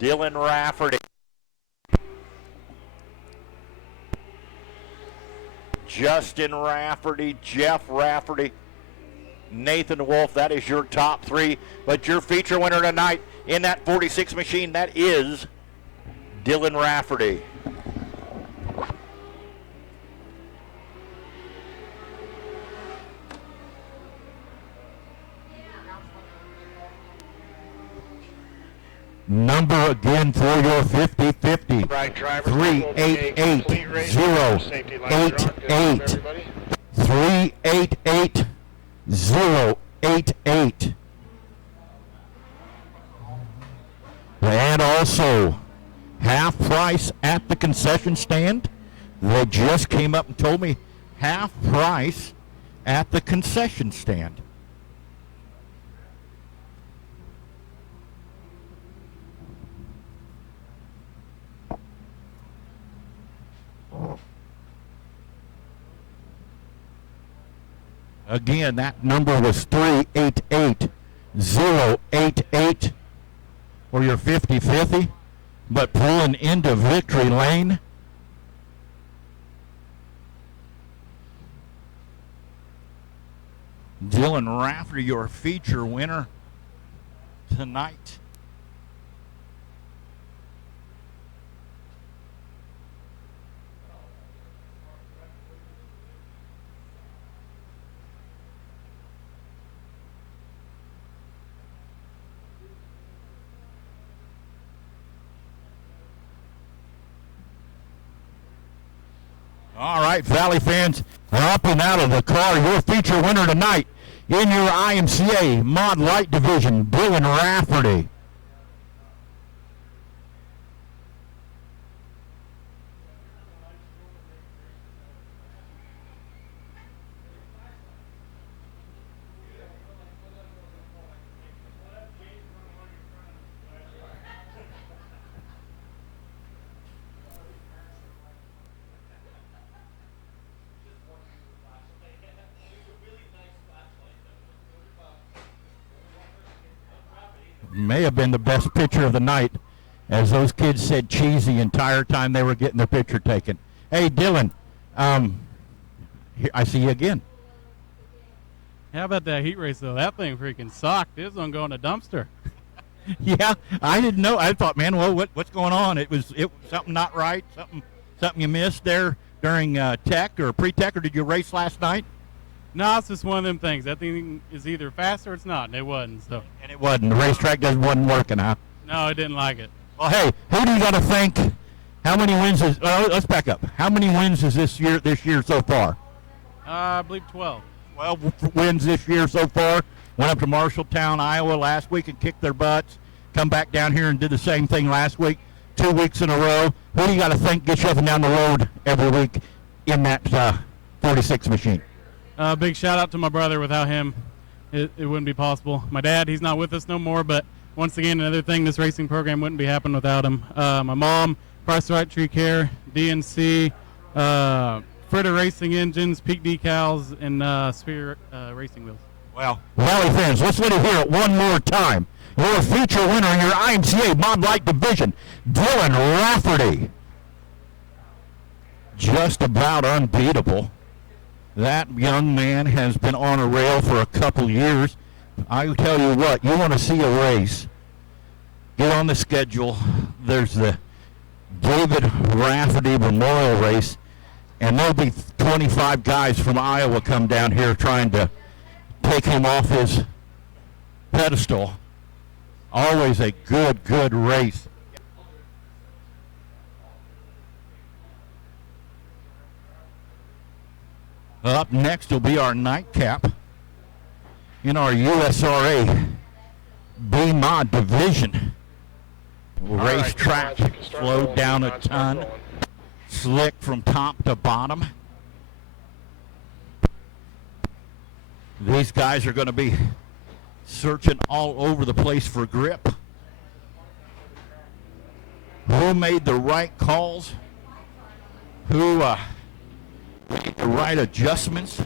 Dylan Rafferty. Justin Rafferty, Jeff Rafferty, Nathan Wolf, that is your top 3. But your feature winner tonight in that 46 machine, that is Dylan Rafferty. Number again for your 50-50. Right driver. 388-088. 388-088. And also, half price at the concession stand. They just came up and told me half price at the concession stand. Again, that number was 388-088 for your 50-50, but pulling into victory lane. Dylan Rafferty, your feature winner tonight. All right, Valley fans, up and out of the car, your feature winner tonight in your IMCA Mod Light Division, Dylan Rafferty. may have been the best picture of the night, as those kids said cheese the entire time they were getting their picture taken. Hey, Dylan, here, I see you again. How about that heat race, though? That thing freaking sucked. It was going to go in a dumpster. Yeah, I didn't know. I thought, man, well, what's going on? It was something not right, something you missed there during tech or pre-tech, or did you race last night? No, it's just one of them things. That thing is either fast or it's not, and it wasn't. So. And it wasn't. The racetrack wasn't working, huh? No, it didn't like it. Well, hey, who do you got to thank? How many wins is? Let's back up. How many wins is this year so far? I believe 12. 12 wins this year so far. Went up to Marshalltown, Iowa last week and kicked their butts. Come back down here and did the same thing last week. 2 weeks in a row. Who do you got to thank? Get you up and down the road every week in that 46 machine. Big shout out to my brother. Without him, it wouldn't be possible. My dad, he's not with us no more, but once again, another thing, this racing program wouldn't be happening without him. My mom, Price Right Tree Care, DNC, Fritter Racing Engines, Peak Decals, and Sphere Racing Wheels. Well, Valley fans, let's let it hear it one more time. Your feature winner in your IMCA Mod Light division, Dylan Rafferty. Just about unbeatable. That young man has been on a rail for a couple years. I tell you what, you want to see a race, get on the schedule. There's the David Rafferty Memorial Race, and there'll be 25 guys from Iowa come down here trying to take him off his pedestal. Always a good race. Up next will be our nightcap in our USRA B-Mod division. Racetrack slowed down a ton, slick from top to bottom. These guys are going to be searching all over the place for grip. Who made the right calls? Who made the right adjustments?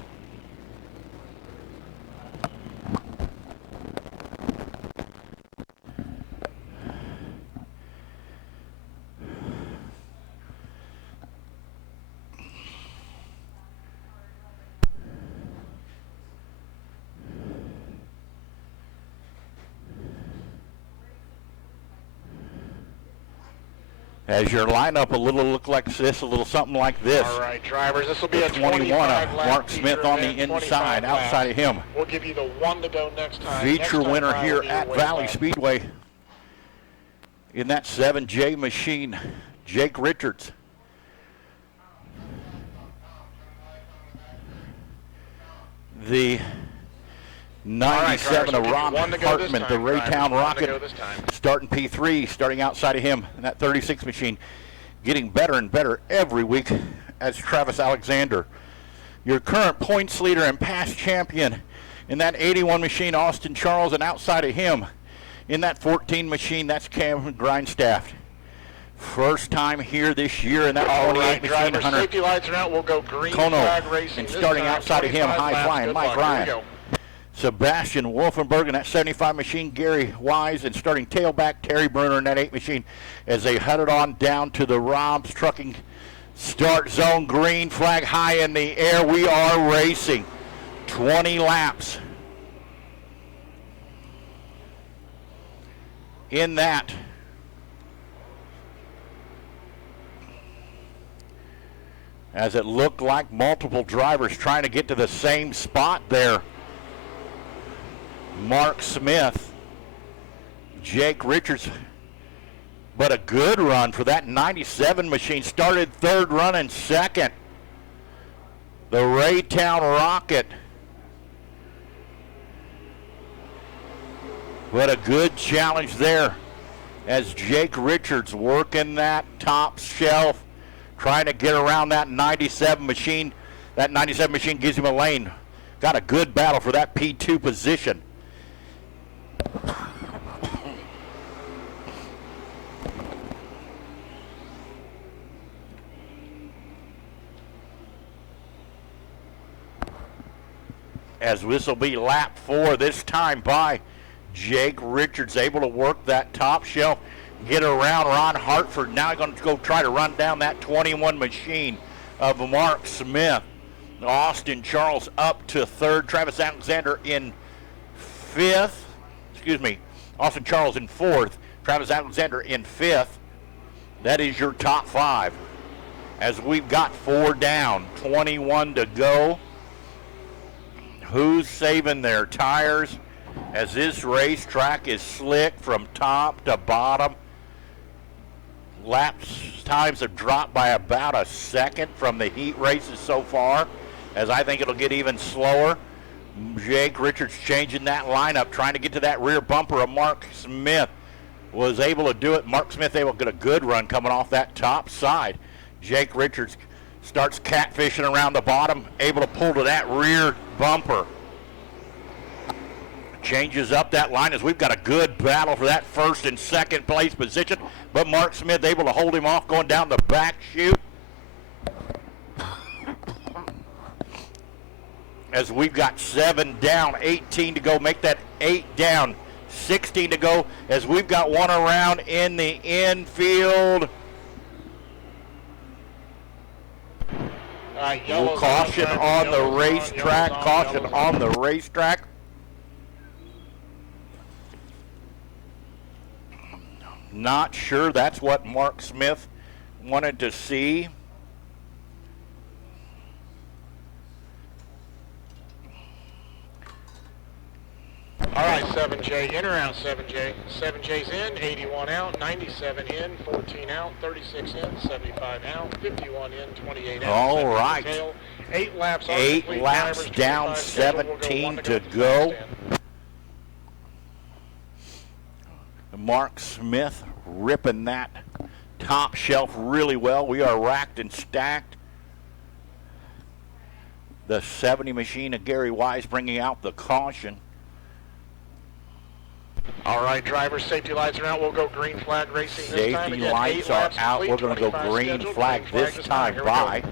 As your lineup a little look like this, a little something like this. All right, drivers, this will be a 21 25 of lap Mark Smith on the feature event, inside, 25 laps. outside of him. We'll give you the one to go next time. Feature winner Kyle here will be at your Valley lap. Speedway in that 7J machine, Jake Richards. The 97 of Ron Hartman, the Raytown Rocket, starting P3, starting outside of him in that 36 machine, getting better and better every week as Travis Alexander. Your current points leader and past champion in that 81 machine, Austin Charles, and outside of him in that 14 machine, that's Cameron Grindstaff. First time here this year in that 28 machine, Hunter Safety lights are out. We'll go green Kono, flag racing. and starting outside of him, high flying, Mike Ryan. Sebastian Wolfenberg in that 75 machine, Gary Wise, and starting tailback Terry Bruner in that 8 machine as they headed on down to the Rob's Trucking start zone. Green flag high in the air. We are racing 20 laps in that. As it looked like multiple drivers trying to get to the same spot there. Mark Smith, Jake Richards, but a good run for that 97 machine. Started third, running second. The Raytown Rocket. But a good challenge there as Jake Richards working that top shelf, trying to get around that 97 machine. That 97 machine gives him a lane. Got a good battle for that P2 position. As this will be lap 4, this time by Jake Richards able to work that top shelf, get around Ron Hartford. Now he's going to go try to run down that 21 machine of Mark Smith. Austin Charles up to third. Travis Alexander in fifth. Austin Charles in fourth. Travis Alexander in fifth. That is your top five. As we've got 4 down, 21 to go. Who's saving their tires? As this racetrack is slick from top to bottom. Lap times have dropped by about a second from the heat races so far, as I think it'll get even slower. Jake Richards changing that lineup, trying to get to that rear bumper of Mark Smith. Was able to do it. Mark Smith able to get a good run coming off that top side. Jake Richards starts catfishing around the bottom, able to pull to that rear bumper. Changes up that line as we've got a good battle for that first and second place position, but Mark Smith able to hold him off going down the back chute. As we've got 7 down, 18 to go, make that 8 down, 16 to go, as we've got one around in the infield. Caution on the racetrack, caution on the racetrack. Not sure that's what Mark Smith wanted to see. All right, 7J, in or out, 7J. 7J's in, 81 out, 97 in, 14 out, 36 in, 75 out, 51 in, 28 out. All right. Tail. 8 laps. 8 laps down, 17 to go. Mark Smith ripping that top shelf really well. We are racked and stacked. The 70 machine of Gary Wise bringing out the caution. All right, drivers, safety lights are out. We'll go green flag racing this time. Safety Again, lights are out. We're going to go green flag this time by.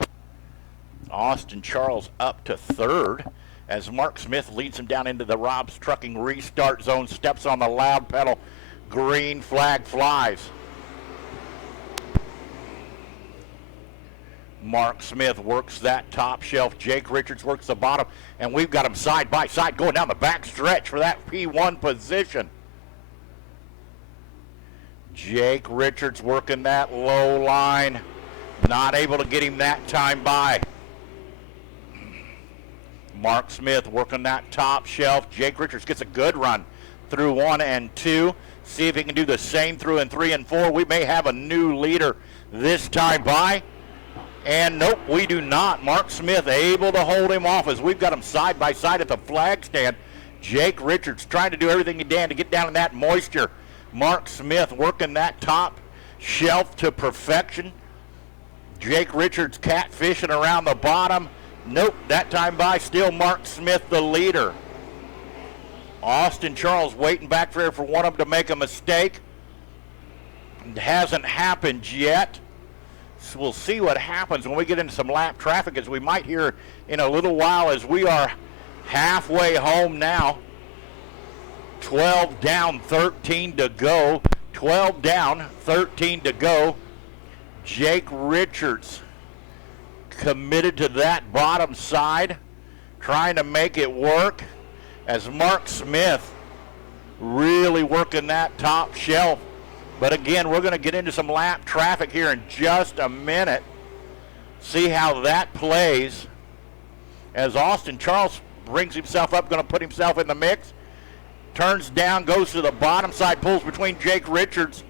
Austin Charles up to third as Mark Smith leads him down into the Rob's Trucking restart zone, steps on the loud pedal. Green flag flies. Mark Smith works that top shelf. Jake Richards works the bottom, and we've got them side by side going down the back stretch for that P1 position. Jake Richards working that low line. Not able to get him that time by. Mark Smith working that top shelf. Jake Richards gets a good run through 1 and 2. See if he can do the same through in 3 and 4. We may have a new leader this time by. And nope, we do not. Mark Smith able to hold him off as we've got him side by side at the flag stand. Jake Richards trying to do everything he can to get down in that moisture. Mark Smith working that top shelf to perfection. Jake Richards catfishing around the bottom. Nope, that time by still Mark Smith the leader. Austin Charles waiting back there for one of them to make a mistake. It hasn't happened yet. So we'll see what happens when we get into some lap traffic, as we might hear in a little while, as we are halfway home now. 12 down, 13 to go. 12 down, 13 to go. Jake Richards committed to that bottom side, trying to make it work, as Mark Smith really working that top shelf. But again, we're going to get into some lap traffic here in just a minute. See how that plays as Austin Charles brings himself up, going to put himself in the mix. Turns down, goes to the bottom side, pulls between Jake Richards.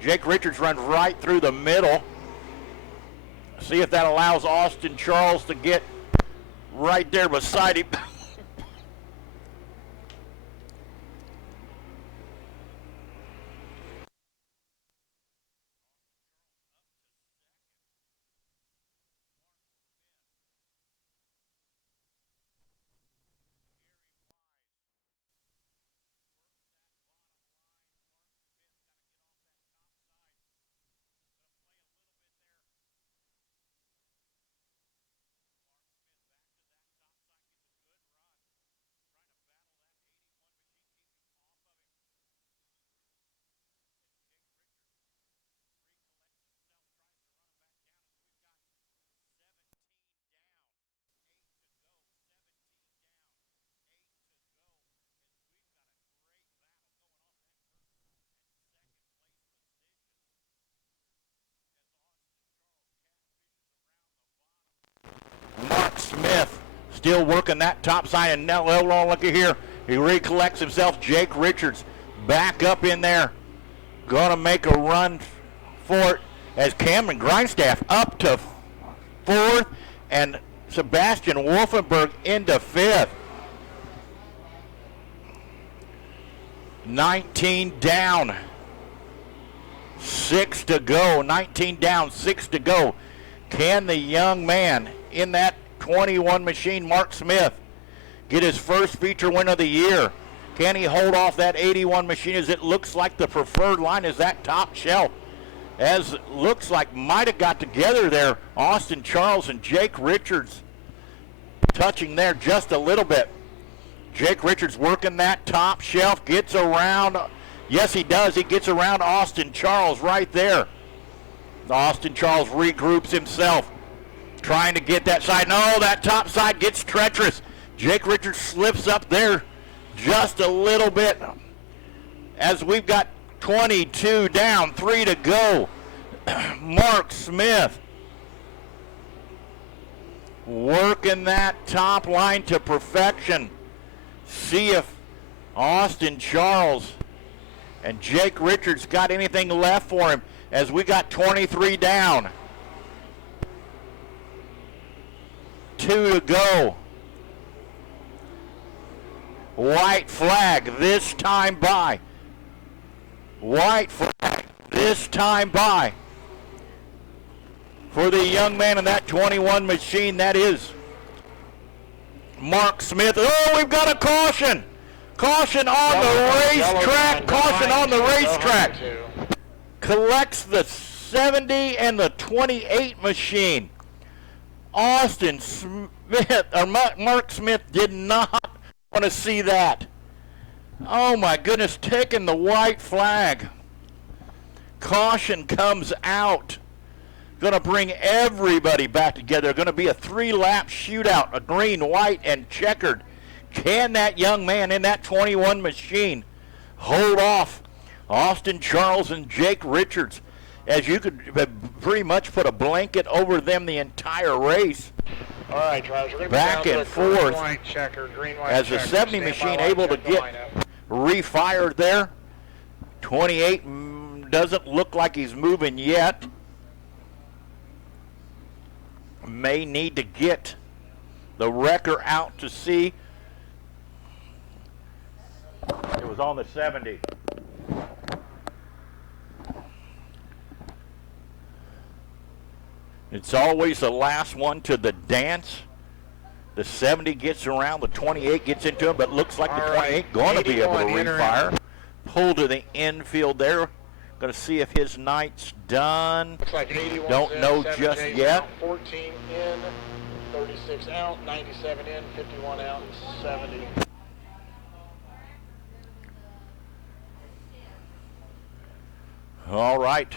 Jake Richards runs right through the middle. See if that allows Austin Charles to get right there beside him. Still working that top side, and now, well, look at here. He recollects himself. Jake Richards back up in there. Gonna make a run for it as Cameron Grindstaff up to 4th and Sebastian Wolfenberg into 5th. 19 down, 6 to go. 19 down, 6 to go. Can the young man in that 21 machine, Mark Smith, get his first feature win of the year? Can he hold off that 81 machine as it looks like the preferred line is that top shelf? As it looks like might have got together there, Austin Charles and Jake Richards touching there just a little bit. Jake Richards working that top shelf, gets around. Yes, he does. He gets around Austin Charles right there. Austin Charles regroups himself, trying to get that side. No, that top side gets treacherous. Jake Richards slips up there just a little bit as we've got 22 down, 3 to go. Mark Smith working that top line to perfection. See if Austin Charles and Jake Richards got anything left for him as we got 23 down. 2 to go. White flag this time by. White flag this time by. For the young man in that 21 machine, that is Mark Smith. Oh, we've got a caution. Caution on the racetrack. Caution on the racetrack. Collects the 70 and the 28 machine. Austin Smith, or Mark Smith did not want to see that. Oh my goodness, taking the white flag. Caution comes out. Going to bring everybody back together. Going to be a 3-lap shootout, a green, white, and checkered. Can that young man in that 21 machine hold off Austin Charles and Jake Richards, as you could pretty much put a blanket over them the entire race? All right, drivers, we're going to back be down and to a green, forth white, checker, green, white, as the checker. 70 Stand machine by, able to check the get lineup. refired there. 28 doesn't look like he's moving yet. May need to get the wrecker out to see. It was on the 70. It's always the last one to the dance. The 70 gets around, the 28 gets into him, but looks like the 28 going to be able to refire. Pull to the infield there. Going to see if his night's done. Looks like 81 Don't know just yet. 14 in, 36 out, 97 in, 51 out, and 70. All right.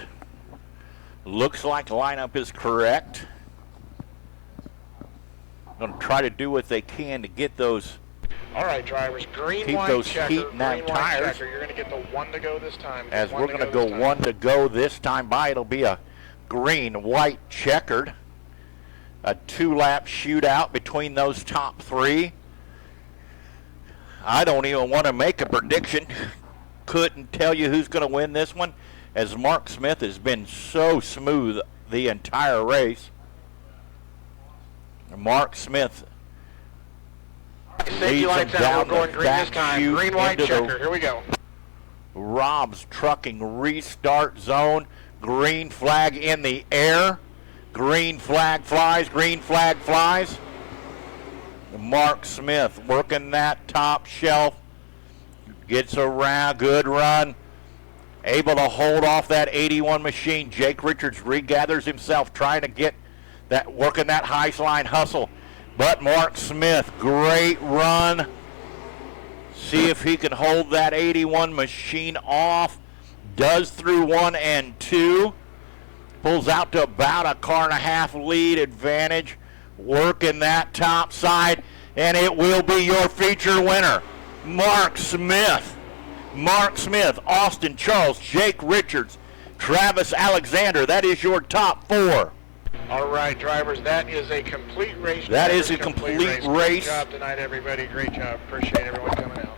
Looks like the lineup is correct. Going to try to do what they can to get those. All right, drivers, green, Keep white, those checker, heat in that green, white, tires. checker. You're going to get the 1 to go this time. As we're going to go 1 to go this time by, it'll be a green, white, checkered. A 2-lap shootout between those top 3. I don't even want to make a prediction. Couldn't tell you who's going to win this one, as Mark Smith has been so smooth the entire race. Mark Smith Safety leads them lights out. down We're going the green this back time. chute Green, white, into checker. the Here we go. Rob's Trucking restart zone. Green flag in the air. Green flag flies. Green flag flies. Mark Smith working that top shelf. Gets around. Good run. Able to hold off that 81 machine. Jake Richards regathers himself, trying to get that, working that high line hustle. But Mark Smith, great run. See if he can hold that 81 machine off. Does through 1 and 2. Pulls out to about a car and a half lead advantage. Working that top side. And it will be your feature winner, Mark Smith. Mark Smith, Austin Charles, Jake Richards, Travis Alexander. That is your top 4. All right, drivers, that is a complete race. That is drivers, a complete Great race. job tonight, everybody. Great job. Appreciate everyone coming out.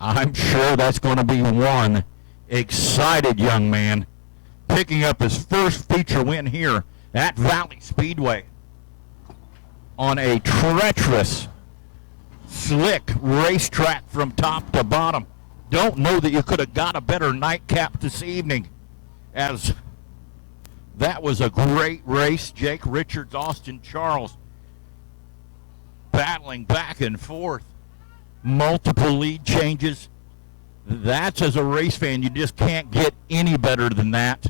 I'm sure that's going to be one excited young man picking up his first feature win here at Valley Speedway on a treacherous, slick racetrack from top to bottom. Don't know that you could have got a better nightcap this evening, as that was a great race. Jake Richards, Austin Charles battling back and forth. Multiple lead changes. That's, as a race fan, you just can't get any better than that.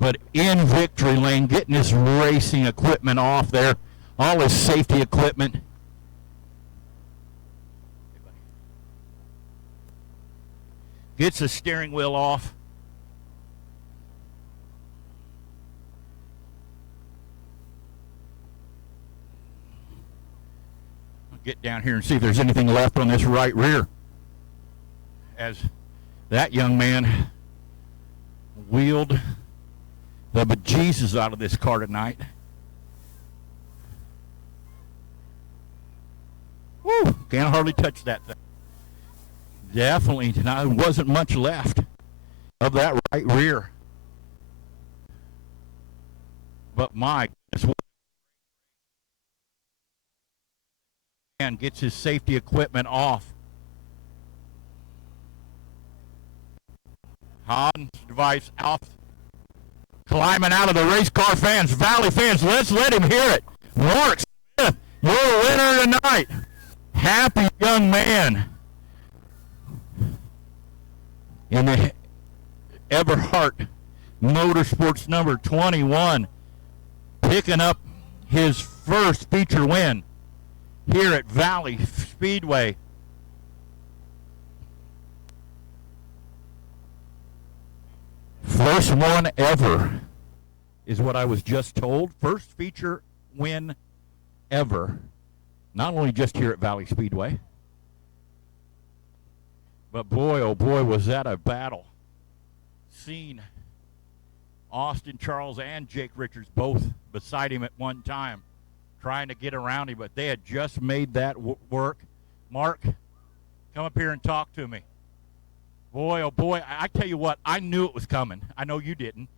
But in victory lane, getting his racing equipment off there, all his safety equipment. Gets the steering wheel off. Get down here and see if there's anything left on this right rear, as that young man wheeled the bejesus out of this car tonight. Woo! Can't hardly touch that thing. Definitely wasn't much left of that right rear. But my goodness, and gets his safety equipment off. Hans device off. Climbing out of the race car fans, Valley fans, let's let him hear it. Mark Smith, your winner tonight. Happy young man in the Everhart Motorsports number 21, picking up his first feature win here at Valley Speedway. First one ever is what I was just told. First feature win ever. Not only just here at Valley Speedway, but boy, oh boy, was that a battle. Seen Austin Charles and Jake Richards both beside him at one time, trying to get around him, but they had just made that work. Mark, come up here and talk to me. Boy, oh boy, I tell you what, I knew it was coming. I know you didn't.